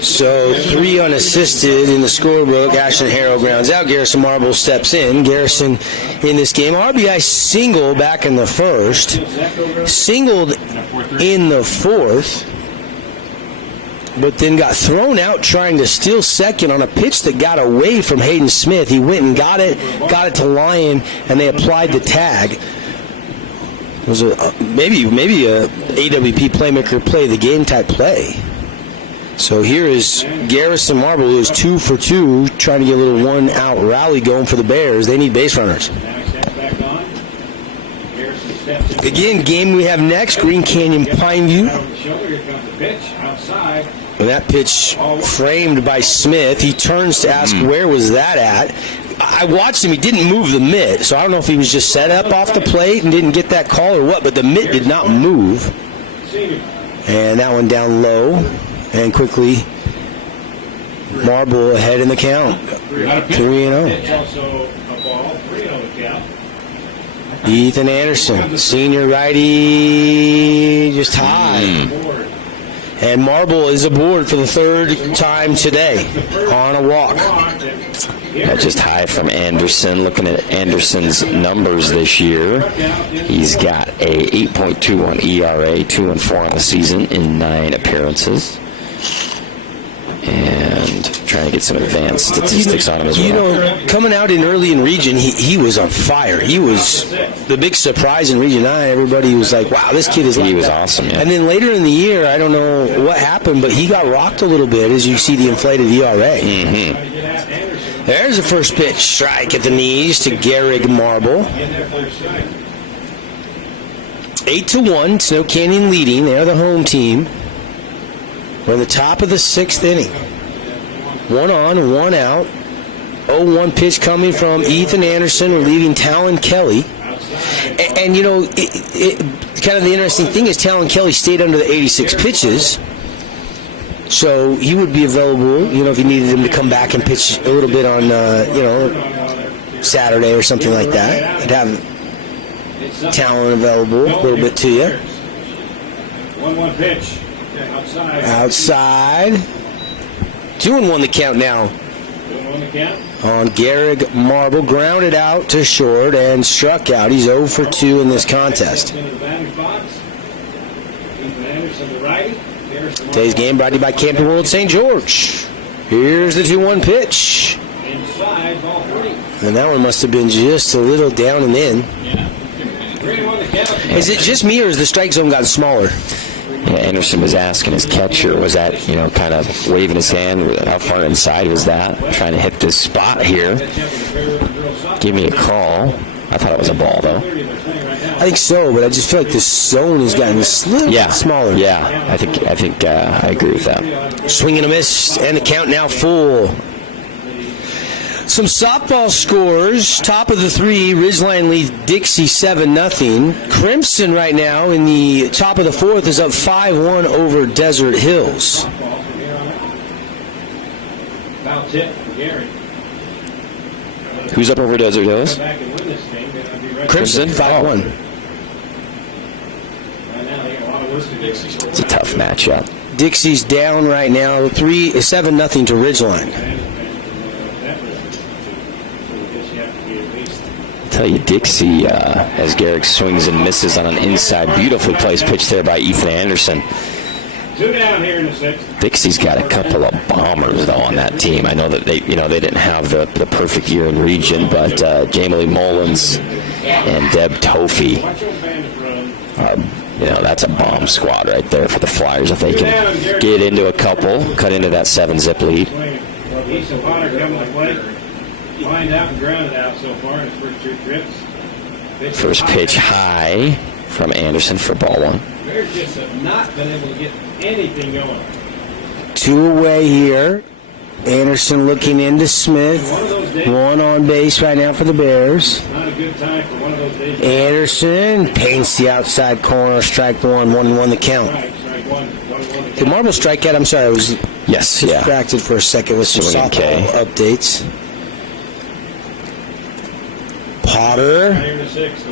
So 3 unassisted in the scorebook. Ashton Harrell grounds out. Garrison Marble steps in. Garrison in this game. RBI single back in the first. Singled in the 4th. But then got thrown out trying to steal second on a pitch that got away from Hayden Smith. He went and got it to Lyon, and they applied the tag. It was maybe a AWP playmaker play the game type play. So here is Garrison Marble, who is 2 for 2, trying to get a little 1-out rally going for the Bears. They need base runners. Again, game we have next, Green Canyon Pineview. And that pitch framed by Smith. He turns to ask where was that at. I watched him. He didn't move the mitt, so I don't know if he was just set up off the plate and didn't get that call or what, but the mitt did not move. And that one down low. And quickly, Marble ahead in the count. 3-0. Ethan Anderson, senior righty, just high. And Marble is aboard for the third time today on a walk. Just high from Anderson. Looking at Anderson's numbers this year, he's got a 8.21 ERA, 2-4 on the season in 9 appearances. And trying to get some advanced statistics on him as well. You know, coming out early in Region, he was on fire. He was the big surprise in Region 9. Everybody was like, wow, this kid is like He was that. awesome, yeah. And then later in the year, I don't know what happened, but he got rocked a little bit as you see the inflated ERA. Mm-hmm. There's the first pitch. Strike at the knees to Gehrig Marble. 8-1, Snow Canyon leading. They're the home team. We're in the top of the 6th inning. 1 on, 1 out. 0-1 pitch coming from Ethan Anderson, relieving Talon Kelly. And you know, kind of the interesting thing is Talon Kelly stayed under the 86 pitches. So he would be available, you know, if you needed him to come back and pitch a little bit on, you know, Saturday or something like that. I'd have Talon available a little bit to you. 1-1 pitch. Outside. 2-1 the count now. 2-1 the count. On Gehrig Marble, grounded out to short and struck out. He's 0 for 2 in this contest. Today's game brought to you by Camping World St. George. Here's the 2-1 pitch. Inside, ball 3. And that one must have been just a little down and in. 3-1 the count. Is it just me or has the strike zone gotten smaller? Yeah, Anderson was asking his catcher, was that, you know, kind of waving his hand? How far inside was that? Trying to hit this spot here. Give me a call. I thought it was a ball, though. I think so, but I just feel like the zone has gotten a little smaller. Yeah, I think I agree with that. Swing and a miss, and the count now full. Some softball scores. Top of the 3, Ridgeline leads Dixie 7-0. Crimson right now in the top of the 4th is up 5-1 over Desert Hills. Foul tip for Gary. Who's up over Desert Hills? Crimson 5-1. It's a tough matchup. Dixie's down right now 7-0 to Ridgeline. I tell you, Dixie, as Garrick swings and misses on an inside, beautifully placed pitch there by Ethan Anderson. 2 down here in the 6th. Dixie's got a couple of bombers though on that team. I know that they didn't have the perfect year in region, but Jamie Lee Mullins and Deb Tofey, that's a bomb squad right there for the Flyers if they can get into a couple, cut into that 7-zip lead. Easton Potter coming to play. Lined out and grounded out so far in his first 2 trips. First pitch high from Anderson for ball 1. Bears just have not been able to get anything going. 2 away here. Anderson looking into Smith. 1 on base right now for the Bears. Not a good time for one of those days. Anderson paints the outside corner. Strike 1, 1-1 the count. Strike 1. Did Marble strike out? I'm sorry, I was distracted for a second with some softball updates. Potter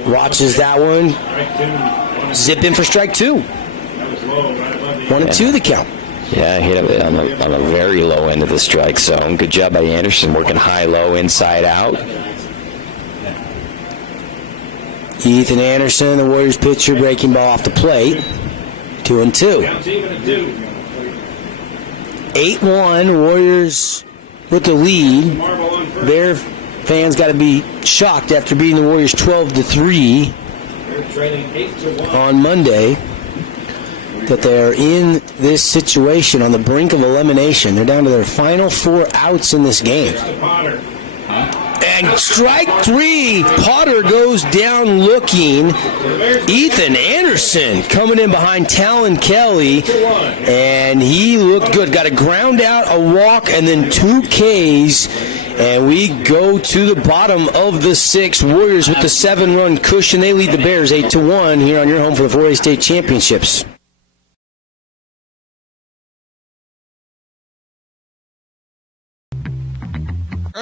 watches that one. Zip in for strike 2. 1-2 the count. Yeah, hit it on a very low end of the strike zone. Good job by Anderson, working high-low, inside out. Ethan Anderson, the Warriors pitcher, breaking ball off the plate. 2-2. 8-1, Warriors with the lead. Bear fans got to be shocked after beating the Warriors 12-3 on Monday that they're in this situation on the brink of elimination. They're down to their final 4 outs in this game. And strike 3, Potter goes down looking. Ethan Anderson coming in behind Talon Kelly, and he looked good. Got a ground out, a walk, and then 2 Ks. And we go to the bottom of the 6th. Warriors with the 7-run cushion. They lead the Bears 8-1 here on your home for the 4A State Championships.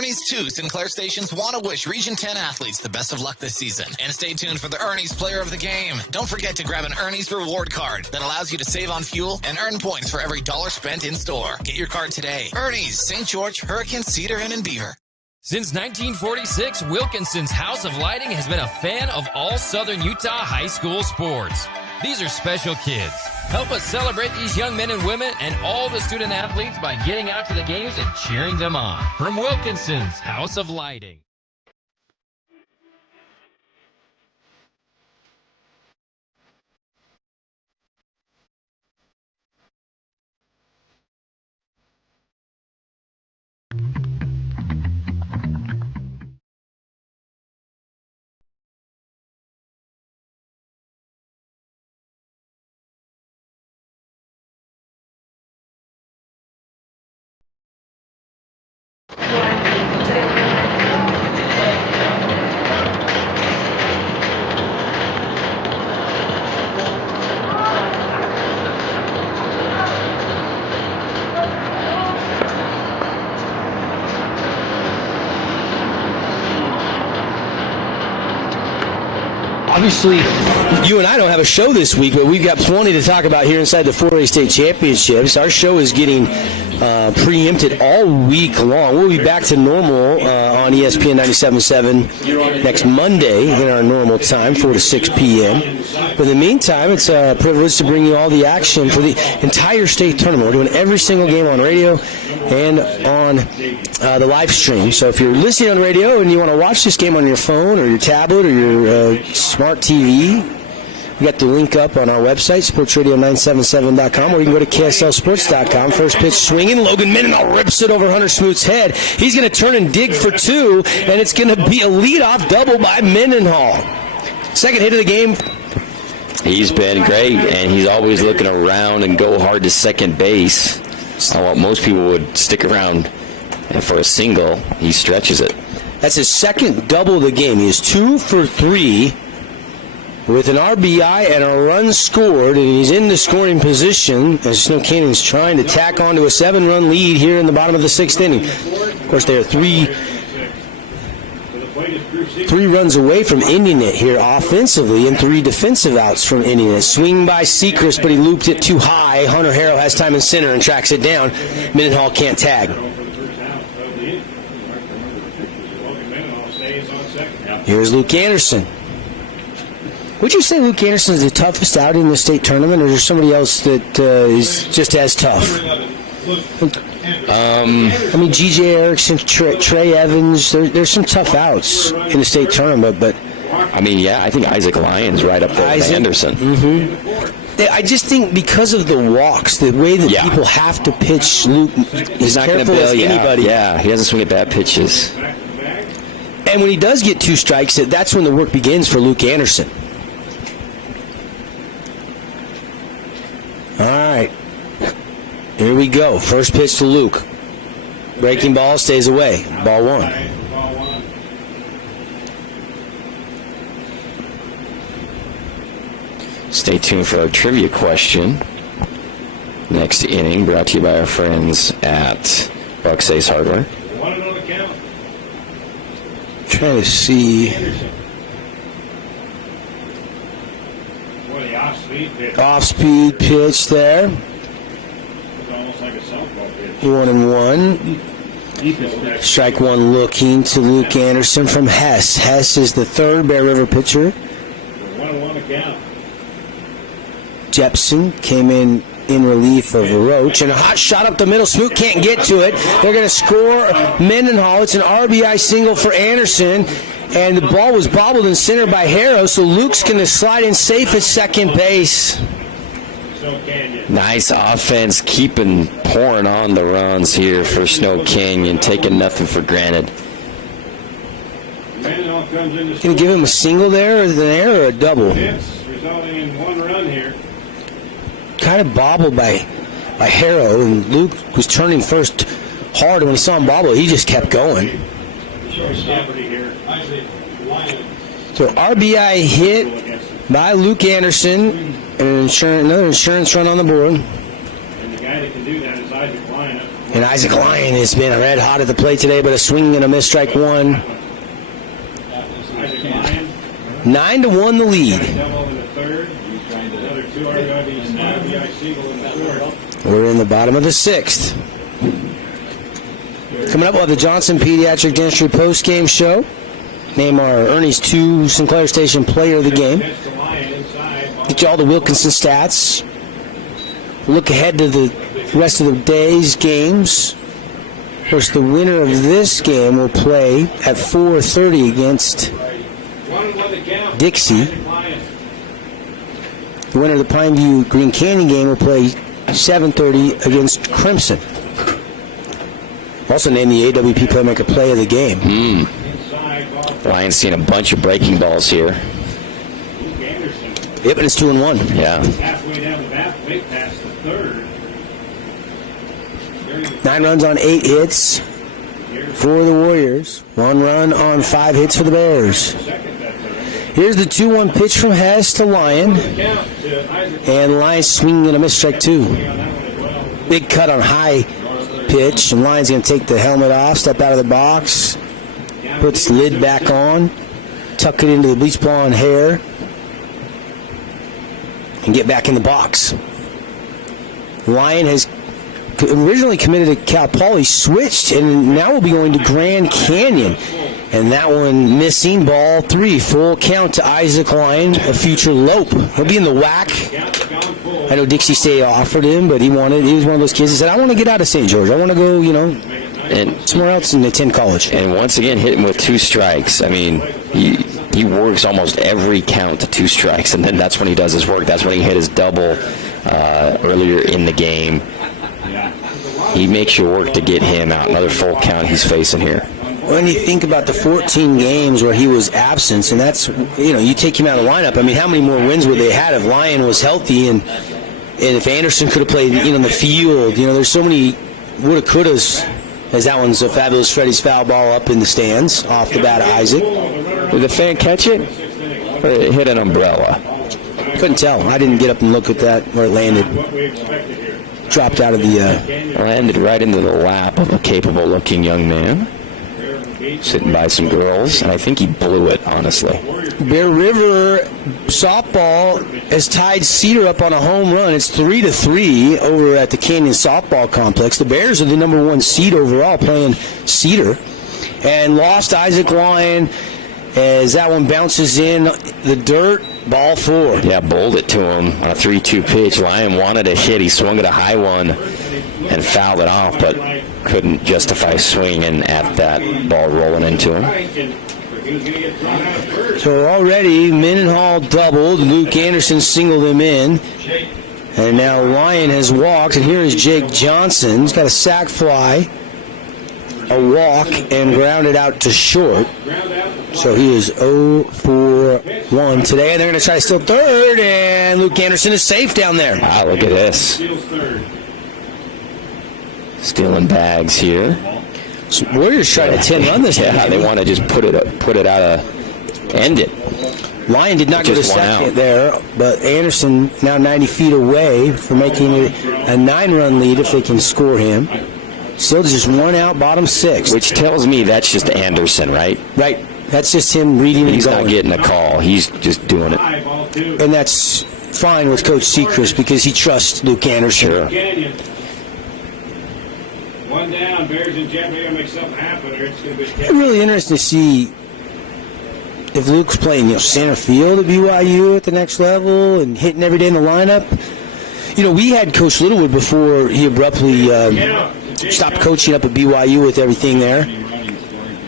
Ernie's 2 Sinclair stations want to wish Region 10 athletes the best of luck this season. And stay tuned for the Ernie's Player of the Game. Don't forget to grab an Ernie's reward card that allows you to save on fuel and earn points for every dollar spent in store. Get your card today. Ernie's, St. George, Hurricane, Cedar, and Beaver. Since 1946, Wilkinson's House of Lighting has been a fan of all Southern Utah high school sports. These are special kids. Help us celebrate these young men and women and all the student athletes by getting out to the games and cheering them on. From Wilkinson's House of Lighting. Obviously, you and I don't have a show this week, but we've got plenty to talk about here inside the 4A State Championships. Our show is getting preempted all week long. We'll be back to normal on ESPN 97.7 next Monday in our normal time, 4 to 6 p.m. But in the meantime, it's a privilege to bring you all the action for the entire state tournament. We're doing every single game on radio and on the live stream. So if you're listening on radio and you want to watch this game on your phone or your tablet or your smart TV, we got the link up on our website, sportsradio977.com, or you can go to KSLSports.com. First pitch swinging. Logan Mendenhall rips it over Hunter Smoot's head. He's going to turn and dig for two, and it's going to be a leadoff double by Mendenhall. Second hit of the game. He's been great, and he's always looking around and go hard to second base. While most people would stick around for a single, he stretches it. That's his second double of the game. He is 2 for 3 with an RBI and a run scored, and he's in the scoring position as Snow Canyon's trying to tack on to a 7-run lead here in the bottom of the 6th inning. Of course, they are three runs away from ending it here offensively and 3 defensive outs from ending it. Swing by Sechrist, but he looped it too high. Hunter Harrell has time in center and tracks it down. Mendenhall can't tag. Here's Luke Anderson. Would you say Luke Anderson is the toughest out in the state tournament, or is there somebody else that is just as tough? I mean, G.J. Erickson, Trey Evans, there's some tough outs in the state tournament, but... I mean, yeah, I think Isaac Lyon's right up there with Anderson. Mm-hmm. I just think because of the walks, the way that people have to pitch, Luke is not going to careful as anybody. Yeah, he doesn't swing at bad pitches. And when he does get 2 strikes, that's when the work begins for Luke Anderson. All right. Here we go. First pitch to Luke. Breaking ball, stays away. Ball 1. Stay tuned for our trivia question. Next inning, brought to you by our friends at Buck's Ace Hardware. Trying to see. Off-speed pitch there. 1-1. Strike 1 looking to Luke Anderson from Hess. Hess is the third Bear River pitcher. Jepson came in relief of Roach, and a hot shot up the middle. Smoot can't get to it. They're going to score Mendenhall. It's an RBI single for Anderson, and the ball was bobbled in center by Harrow, so Luke's going to slide in safe at second base. Nice offense, pouring on the runs here for Snow Canyon, taking nothing for granted. Going to give him a single there, or an error, or a double? Resulting in 1 run here. Kind of bobbled by Harrow, and Luke was turning first hard, and when he saw him bobble, he just kept going. So RBI hit by Luke Anderson, and another insurance run on the board. And the guy that can do that is Isaac Lyon. And Isaac Lyon has been red hot at the plate today, but a swing and a miss, strike one. 9-1 the lead. We're in the bottom of the 6th. Coming up, we'll have the Johnson Pediatric Dentistry post-game show. Name our Ernie's 2 Sinclair Station player of the game. Get you all the Wilkinson stats. Look ahead to the rest of the day's games. Of course, the winner of this game will play at 4:30 against Dixie. The winner of the Pineview Green Canyon game will play 7:30 against Crimson. Also named the AWP Playmaker Play of the game. Ryan's seen a bunch of breaking balls here. Yep, and it's 2-1. Yeah. 9 runs on 8 hits for the Warriors. 1 run on 5 hits for the Bears. Here's the 2-1 pitch from Hess to Lyon. And Lyon swinging and a miss, strike 2. Big cut on high pitch. And Lyon's going to take the helmet off, step out of the box, puts the lid back on, tuck it into the bleach blonde hair, and get back in the box. Lyon has originally committed to Cal Poly, switched, and now will be going to Grand Canyon. And that one missing, ball 3. Full count to Isaac Lyon, a future Lope. He'll be in the WAC. I know Dixie State offered him, but he was one of those kids that said, I want to get out of St. George. I want to go, and somewhere else and attend college. And once again, hit him with 2 strikes. I mean, he works almost every count to 2 strikes, and then that's when he does his work. That's when he hit his double earlier in the game. He makes you work to get him out. Another full count he's facing here. When you think about the 14 games where he was absent, and that's, you take him out of the lineup, I mean, how many more wins would they have if Lyon was healthy and if Anderson could have played, in the field? There's so many woulda, couldas, as that one's a fabulous Freddie's foul ball up in the stands off the bat of Isaac. Did the fan catch it? Or it hit an umbrella? Couldn't tell. I didn't get up and look at that where it landed. Dropped out of the... landed right into the lap of a capable-looking young man sitting by some girls, and I think he blew it, honestly. Bear River softball has tied Cedar up on a home run. It's 3-3 over at the Canyon Softball Complex. The Bears are the number 1 seed overall, playing Cedar, and lost Isaac Lyon as that one bounces in the dirt. Ball 4. Yeah, bowled it to him on a 3-2 pitch. Lyon wanted a hit. He swung at a high one and fouled it off, but couldn't justify swinging at that ball rolling into him. So already Mendenhall doubled. Luke Anderson singled him in. And now Lyon has walked, and here is Jake Johnson. He's got a sac fly, a walk, and grounded out to short. So he is 0 for 1 today, and they're going to try to steal third, and Luke Anderson is safe down there. Wow, look at this. Stealing bags here. So Warriors trying to 10-run this Yeah, they want to just put it out of, end it. Lyon did not get a second there, but Anderson now 90 feet away from making it a 9-run lead if they can score him. Still just 1 out, bottom 6. Which tells me that's just Anderson, right? Right. That's just him reading He's and going. not getting a call. He's just doing it. And that's fine with Coach Sechrist because he trusts Luke Anderson. Sure. 1 down, Bears and Jet. They're going to make something happen here. It's going to be It's really interesting to see if Luke's playing center field at BYU at the next level and hitting every day in the lineup. We had Coach Littlewood before he abruptly stopped coaching up at BYU with everything there.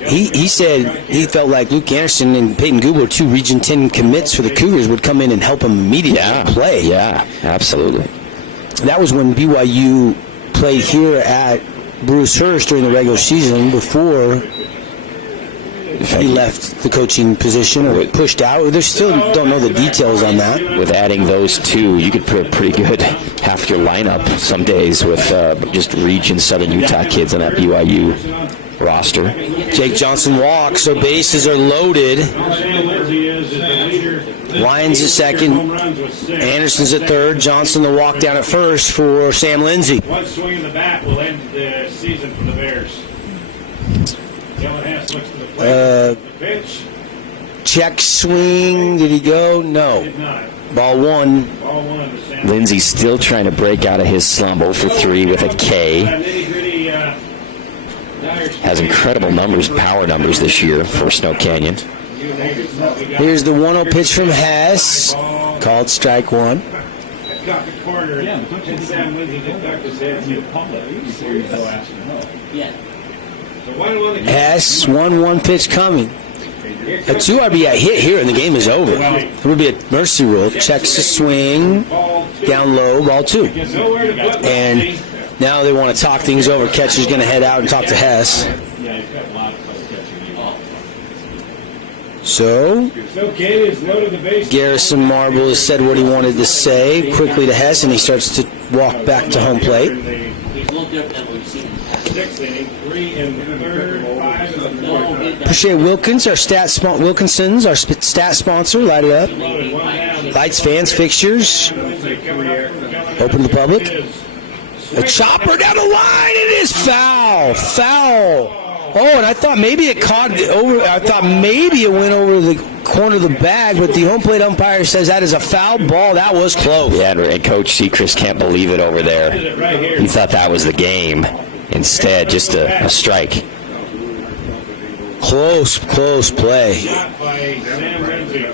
He said he felt like Luke Anderson and Peyton Gubler, 2 Region 10 commits for the Cougars, would come in and help him immediately play. Yeah, absolutely. That was when BYU played here at Bruce Hurst during the regular season before he left the coaching position or pushed out. They still don't know the details on that. With adding those 2, you could put a pretty good half your lineup some days with just Region Southern Utah kids on that BYU roster. Jake Johnson walks, so bases are loaded. Lions at second, Anderson's at third, Johnson the walk down at first for Sam Lindsay. One swing in the bat will end the season for the Bears. Dylan Hess looks to the plate. The pitch. Check swing, did he go? No. Ball one. Lindsay's still trying to break out of his slump, 0 for 3 with a K. Has incredible numbers, power numbers this year for Snow Canyon. Here's the 1-0 pitch from Hess, called strike one. Got the corner, and Sam Lindsay did duck his head to Hess, 1-1 pitch coming. A 2 RBI hit here and the game is over. It would be a mercy rule. Checks the swing, down low, ball 2. And now they want to talk things over. Catcher's going to head out and talk to Hess. So, Garrison Marble has said what he wanted to say quickly to Hess, and he starts to walk back to home plate. Appreciate Wilkinson's, our stat sponsor. Light it up. Lights, fans, fixtures. Open to the public. A chopper down the line. It is foul. Foul. Oh, and I thought maybe it caught over. I thought maybe it went over the corner of the bag, but the home plate umpire says that is a foul ball. That was close. Yeah, and Coach Seacrest can't believe it over there. He thought that was the game. Instead, just a strike. Close play.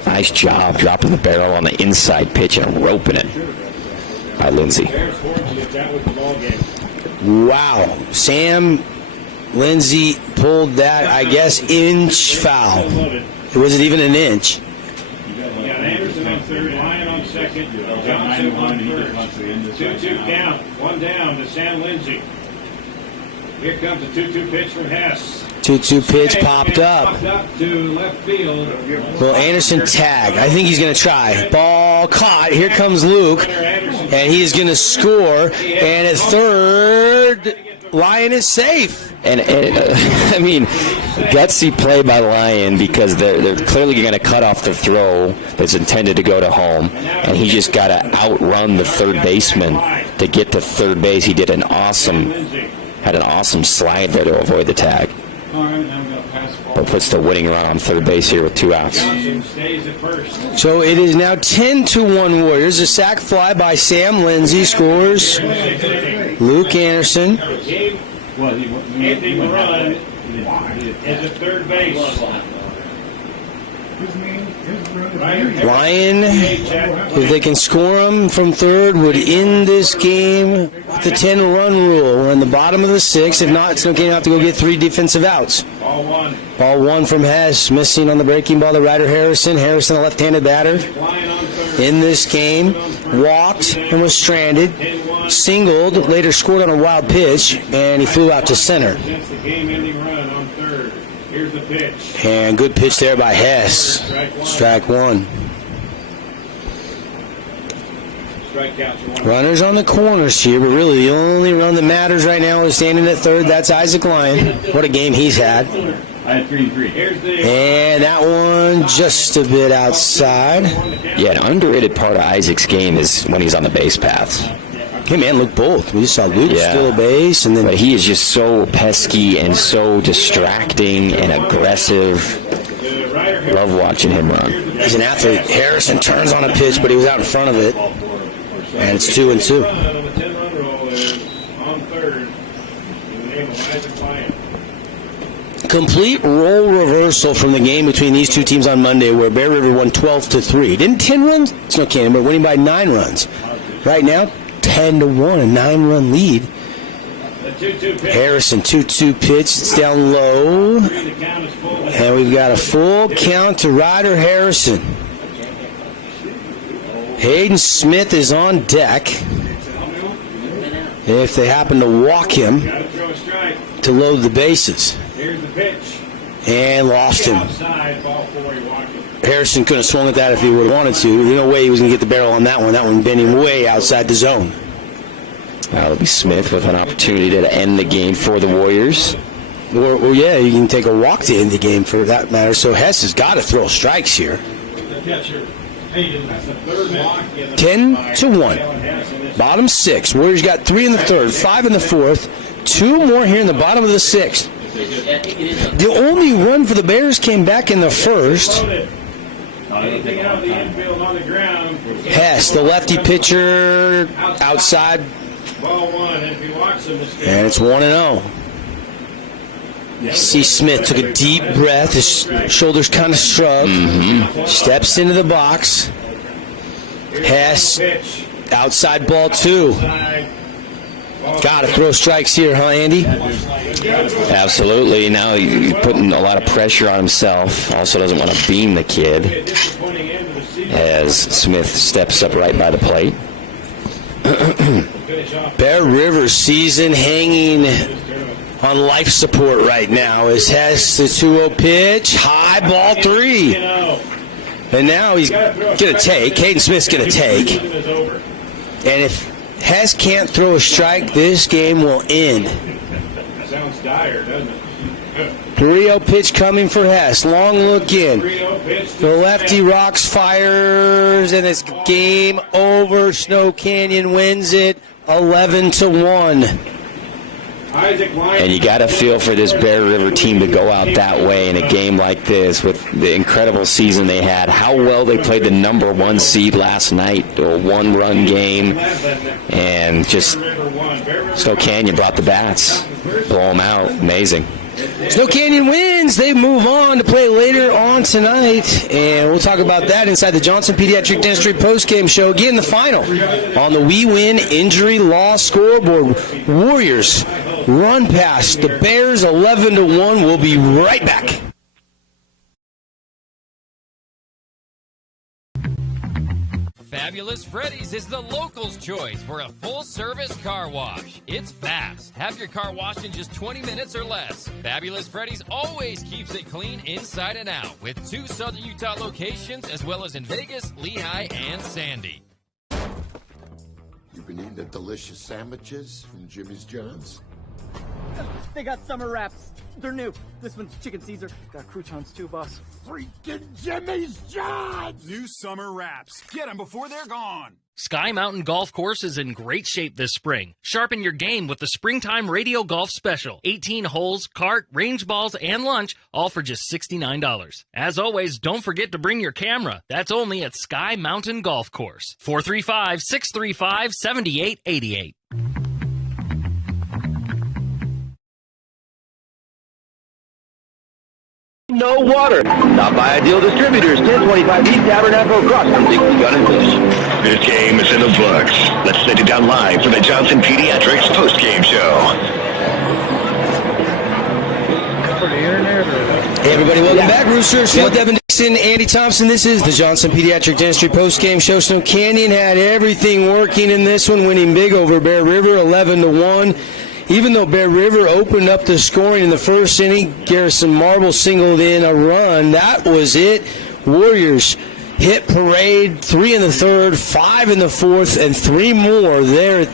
Nice job dropping the barrel on the inside pitch and roping it by Lindsay. Wow. Sam Lindsay pulled that, I guess, inch foul. It wasn't even an inch. You got Anderson on third, Lyon on second, Johnson on first. 2-2 count, one down to Sam Lindsay. Here comes the 2-2 pitch from Hess. 2-2 pitch popped up. To left field. Well, Anderson tag. I think he's going to try. Ball caught. Here comes Luke, and he is going to score. And at third, Lyon is safe. And I mean, gutsy play by Lyon because they're clearly going to cut off the throw that's intended to go to home, and he just got to outrun the third baseman to get to third base. He had an awesome slide there to avoid the tag. But puts the winning run on third base here with 2 outs. So it is now 10-1 Warriors. A sac fly by Sam Lindsay scores Luke Anderson. Ending run is at third base. Lyon, if they can score him from third, would end this game with the 10-run rule. We're in the bottom of the 6th. If not, Snow Canyon have to go get 3 defensive outs. Ball 1 from Hess, missing on the breaking ball to Ryder Harrison. Harrison, a left-handed batter, in this game, walked and was stranded, singled, later scored on a wild pitch, and he flew out to center. Here's the pitch. And good pitch there by Hess. Strike one. Runners on the corners here, but really the only run that matters right now is standing at third. That's Isaac Lyon. What a game he's had. I had 3-3. And that one just a bit outside. Yeah, an underrated part of Isaac's game is when he's on the base paths. Hey, man, look both. We just saw Luke steal a base. And then but he is just so pesky and so distracting and aggressive. Love watching him run. He's an athlete. Harrison turns on a pitch, but he was out in front of it. And it's 2-2. Complete role reversal from the game between these two teams on Monday, where Bear River won 12-3. Didn't 10 runs? Snow Canyon, but winning by 9 runs. Right now, 10-1, a 9-run lead. Harrison, 2-2 pitch. It's down low. And we've got a full count to Ryder Harrison. Hayden Smith is on deck. If they happen to walk him to load the bases. And lost him. Harrison couldn't have swung at that if he would have wanted to. There's no way he was going to get the barrel on that one. That one bending way outside the zone. That'll be Smith with an opportunity to end the game for the Warriors. Or yeah, you can take a walk to end the game for that matter. So Hess has got to throw strikes here. 10-1. Bottom 6. Warriors got 3 in the third, 5 in the fourth, 2 more here in the bottom of the 6th. The only run for the Bears came back in the first. Hess, the lefty pitcher, outside. And it's 1-0. See Smith took a deep breath. His shoulders kind of shrugged. Steps into the box. Hess, outside ball 2. Got to throw strikes here, huh, Andy? Absolutely. Now he's putting a lot of pressure on himself. Also doesn't want to beam the kid as Smith steps up right by the plate. Bear River season hanging on life support right now as Hess the 2-0 pitch, high ball 3. And now he's going to take. Caden Smith's going to take. And if Hess can't throw a strike, this game will end. Sounds dire, doesn't it? 3-0 pitch coming for Hess. Long look in. The lefty rocks, fires, and it's game over. Snow Canyon wins it 11-1. And you got to feel for this Bear River team to go out that way in a game like this with the incredible season they had. How well they played the number 1 seed last night, a 1-run game, and just Snow Canyon brought the bats, blow them out. Amazing. Snow Canyon wins. They move on to play later on tonight, and we'll talk about that inside the Johnson Pediatric Dentistry postgame show. Again, the final on the We Win Injury Law scoreboard. Warriors run past the Bears 11-1. We'll be right back. Fabulous Freddy's is the locals' choice for a full-service car wash. It's fast. Have your car washed in just 20 minutes or less. Fabulous Freddy's always keeps it clean inside and out with 2 Southern Utah locations as well as in Vegas, Lehigh, and Sandy. You've been eating the delicious sandwiches from Jimmy's John's? They got summer wraps. They're new. This one's chicken Caesar. Got croutons too, boss. Freaking Jimmy's John's! New summer wraps. Get them before they're gone. Sky Mountain Golf Course is in great shape this spring. Sharpen your game with the Springtime Radio Golf Special. 18 holes, cart, range balls, and lunch, all for just $69. As always, don't forget to bring your camera. That's only at Sky Mountain Golf Course. 435-635-7888. No water. Stop by Ideal Distributors, 1025 East Tabernacle, across from Dixie Gun and Fish. This game is in the books. Let's send it down live for the Johnson Pediatrics postgame show. Hey everybody, welcome back. Roosters, Phil Devin Dixon, Andy Thompson. This is the Johnson Pediatric Dentistry postgame show. Snow Canyon had everything working in this one, winning big over Bear River, 11-1. Even though Bear River opened up the scoring in the first inning, Garrison Marble singled in a run. That was it. Warriors hit parade, 3 in the third, 5 in the fourth, and 3 more there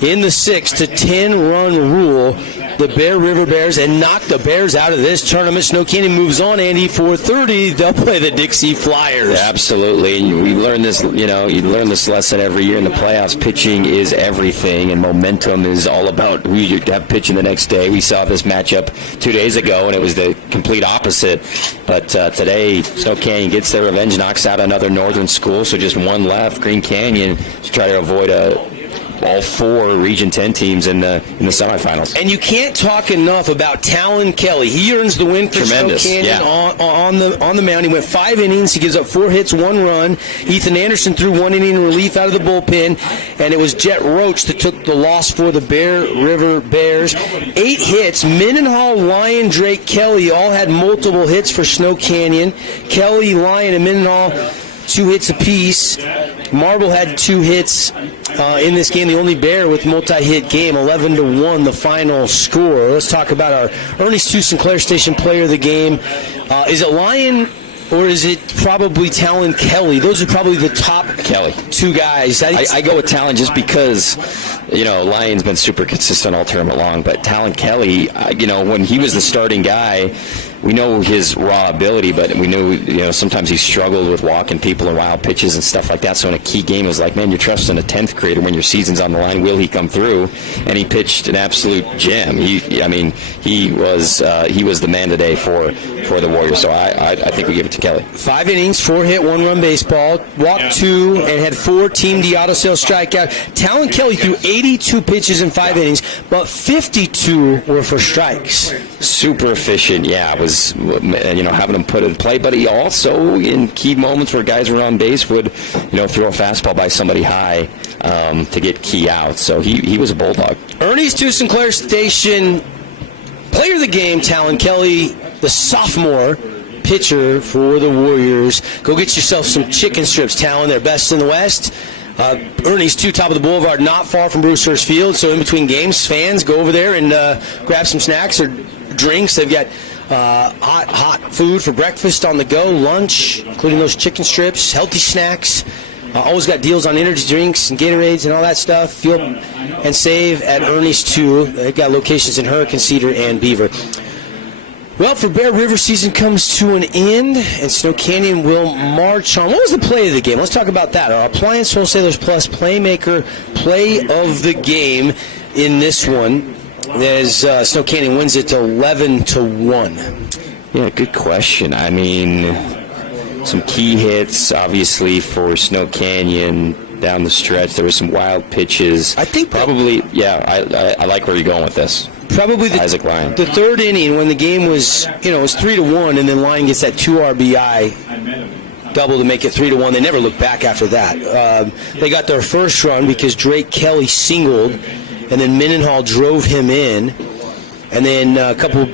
in the 6th to 10-run rule the Bear River Bears and knock the Bears out of this tournament. Snow Canyon moves on, Andy, 4:30. They'll play the Dixie Flyers. Absolutely. We learn this, you learn this lesson every year in the playoffs. Pitching is everything, and momentum is all about who you have pitching the next day. We saw this matchup 2 days ago, and it was the complete opposite. But today, Snow Canyon gets their revenge, knocks out another northern school, so just one left, Green Canyon, to try to avoid all 4 Region 10 teams in the semifinals. And you can't talk enough about Talon Kelly. He earns the win for Snow Canyon on the mound. He went 5 innings. He gives up 4 hits, 1 run. Ethan Anderson threw 1 inning relief out of the bullpen, and it was Jet Roach that took the loss for the Bear River Bears. 8 hits. Mendenhall, Lyon, Drake, Kelly all had multiple hits for Snow Canyon. Kelly, Lyon, and Mendenhall 2 hits apiece. Marble had 2 hits in this game, the only Bear with multi-hit game, 11-1 the final score. Let's talk about our Ernie Stu Sinclair Station player of the game. Is it Lyon or is it probably Talon Kelly? Those are probably the top Kelly. two guys. I go with Talon just because, Lyon's been super consistent all tournament long, but Talon Kelly, when he was the starting guy, we know his raw ability, but we knew, sometimes he struggled with walking people and wild pitches and stuff like that. So in a key game, it was like, man, you're trusting a 10th grader when your season's on the line. Will he come through? And he pitched an absolute gem. He was the man today for the Warriors. So I think we give it to Kelly. 5 innings, 4-hit, 1-run baseball, walked 2, and had 4 Team D auto sales strikeout. Talon Kelly threw 82 pitches in 5 innings, but 52 were for strikes. Super efficient, yeah. It was, having him put it in play, but he also, in key moments where guys were on base, would, throw a fastball by somebody high to get key out. So he was a bulldog. Ernie's 2 Sinclair Station player of the game, Talon Kelly, the sophomore pitcher for the Warriors. Go get yourself some chicken strips, Talon. They're best in the West. Ernie's 2, top of the boulevard, not far from Bruce Hurst Field. So in between games, fans go over there and grab some snacks or drinks. They've got hot food for breakfast on the go, lunch, including those chicken strips, healthy snacks. Always got deals on energy drinks and Gatorades and all that stuff. Feel and save at Ernie's 2. They've got locations in Hurricane, Cedar, and Beaver. Well, for Bear River season comes to an end, and Snow Canyon will march on. What was the play of the game? Let's talk about that. Our Appliance Wholesalers Plus Playmaker play of the game in this one, as Snow Canyon wins it 11-1. Yeah, good question. I mean, some key hits, obviously, for Snow Canyon down the stretch. There were some wild pitches. I think probably, I like where you're going with this. Probably Isaac Lyon. The third inning when the game was, it was 3-1, and then Lyon gets that 2 RBI double to make it 3-1. They never looked back after that. They got their first run because Drake Kelly singled, and then Mendenhall drove him in, and then a couple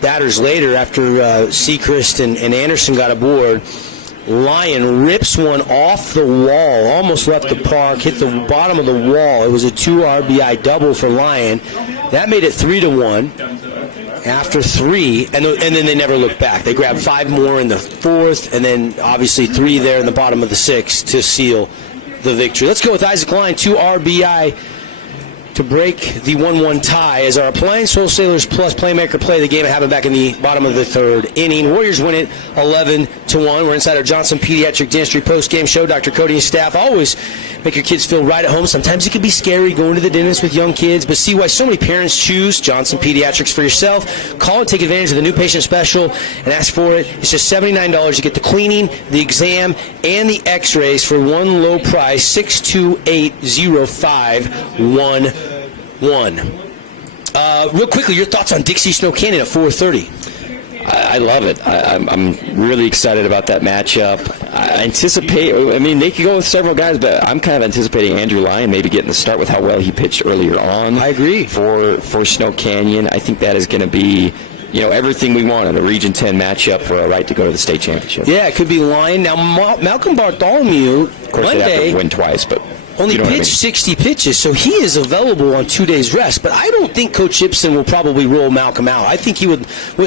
batters later, after Sechrist and Anderson got aboard, Lyon rips one off the wall, almost left the park, hit the bottom of the wall. It was a 2 RBI double for Lyon. That made it 3-1 after 3, and then they never looked back. They grabbed 5 more in the 4th, and then obviously 3 there in the bottom of the 6th to seal the victory. Let's go with Isaac Lyon, 2 RBI to break the 1-1 tie as our Appliance Wholesalers Plus Playmaker play the game and have it back in the bottom of the 3rd inning. Warriors win it 11-1. We're inside our Johnson Pediatric Dentistry post-game show. Dr. Cody and staff always make your kids feel right at home. Sometimes it can be scary going to the dentist with young kids, but see why so many parents choose Johnson Pediatrics for yourself. Call and take advantage of the new patient special and ask for it. It's just $79. You get the cleaning, the exam, and the x-rays for one low price, $628-0511. Real quickly, your thoughts on Dixie Snow Canyon at 4:30? I love it. I'm really excited about that matchup. I anticipate, they could go with several guys, but I'm kind of anticipating Andrew Lyon maybe getting the start with how well he pitched earlier on. I agree. For Snow Canyon, I think that is going to be, everything we want in a Region 10 matchup for a right to go to the state championship. Yeah, it could be Lyon. Now, Malcolm Bartholomew, of course, they'd have to win twice, but only pitched 60 pitches, so he is available on 2 days rest. But I don't think Coach Ibsen will probably roll Malcolm out. I think he would,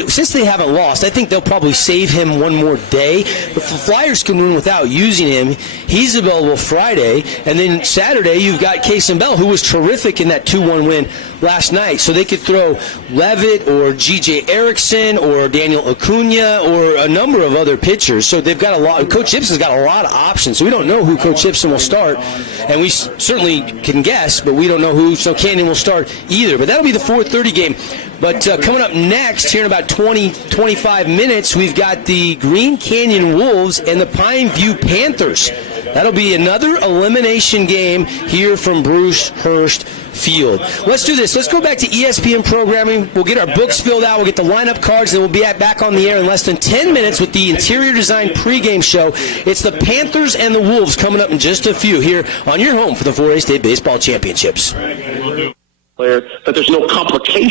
since they haven't lost, I think they'll probably save him one more day. If the Flyers can win without using him, he's available Friday. And then Saturday, you've got Kaysen Bell, who was terrific in that 2-1 win last night. So they could throw Levitt or G.J. Erickson or Daniel Acuna or a number of other pitchers. So they've got a lot. Coach Ibsen's got a lot of options. So we don't know who Coach Ibsen will start. And we certainly can guess, but we don't know who Snow Canyon will start either. But that'll be the 4:30 game. But coming up next, here in about 20-25 minutes, we've got the Green Canyon Wolves and the Pine View Panthers. That'll be another elimination game here from Bruce Hurst Field. Let's do this. Let's go back to ESPN programming. We'll get our books filled out. We'll get the lineup cards, and we'll be back on the air in less than 10 minutes with the Interior Design pregame show. It's the Panthers and the Wolves coming up in just a few here on your home for the 4A State Baseball Championships. But there's no complication.